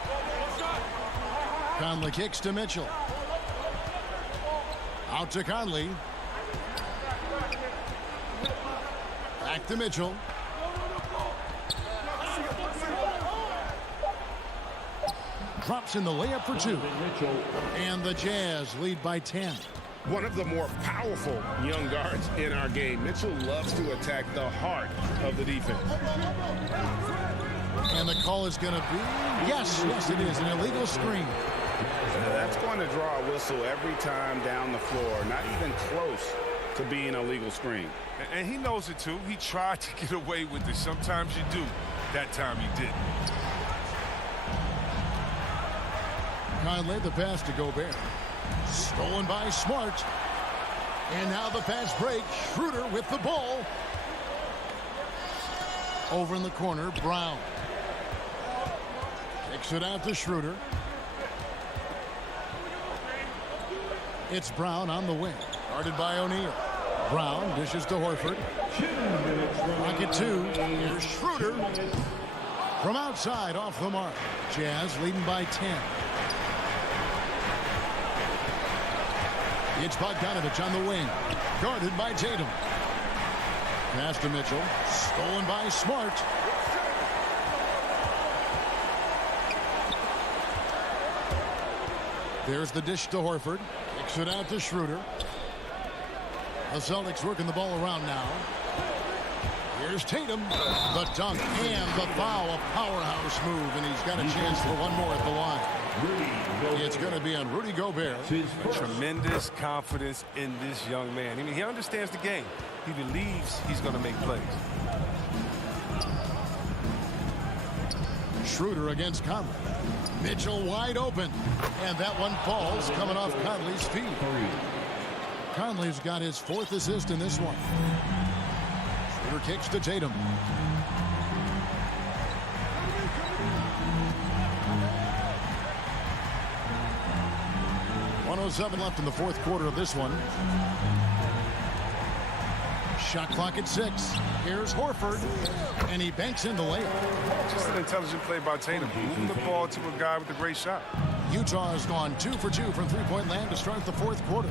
Conley kicks to Mitchell. Out to Conley. Back to Mitchell. Drops in the layup for 2. And the Jazz lead by 10. One of the more powerful young guards in our game. Mitchell loves to attack the heart of the defense. And the call is going to be, yes, it is, an illegal screen. That's going to draw a whistle every time down the floor. Not even close to being a legal screen. And he knows it too. He tried to get away with it. Sometimes you do. That time he didn't. Conley, the pass to Gobert. Stolen by Smart. And now the fast break. Schroeder with the ball. Over in the corner, Brown. Kicks it out to Schroeder. It's Brown on the wing. Guarded by O'Neal. Brown dishes to Horford. Pocket 2. Here's Schroeder. From outside, off the mark. Jazz leading by 10. It's Bogdanovich on the wing. Guarded by Tatum. Pass to Mitchell. Stolen by Smart. There's the dish to Horford. Kicks it out to Schroeder. The Celtics working the ball around now. Here's Tatum. The dunk and the foul. A powerhouse move, and he's got a chance for one more at the line. It's going to be on Rudy Gobert. Tremendous confidence in this young man. I mean, he understands the game. He believes he's going to make plays. Schroeder against Conley. Mitchell wide open. And that one falls coming off Conley's feet. Conley's got his 4th assist in this one. Schroeder kicks to Tatum. .107 left in the 4th quarter of this one. Shot clock at 6. Here's Horford. And he banks in the layup. Just an intelligent play by Tatum. Moving the ball to a guy with a great shot. Utah has gone 2 for 2 from three-point land to start the 4th quarter.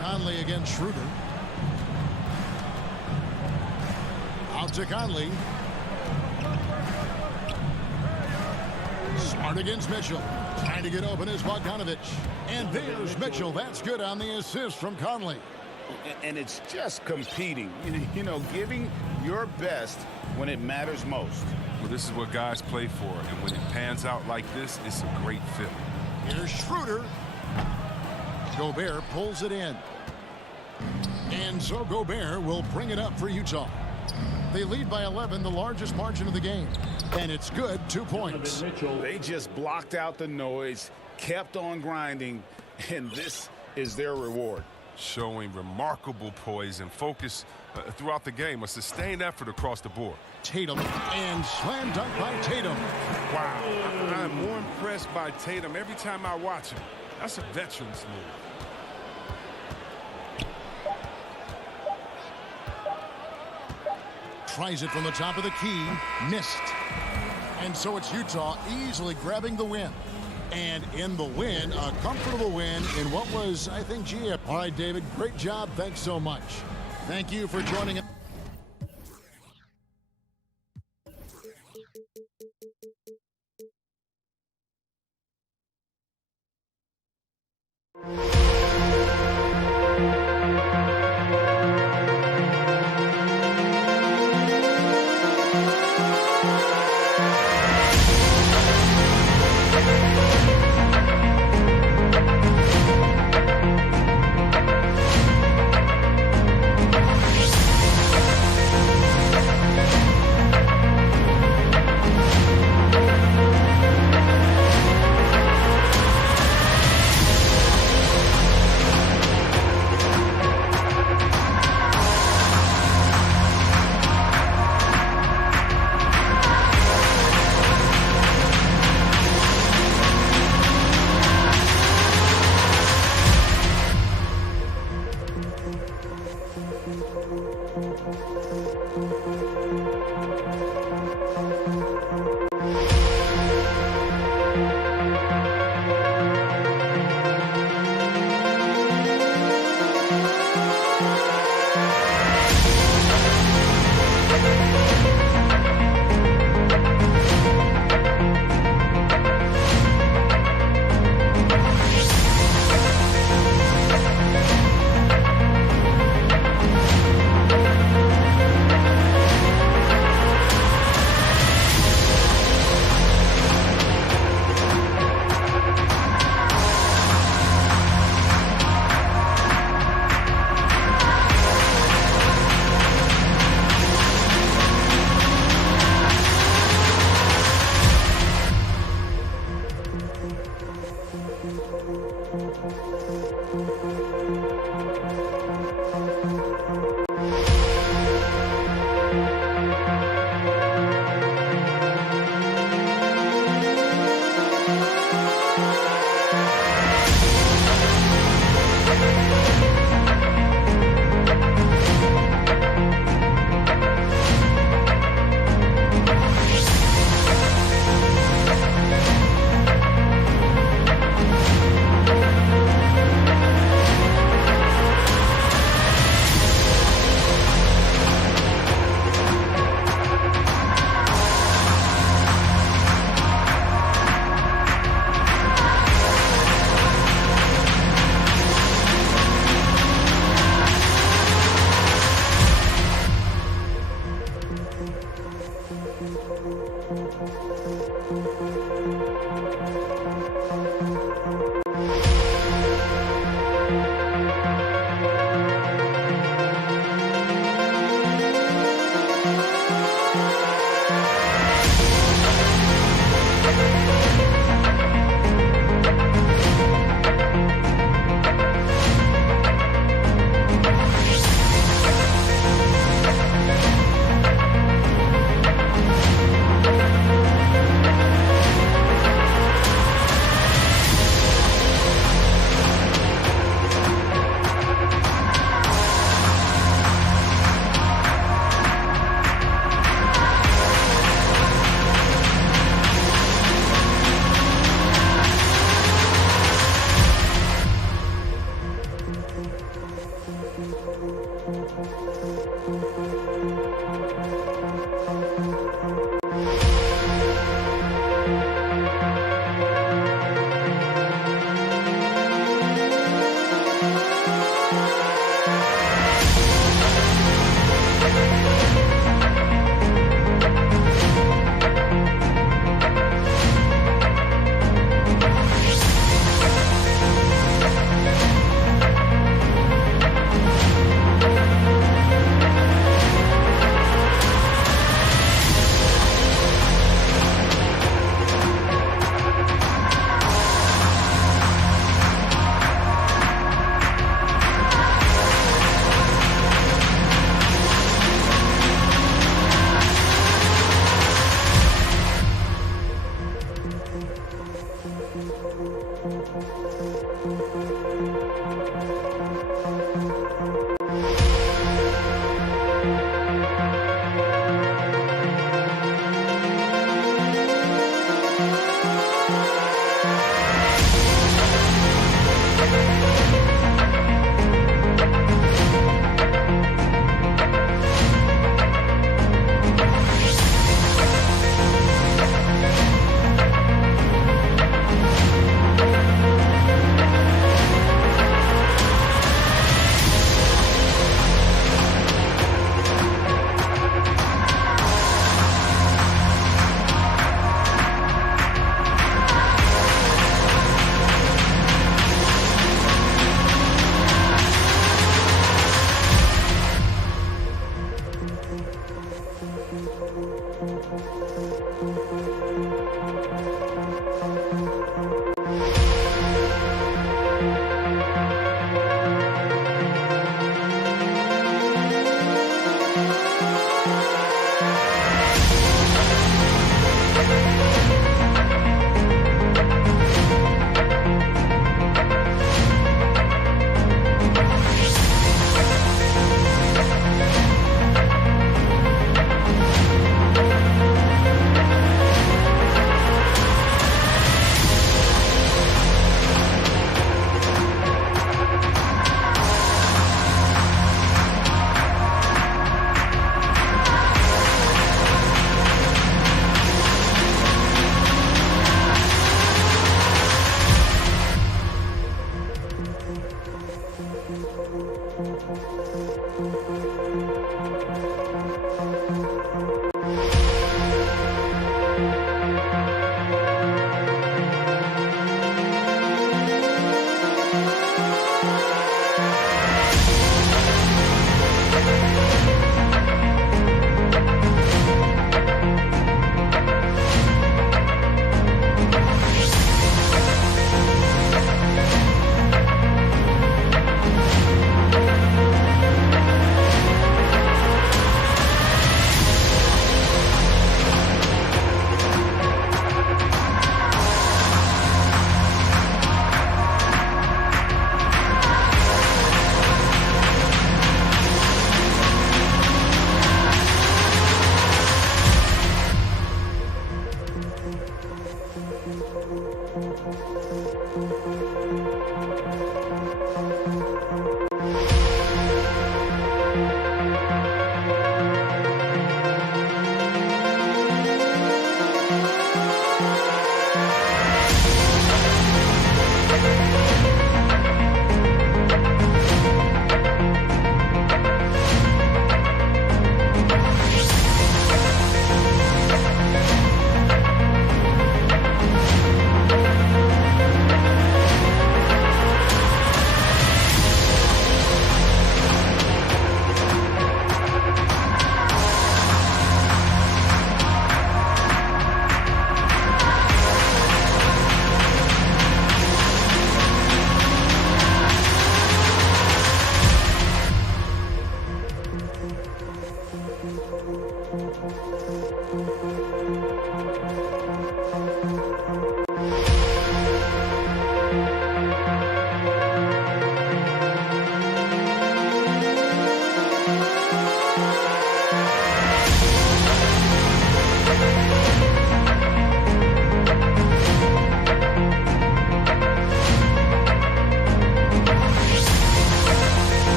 Conley against Schroeder. Out to Conley. Smart against Mitchell. Trying to get open is Bogdanovich. And there's Mitchell. That's good on the assist from Conley. And it's just competing. You know, giving your best when it matters most. Well, this is what guys play for. And when it pans out like this, it's a great fit. Here's Schroeder. Gobert pulls it in. And so Gobert will bring it up for Utah. They lead by 11, the largest margin of the game. And it's good, 2 points. They just blocked out the noise, kept on grinding, and this is their reward. Showing remarkable poise and focus throughout the game. A sustained effort across the board. Tatum and slam dunk by Tatum. Wow. I'm more impressed by Tatum every time I watch him. That's a veteran's move. Tries it from the top of the key. Missed. And so it's Utah easily grabbing the win. And in the win, a comfortable win in what was, I think, All right, David, great job. Thanks so much. Thank you for joining us.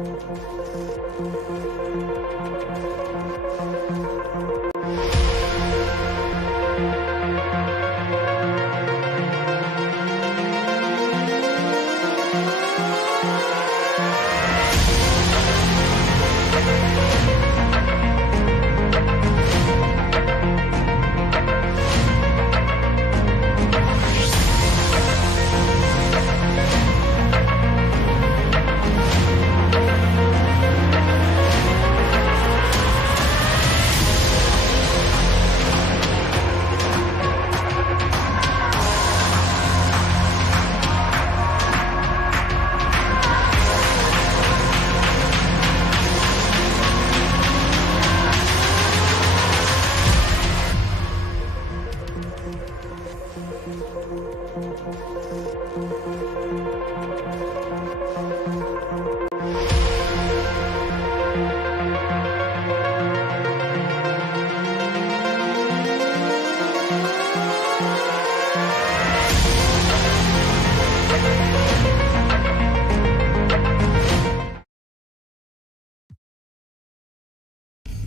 Well,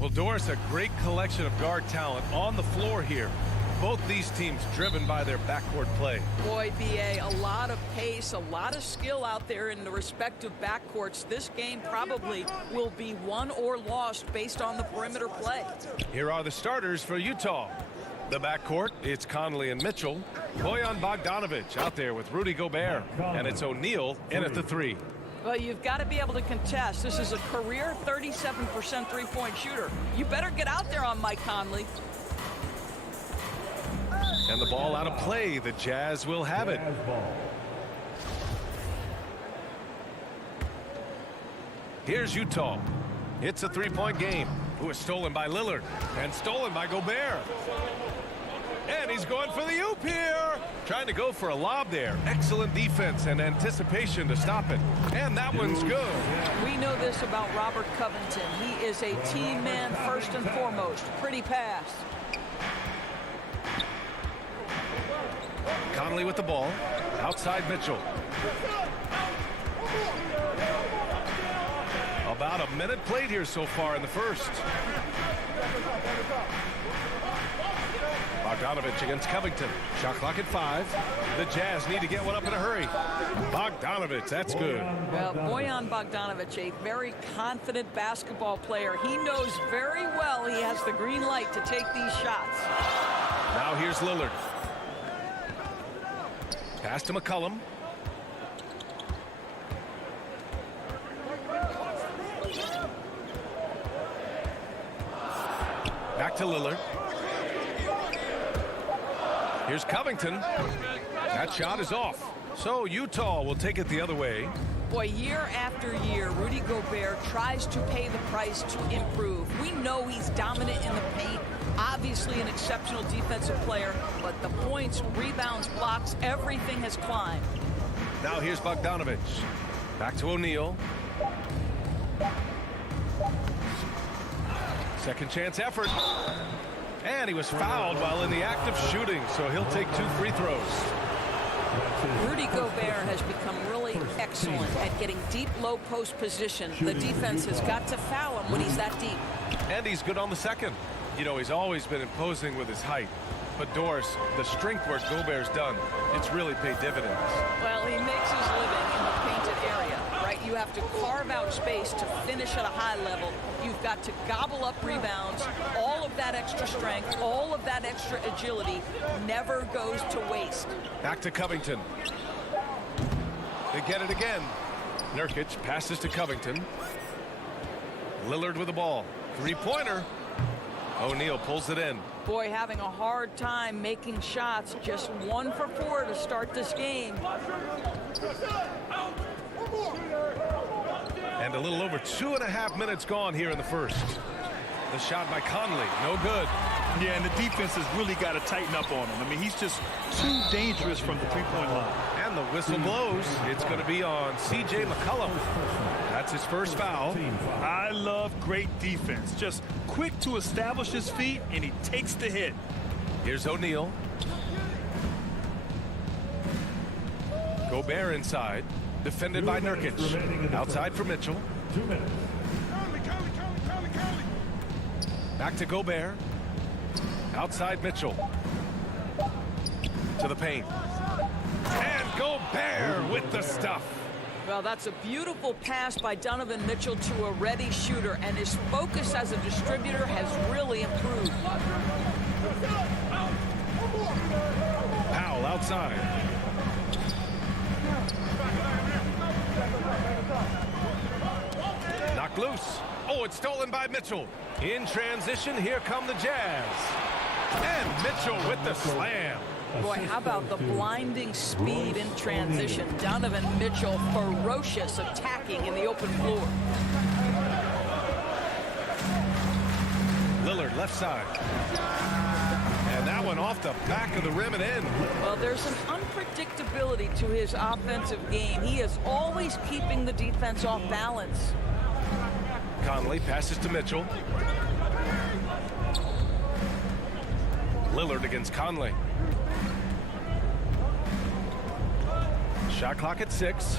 Doris, a great collection of guard talent on the floor here. Both these teams driven by their backcourt play. Boy, BA, a lot of pace, a lot of skill out there in the respective backcourts. This game probably will be won or lost based on the perimeter play. Here are the starters for Utah. The backcourt, it's Conley and Mitchell. Bojan Bogdanovic out there with Rudy Gobert. And it's O'Neal in at the 3. Well, you've got to be able to contest. This is a career 37% three-point shooter. You better get out there on Mike Conley. And the ball out of play. The Jazz will have it. Here's Utah. It's a three-point game. Who is stolen by Lillard and stolen by Gobert. And he's going for the oop here. Trying to go for a lob there. Excellent defense and anticipation to stop it. And that one's good. We know this about Robert Covington. He is a team man first and foremost. Pretty pass. Conley with the ball. Outside Mitchell. About a minute played here so far in the first. Bogdanovic against Covington. Shot clock at 5. The Jazz need to get one up in a hurry. Bogdanovic, that's good. Well, Bojan Bogdanovic, a very confident basketball player. He knows very well he has the green light to take these shots. Now here's Lillard. Pass to McCollum. Back to Lillard. Here's Covington. That shot is off. So Utah will take it the other way. Boy, year after year, Rudy Gobert tries to pay the price to improve. We know he's dominant in the paint. Obviously an exceptional defensive player, but the points, rebounds, blocks, everything has climbed. Now here's Bogdanovic. Back to O'Neal. Second chance effort. And he was fouled while in the act of shooting, so he'll take 2 free throws. Rudy Gobert has become really excellent at getting deep low post position. The defense has got to foul him when he's that deep. And he's good on the second. You know, he's always been imposing with his height. But Doris, the strength work Gobert's done, it's really paid dividends. Well, he makes his living in the painted area, right? You have to carve out space to finish at a high level. You've got to gobble up rebounds. All of that extra strength, all of that extra agility never goes to waste. Back to Covington. They get it again. Nurkic passes to Covington. Lillard with the ball. Three-pointer. O'Neal pulls it in. Boy, having a hard time making shots. Just 1 for 4 to start this game. And a little over 2.5 minutes gone here in the first. The shot by Conley, no good. Yeah, and the defense has really got to tighten up on him. I mean, he's just too dangerous from the three-point line. And the whistle blows. It's going to be on C.J. McCollum. That's his first foul. I love great defense. Just quick to establish his feet, and he takes the hit. Here's O'Neal. Gobert inside. Defended by Nurkic. Outside for Mitchell. 2 minutes. Back to Gobert. Outside Mitchell. To the paint. And Gobert with the stuff. Well, that's a beautiful pass by Donovan Mitchell to a ready shooter, and his focus as a distributor has really improved. Powell outside. Knocked loose. Oh, it's stolen by Mitchell. In transition, here come the Jazz. And Mitchell with the slam. Boy, how about the blinding speed in transition? Donovan Mitchell, ferocious attacking in the open floor. Lillard left side. And that one off the back of the rim and in. Well, there's some unpredictability to his offensive game. He is always keeping the defense off balance. Conley passes to Mitchell. Lillard against Conley. Shot clock at 6.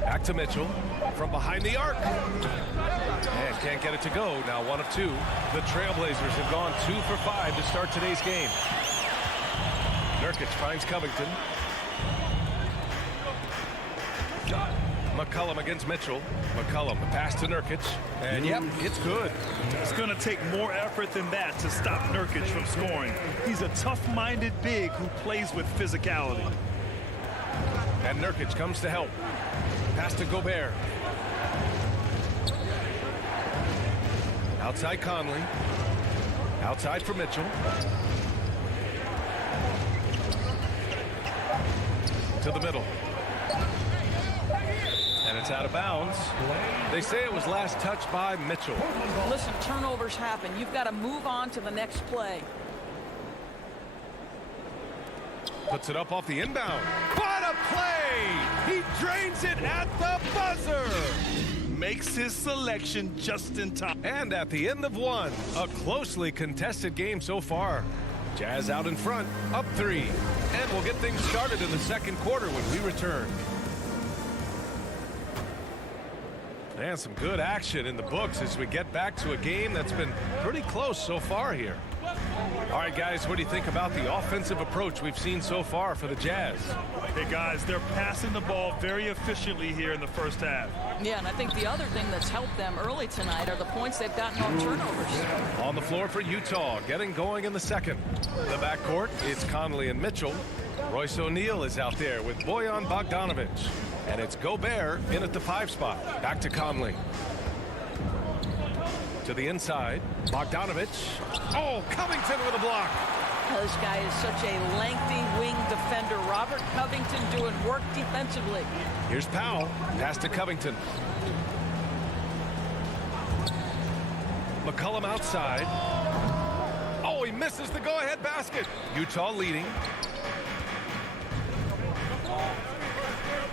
Back to Mitchell from behind the arc. And can't get it to go. Now 1 of 2. The Trailblazers have gone 2 for 5 to start today's game. Nurkic finds Covington. McCollum against Mitchell. McCollum, the pass to Nurkic. And yep, it's good. It's going to take more effort than that to stop Nurkic from scoring. He's a tough-minded big who plays with physicality. And Nurkic comes to help. Pass to Gobert. Outside Conley. Outside for Mitchell. To the middle. And it's out of bounds. They say it was last touched by Mitchell. Listen, turnovers happen. You've got to move on to the next play. Puts it up off the inbound. What a play! He drains it at the buzzer. Makes his selection just in time. And at the end of 1, a closely contested game so far. Jazz out in front, up 3. And we'll get things started in the second quarter when we return. And some good action in the books as we get back to a game that's been pretty close so far here. All right, guys, what do you think about the offensive approach we've seen so far for the Jazz? Hey, guys, they're passing the ball very efficiently here in the first half. Yeah, and I think the other thing that's helped them early tonight are the points they've gotten on turnovers. On the floor for Utah, getting going in the second. The backcourt, it's Conley and Mitchell. Royce O'Neal is out there with Bojan Bogdanovic. And it's Gobert in at the 5 spot. Back to Conley. To the inside. Bogdanovic. Oh, Covington with a block. This guy is such a lengthy wing defender. Robert Covington doing work defensively. Here's Powell. Pass to Covington. McCollum outside. Oh, he misses the go-ahead basket. Utah leading.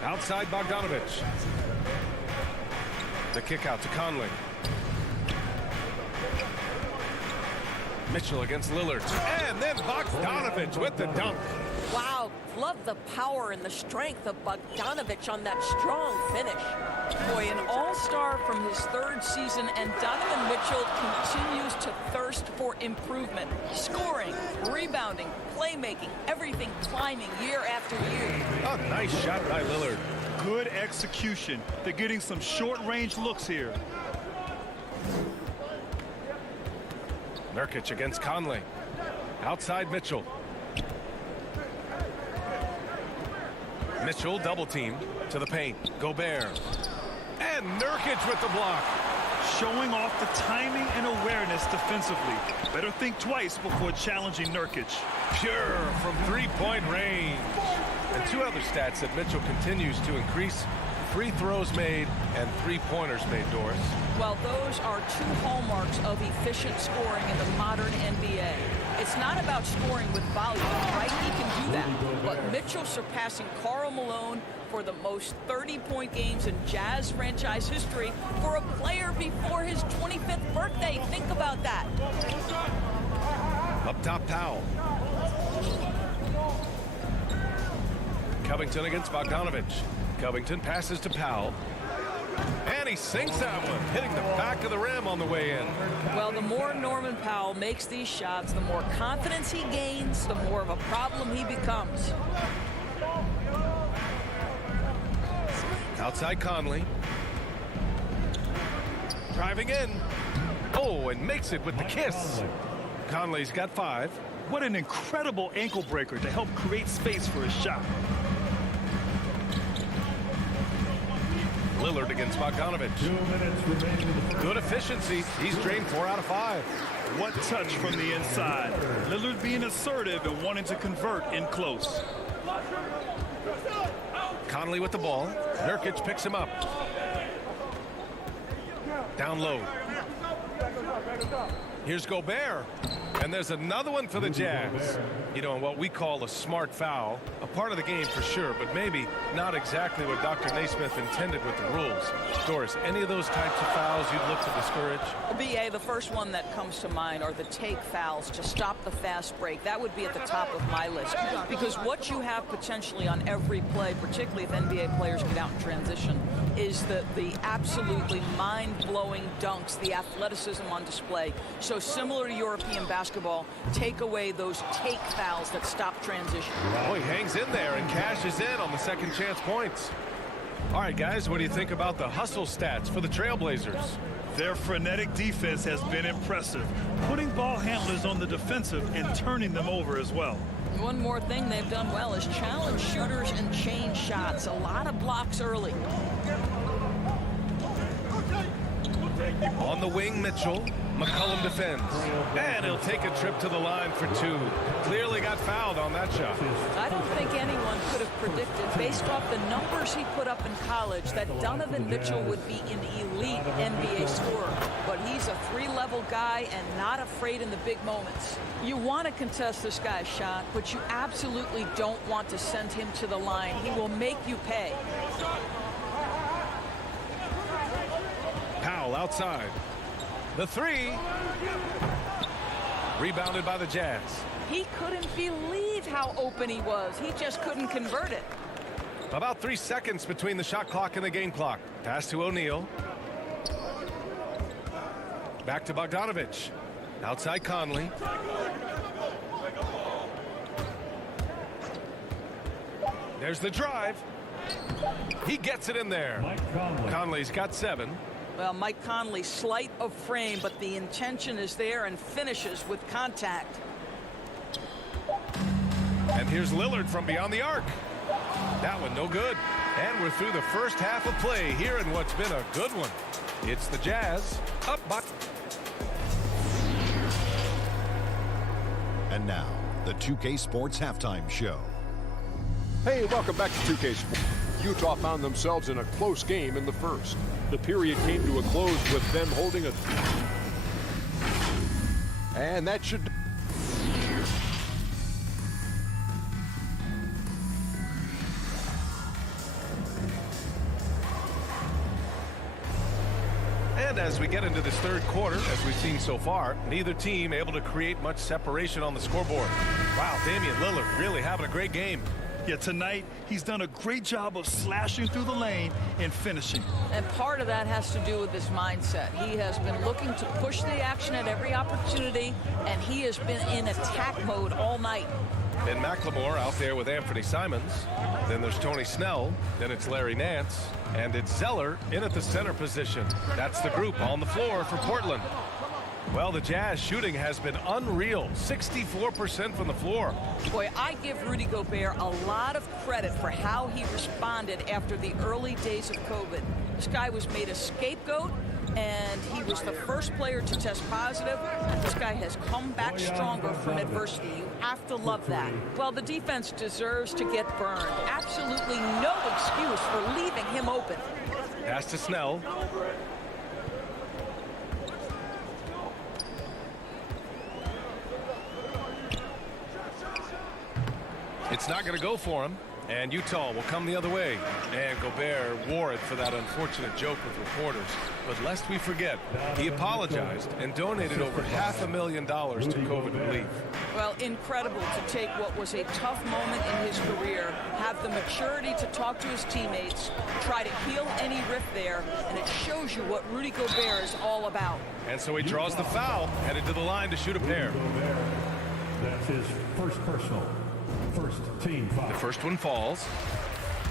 Outside Bogdanovic. The kick out to Conley. Mitchell against Lillard. And then Bogdanovic with the dunk. Wow, love the power and the strength of Bogdanovic on that strong finish. Boy, an all-star from his 3rd season, and Donovan Mitchell continues to thirst for improvement. Scoring, rebounding, playmaking, everything climbing year after year. A nice shot by Lillard. Good execution. They're getting some short-range looks here. Nurkic against Conley. Outside Mitchell. Mitchell double team to the paint. Gobert. And Nurkic with the block. Showing off the timing and awareness defensively. Better think twice before challenging Nurkic. Pure from 3-point range. And 2 other stats that Mitchell continues to increase: free throws made and 3-pointers made, Doris. Well, those are 2 hallmarks of efficient scoring in the modern NBA. It's not about scoring with volume, right? He can do that. But Mitchell surpassing Karl Malone for the most 30-point games in Jazz franchise history for a player before his 25th birthday. Think about that. Up top, Powell. Covington against Bogdanovich. Covington passes to Powell. And he sinks that one, hitting the back of the rim on the way in. Well, the more Norman Powell makes these shots, the more confidence he gains, the more of a problem he becomes. Outside Conley. Driving in. Oh, and makes it with the kiss. Conley's got 5. What an incredible ankle breaker to help create space for his shot. Lillard against Bogdanovich. 2 minutes remaining in the Good efficiency. He's drained 4 out of 5. What touch from the inside. Lillard being assertive and wanting to convert in close. Conley with the ball. Nurkic picks him up. Down low. Here's Gobert. And there's another one for the Jazz. You know, what we call a smart foul. A part of the game for sure, but maybe not exactly what Dr. Naismith intended with the rules. Doris, any of those types of fouls you'd look to discourage? BA, the first one that comes to mind are the take fouls to stop the fast break. That would be at the top of my list. Because what you have potentially on every play, particularly if NBA players get out in transition, is the absolutely mind-blowing dunks, the athleticism on display. So similar to European basketball, take away those take fouls that stop transition. Oh, he hangs in there and cashes in on the second chance points. All right, guys, what do you think about the hustle stats for the Trailblazers? Their frenetic defense has been impressive, putting ball handlers on the defensive and turning them over as well. One more thing they've done well is challenge shooters and change shots. A lot of blocks early. On the wing, Mitchell. McCollum defends. And he'll take a trip to the line for 2. Clearly got fouled on that shot. I don't think anyone could have predicted, based off the numbers he put up in college, that Donovan Mitchell would be an elite NBA scorer. But he's a 3-level guy and not afraid in the big moments. You want to contest this guy's shot, but you absolutely don't want to send him to the line. He will make you pay. Powell outside. The 3. Rebounded by the Jazz. He couldn't believe how open he was. He just couldn't convert it. About 3 seconds between the shot clock and the game clock. Pass to O'Neal. Back to Bogdanovich. Outside Conley. There's the drive. He gets it in there. Conley's got 7. Well, Mike Conley, slight of frame, but the intention is there and finishes with contact. And here's Lillard from beyond the arc. That one no good. And we're through the first half of play here in what's been a good one. It's the Jazz up by. And now, the 2K Sports Halftime Show. Hey, welcome back to 2K Sports. Utah found themselves in a close game in the first. The period came to a close with them holding a... And that should... And as we get into this third quarter, as we've seen so far, neither team able to create much separation on the scoreboard. Wow, Damian Lillard really having a great game. Yeah, tonight he's done a great job of slashing through the lane and finishing. And part of that has to do with his mindset. He has been looking to push the action at every opportunity, and he has been in attack mode all night. Ben McLemore out there with Anthony Simons. Then there's Tony Snell. Then it's Larry Nance. And it's Zeller in at the center position. That's the group on the floor for Portland. Well, the Jazz shooting has been unreal. 64% from the floor. Boy, I give Rudy Gobert a lot of credit for how he responded after the early days of COVID. This guy was made a scapegoat, and he was the first player to test positive. This guy has come back stronger from adversity. You have to love that. Well, the defense deserves to get burned. Absolutely no excuse for leaving him open. Pass to Snell. It's not going to go for him. And Utah will come the other way. And Gobert wore it for that unfortunate joke with reporters. But lest we forget, he apologized and donated over $500,000 to COVID relief. Well, incredible to take what was a tough moment in his career, have the maturity to talk to his teammates, try to heal any rift there, and it shows you what Rudy Gobert is all about. And so he draws the foul, headed to the line to shoot a pair. That's his first personal. First team foul. The first one falls.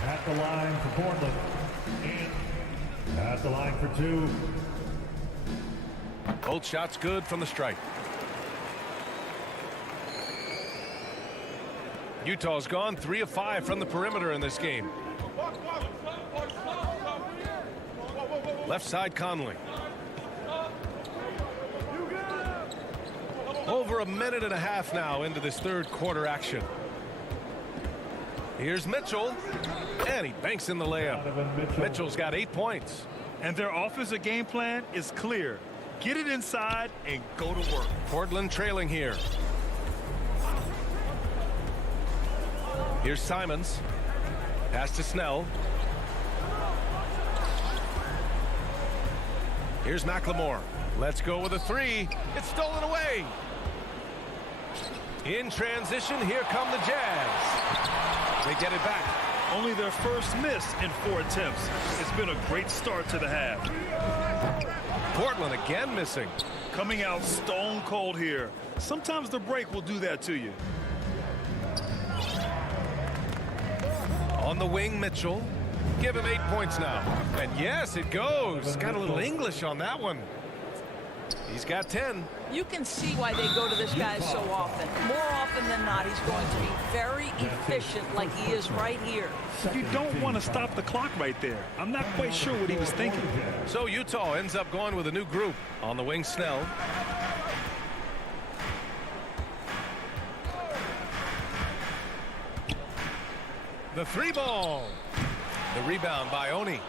At the line for Portland. And at the line for 2. Both shots good from the strike. Utah's gone 3 of 5 from the perimeter in this game. Left side Conley. Over a minute and a half now into this third quarter action. Here's Mitchell, and he banks in the layup. Mitchell's got 8 points. And their offensive game plan is clear. Get it inside and go to work. Portland trailing here. Here's Simons. Pass to Snell. Here's McLemore. Let's go with a 3. It's stolen away. In transition, here come the Jazz. They get it back. Only their first miss in 4 attempts. It's been a great start to the half. Portland again missing. Coming out stone cold here. Sometimes the break will do that to you. On the wing, Mitchell. Give him 8 points now. And yes, it goes. Got a little English on that one. He's got 10. You can see why they go to this guy so often. More often than not, he's going to be very efficient like he is right here. You don't want to stop the clock right there. I'm not quite sure what he was thinking. So Utah ends up going with a new group. On the wing, Snell. The 3 ball. The rebound by Oni.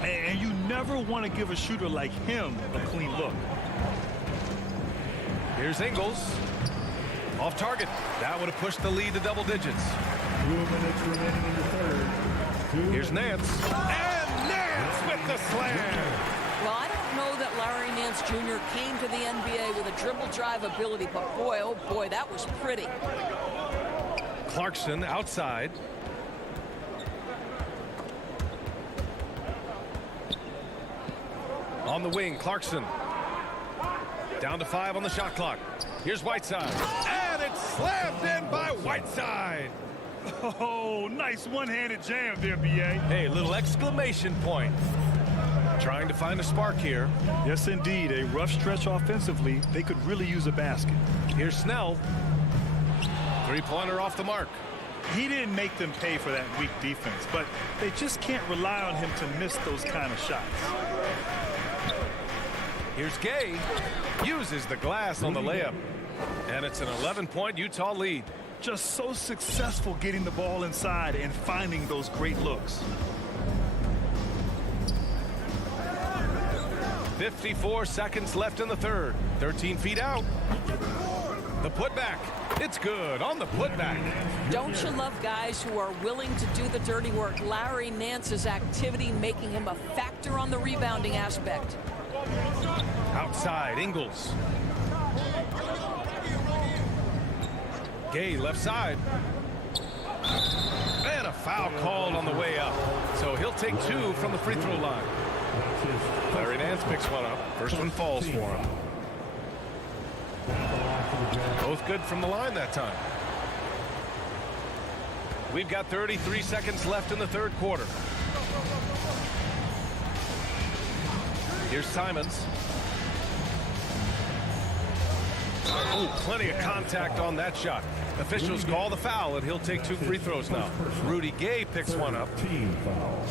And you never want to give a shooter like him a clean look. Here's Ingles. Off target. That would have pushed the lead to double digits. 2 minutes remaining in the third. Here's Nance. And Nance with the slam. Well, I don't know that Larry Nance Jr. came to the NBA with a dribble drive ability, but boy, oh boy, that was pretty. Clarkson outside. On the wing, Clarkson. Down to 5 on the shot clock. Here's Whiteside. And it's slammed in by Whiteside. Oh, nice one-handed jam there, B.A. Hey, little exclamation point. Trying to find a spark here. Yes, indeed. A rough stretch offensively. They could really use a basket. Here's Snell. 3-pointer off the mark. He didn't make them pay for that weak defense, but they just can't rely on him to miss those kind of shots. Here's Gay. Uses the glass on the layup. And it's an 11-point Utah lead. Just so successful getting the ball inside and finding those great looks. 54 seconds left in the third. 13 feet out. The putback. It's good on the putback. Don't you love guys who are willing to do the dirty work? Larry Nance's activity making him a factor on the rebounding aspect. Outside, Ingles. Gay left side. And a foul called on the way up. So he'll take 2 from the free throw line. Larry Nance picks one up. First one falls for him. Both good from the line that time. We've got 33 seconds left in the third quarter. Here's Simons. Oh, plenty of contact on that shot. Officials call the foul, and he'll take 2 free throws now. Rudy Gay picks one up. Team foul.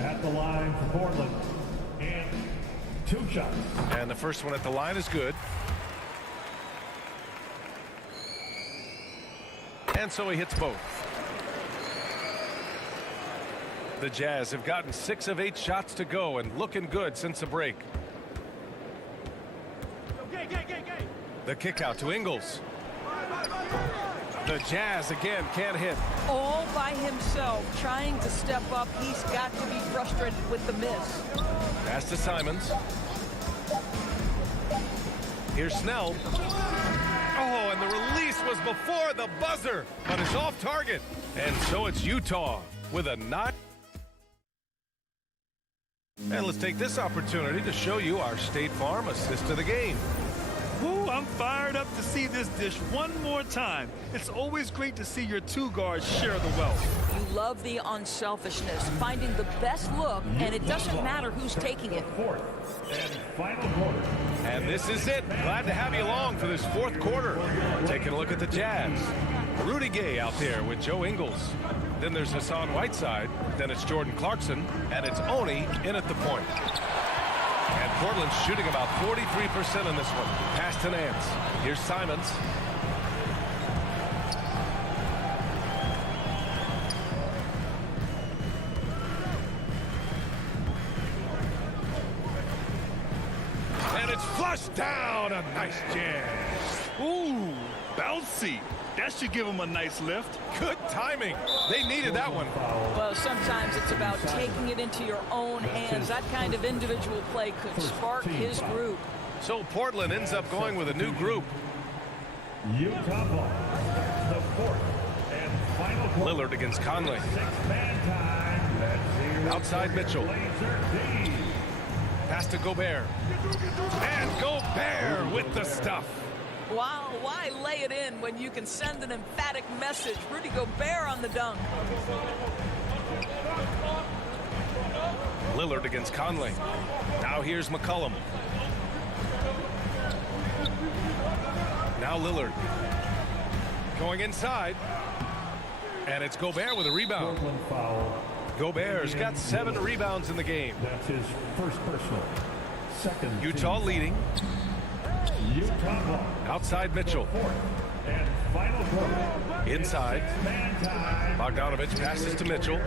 At the line for Portland. And 2 shots. And the first one at the line is good. And so he hits both. The Jazz have gotten 6 of 8 shots to go and looking good since the break. The kick out to Ingles. The Jazz again can't hit. All by himself, trying to step up. He's got to be frustrated with the miss. Pass to Simons. Here's Snell. Oh, and the release was before the buzzer, but it's off target. And so it's Utah with a 9. And let's take this opportunity to show you our State Farm assist of the game. Ooh, I'm fired up to see this dish one more time. It's always great to see your two guards share the wealth. You love the unselfishness, finding the best look, and it doesn't matter who's taking it. Fourth and final quarter. And this is it. Glad to have you along for this fourth quarter. Taking a look at the Jazz. Rudy Gay out there with Joe Ingles. Then there's Hassan Whiteside. Then it's Jordan Clarkson. And it's Oni in at the point. And Portland's shooting about 43% on this one. Pass to Nance. Here's Simons. And it's flushed down. A nice jam. Ooh, bouncy. That should give him a nice lift. Good timing. They needed that one. Well, sometimes it's about taking it into your own hands. That kind of individual play could spark his group. So Portland ends up going with a new group. Utah ball. The fourth and final quarter. Lillard against Conley. Six-man time. Let's hear Outside Mitchell. Pass to Gobert. And Gobert with the stuff. Wow, why lay it in when you can send an emphatic message? Rudy Gobert on the dunk. Lillard against Conley. Now here's McCollum. Now Lillard. Going inside. And it's Gobert with a rebound. Gobert's got 7 rebounds in the game. That's his first personal. Second. Utah leading. Utah ball. Outside Mitchell. And final quarter. Inside. Bogdanovich passes to Mitchell.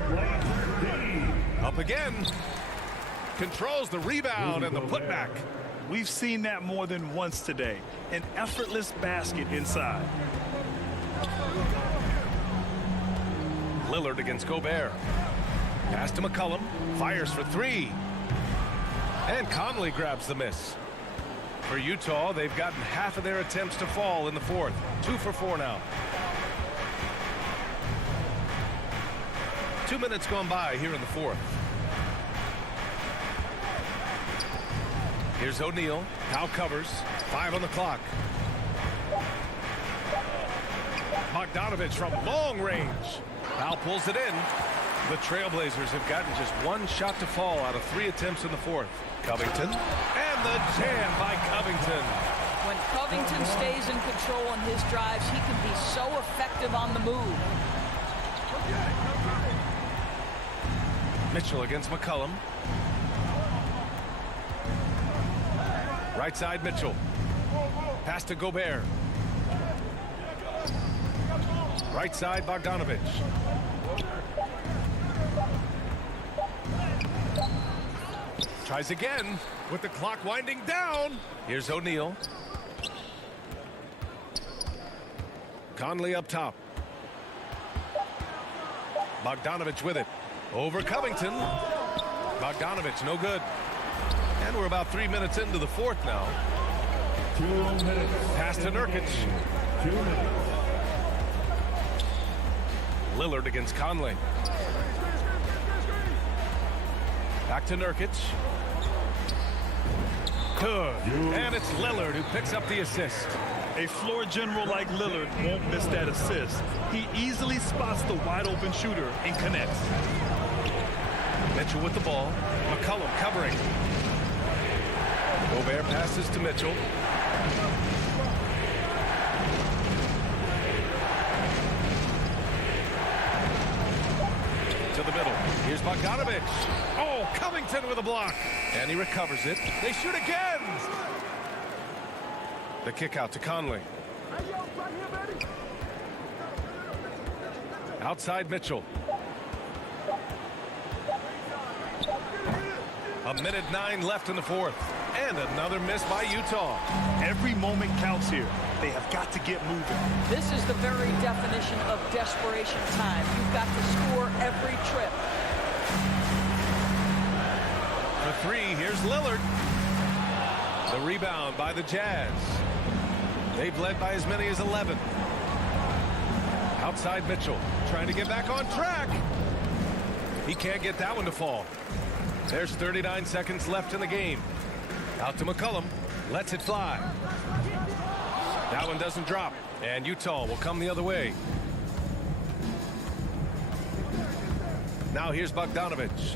Up again. Controls the rebound and the putback. We've seen that more than once today. An effortless basket inside. Lillard against Gobert. Pass to McCollum. Fires for 3. And Conley grabs the miss. For Utah, they've gotten half of their attempts to fall in the fourth. 2 for 4 now. 2 minutes gone by here in the fourth. Here's O'Neal. Now covers. 5 on the clock. Bogdanovich from long range. Now pulls it in. The Trailblazers have gotten just 1 shot to fall out of 3 attempts in the fourth. Covington. And the jam by Covington. When Covington stays in control on his drives, he can be so effective on the move. Mitchell against McCollum. Right side Mitchell. Pass to Gobert. Right side Bogdanovich. Tries again with the clock winding down. Here's O'Neal. Conley up top. Bogdanovich with it. Over Covington. Bogdanovich no good. And we're about 3 minutes into the fourth now. 2 minutes. Pass to Nurkic. 2 minutes. Lillard against Conley. Back to Nurkic. Good. And it's Lillard who picks up the assist. A floor general like Lillard won't miss that assist. He easily spots the wide open shooter and connects. Mitchell with the ball. McCollum covering. Gobert passes to Mitchell. To the middle. Here's Bogdanovich. Oh, Covington with a block. And he recovers it. They shoot again. The kick out to Conley. Outside Mitchell. 1:09 left in the fourth. And another miss by Utah. Every moment counts here. They have got to get moving. This is the very definition of desperation time. You've got to score every trip. For three, here's Lillard. The rebound by the Jazz. They've led by as many as 11. Outside Mitchell, trying to get back on track. He can't get that one to fall. There's 39 seconds left in the game. Out to McCollum, lets it fly. That one doesn't drop, and Utah will come the other way. Now here's Bogdanovich.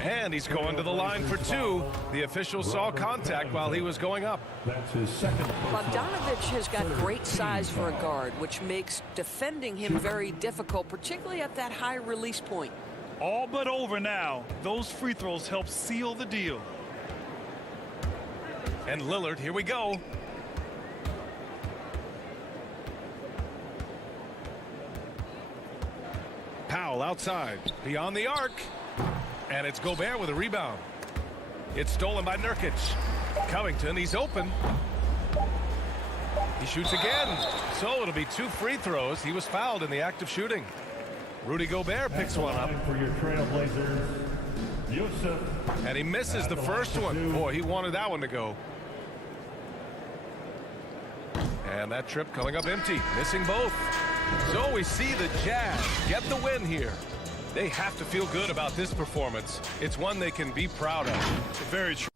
And he's going to the line for two. The official saw contact while he was going up. That's his second. Bogdanovich has got great size for a guard, which makes defending him very difficult, particularly at that high release point. All but over now. Those free throws help seal the deal. And Lillard, here we go. Powell outside, beyond the arc. And it's Gobert with a rebound. It's stolen by Nurkic. Covington, he's open. He shoots again. So it'll be 2 free throws. He was fouled in the act of shooting. Rudy Gobert picks one up. For your Trailblazers, Yusuf. And he misses the first one. Boy, he wanted that one to go. And that trip coming up empty, missing both. So we see the Jazz get the win here. They have to feel good about this performance. It's one they can be proud of. Very true.